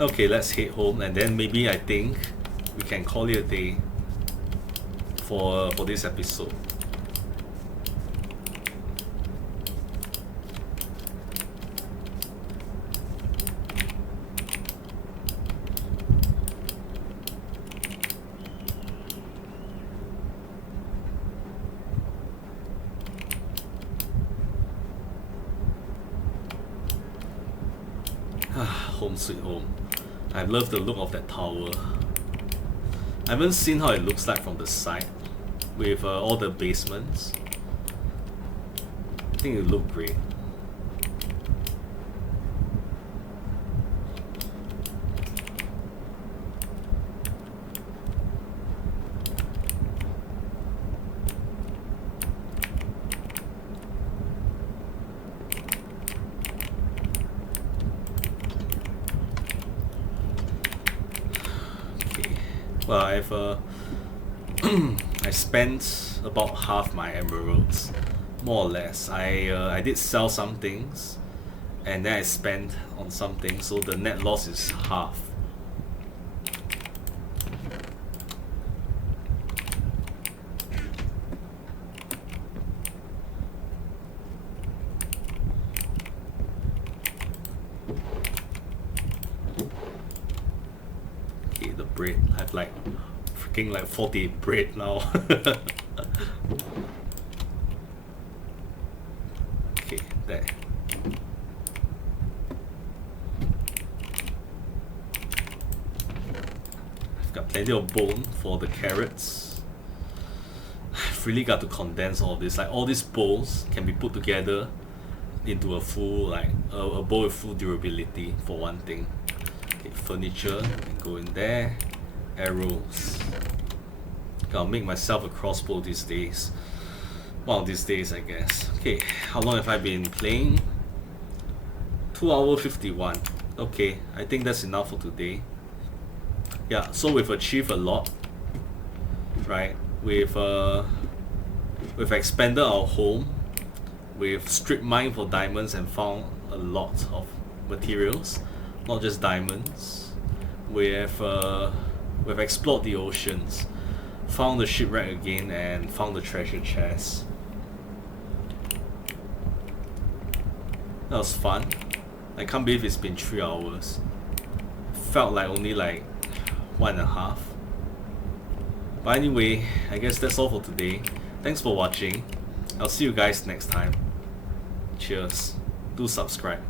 Okay, let's head home, and then maybe I think we can call it a day for this episode. Home sweet home. I love the look of that tower. I haven't seen how it looks like from the side with all the basements. I think it looked great. Well, I spent about half my emeralds, more or less. I did sell some things, and then I spent on some things, so the net loss is half. Okay, the bread. I have like freaking like 40 bread now. Okay, there. I've got plenty of bone for the carrots. I've really got to condense all this. Like all these bowls can be put together into a full a bowl with full durability for one thing. Okay, furniture can go in there. Arrows. Gotta make myself a crossbow these days. One of these days, I guess. Okay, how long have I been playing? 2 hours 51. Okay, I think that's enough for today. Yeah, so we've achieved a lot, right? We've expanded our home. We've strip mined for diamonds and found a lot of materials, not just diamonds. We've explored the oceans, found the shipwreck again, and found the treasure chest. That was fun. I can't believe it's been 3 hours. Felt like only like 1.5. But anyway, I guess that's all for today. Thanks for watching. I'll see you guys next time. Cheers. Do subscribe.